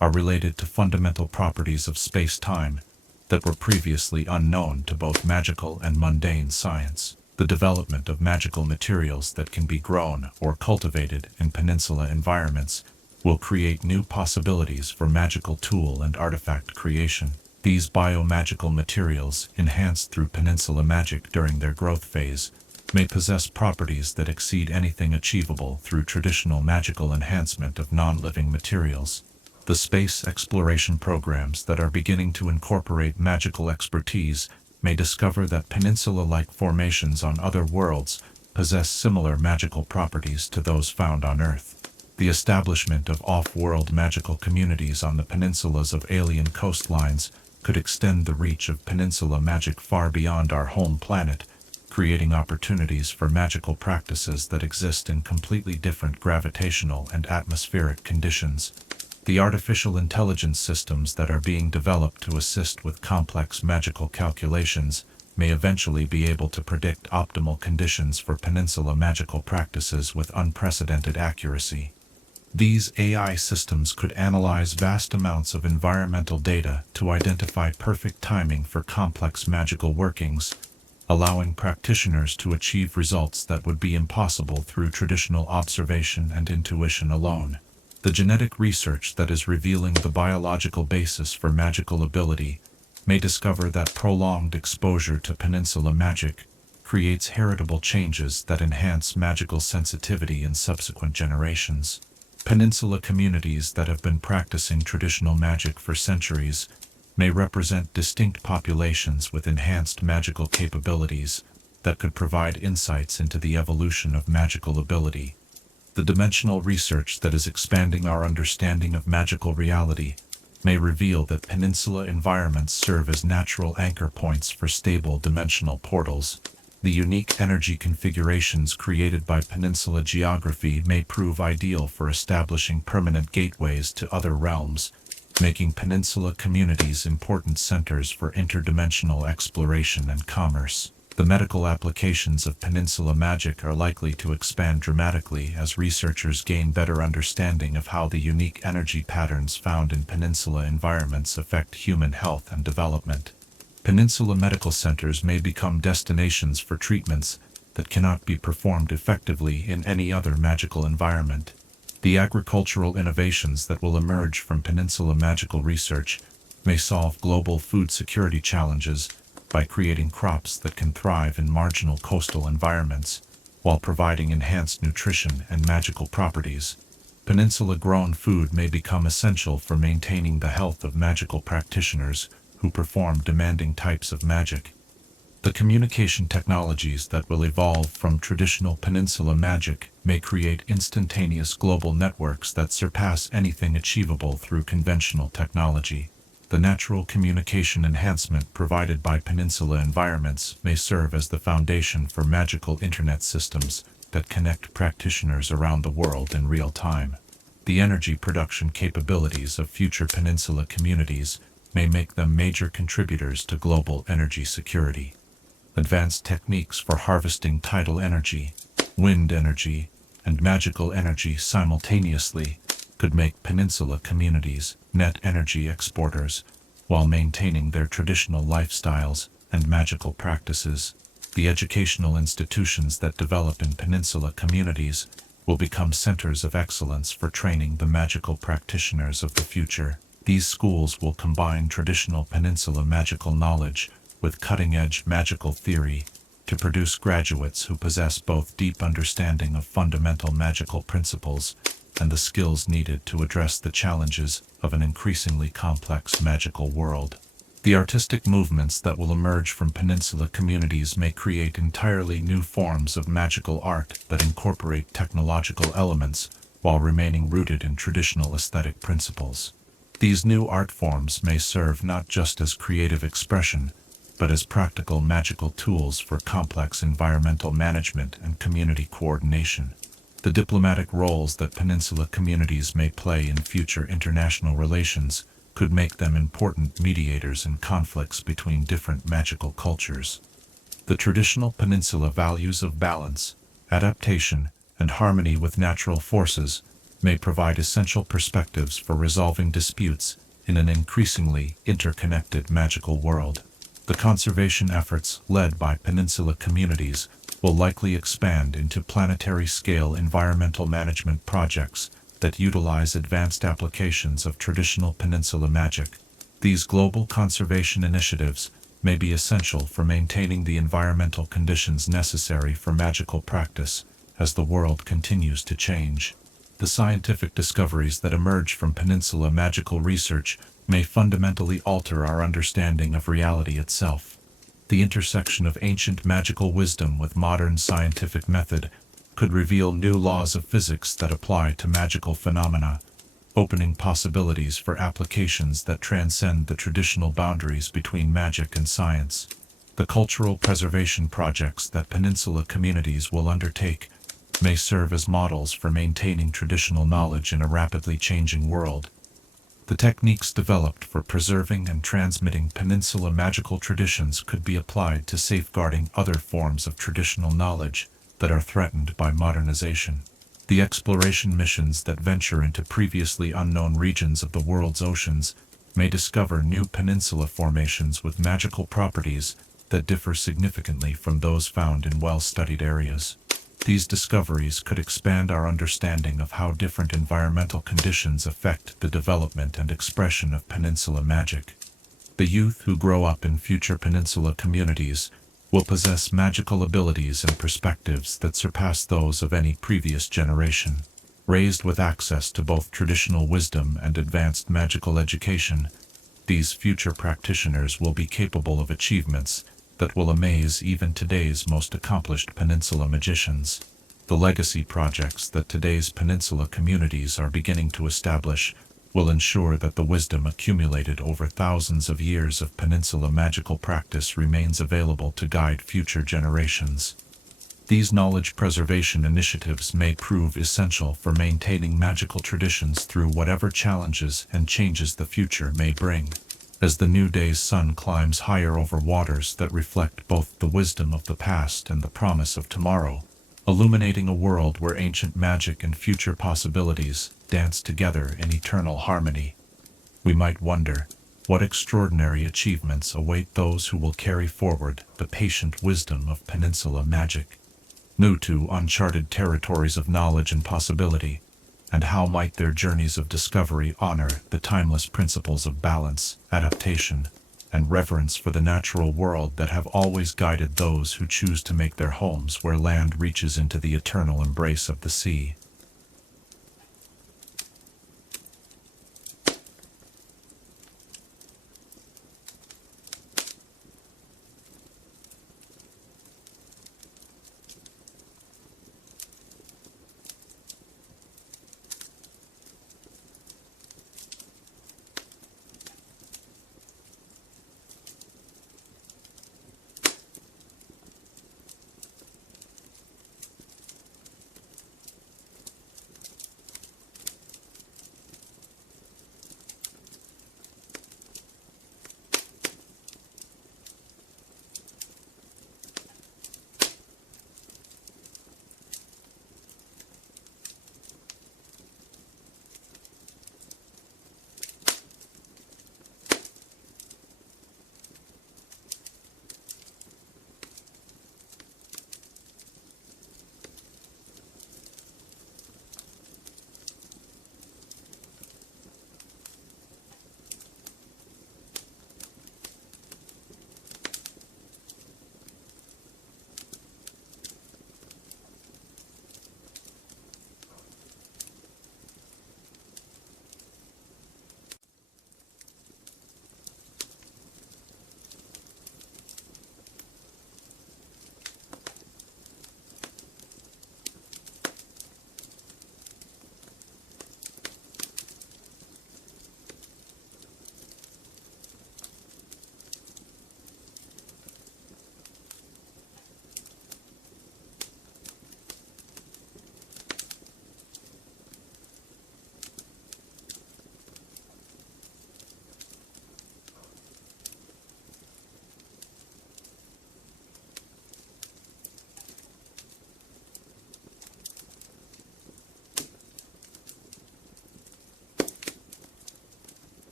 are related to fundamental properties of space-time that were previously unknown to both magical and mundane science. The development of magical materials that can be grown or cultivated in peninsula environments will create new possibilities for magical tool and artifact creation. These biomagical materials, enhanced through peninsula magic during their growth phase, may possess properties that exceed anything achievable through traditional magical enhancement of non-living materials. The space exploration programs that are beginning to incorporate magical expertise may discover that peninsula-like formations on other worlds possess similar magical properties to those found on Earth. The establishment of off-world magical communities on the peninsulas of alien coastlines could extend the reach of peninsula magic far beyond our home planet, creating opportunities for magical practices that exist in completely different gravitational and atmospheric conditions. The artificial intelligence systems that are being developed to assist with complex magical calculations may eventually be able to predict optimal conditions for peninsula magical practices with unprecedented accuracy. These AI systems could analyze vast amounts of environmental data to identify perfect timing for complex magical workings, allowing practitioners to achieve results that would be impossible through traditional observation and intuition alone. The genetic research that is revealing the biological basis for magical ability may discover that prolonged exposure to peninsula magic creates heritable changes that enhance magical sensitivity in subsequent generations. Peninsula communities that have been practicing traditional magic for centuries may represent distinct populations with enhanced magical capabilities that could provide insights into the evolution of magical ability. The dimensional research that is expanding our understanding of magical reality may reveal that peninsula environments serve as natural anchor points for stable dimensional portals. The unique energy configurations created by peninsula geography may prove ideal for establishing permanent gateways to other realms, making peninsula communities important centers for interdimensional exploration and commerce. The medical applications of peninsula magic are likely to expand dramatically as researchers gain better understanding of how the unique energy patterns found in peninsula environments affect human health and development. Peninsula medical centers may become destinations for treatments that cannot be performed effectively in any other magical environment. The agricultural innovations that will emerge from peninsula magical research may solve global food security challenges by creating crops that can thrive in marginal coastal environments, while providing enhanced nutrition and magical properties. Peninsula-grown food may become essential for maintaining the health of magical practitioners who perform demanding types of magic. The communication technologies that will evolve from traditional peninsula magic may create instantaneous global networks that surpass anything achievable through conventional technology. The natural communication enhancement provided by peninsula environments may serve as the foundation for magical internet systems that connect practitioners around the world in real time. The energy production capabilities of future peninsula communities may make them major contributors to global energy security. Advanced techniques for harvesting tidal energy, wind energy, and magical energy simultaneously could make peninsula communities net energy exporters while maintaining their traditional lifestyles and magical practices. The educational institutions that develop in peninsula communities will become centers of excellence for training the magical practitioners of the future. These schools will combine traditional peninsula magical knowledge with cutting-edge magical theory to produce graduates who possess both deep understanding of fundamental magical principles and the skills needed to address the challenges of an increasingly complex magical world. The artistic movements that will emerge from peninsula communities may create entirely new forms of magical art that incorporate technological elements while remaining rooted in traditional aesthetic principles. These new art forms may serve not just as creative expression, but as practical magical tools for complex environmental management and community coordination. The diplomatic roles that peninsula communities may play in future international relations could make them important mediators in conflicts between different magical cultures. The traditional peninsula values of balance, adaptation, and harmony with natural forces may provide essential perspectives for resolving disputes in an increasingly interconnected magical world. The conservation efforts led by peninsula communities will likely expand into planetary-scale environmental management projects that utilize advanced applications of traditional peninsula magic. These global conservation initiatives may be essential for maintaining the environmental conditions necessary for magical practice as the world continues to change. The scientific discoveries that emerge from peninsula magical research may fundamentally alter our understanding of reality itself. The intersection of ancient magical wisdom with modern scientific method could reveal new laws of physics that apply to magical phenomena, opening possibilities for applications that transcend the traditional boundaries between magic and science. The cultural preservation projects that peninsula communities will undertake may serve as models for maintaining traditional knowledge in a rapidly changing world. The techniques developed for preserving and transmitting peninsula magical traditions could be applied to safeguarding other forms of traditional knowledge that are threatened by modernization. The exploration missions that venture into previously unknown regions of the world's oceans may discover new peninsula formations with magical properties that differ significantly from those found in well-studied areas. These discoveries could expand our understanding of how different environmental conditions affect the development and expression of peninsula magic. The youth who grow up in future peninsula communities will possess magical abilities and perspectives that surpass those of any previous generation. Raised with access to both traditional wisdom and advanced magical education, these future practitioners will be capable of achievements that will amaze even today's most accomplished peninsula magicians. The legacy projects that today's peninsula communities are beginning to establish will ensure that the wisdom accumulated over thousands of years of peninsula magical practice remains available to guide future generations. These knowledge preservation initiatives may prove essential for maintaining magical traditions through whatever challenges and changes the future may bring. As the new day's sun climbs higher over waters that reflect both the wisdom of the past and the promise of tomorrow, illuminating a world where ancient magic and future possibilities dance together in eternal harmony, we might wonder, what extraordinary achievements await those who will carry forward the patient wisdom of peninsula magic, new to uncharted territories of knowledge and possibility, and how might their journeys of discovery honor the timeless principles of balance, adaptation, and reverence for the natural world that have always guided those who choose to make their homes where land reaches into the eternal embrace of the sea.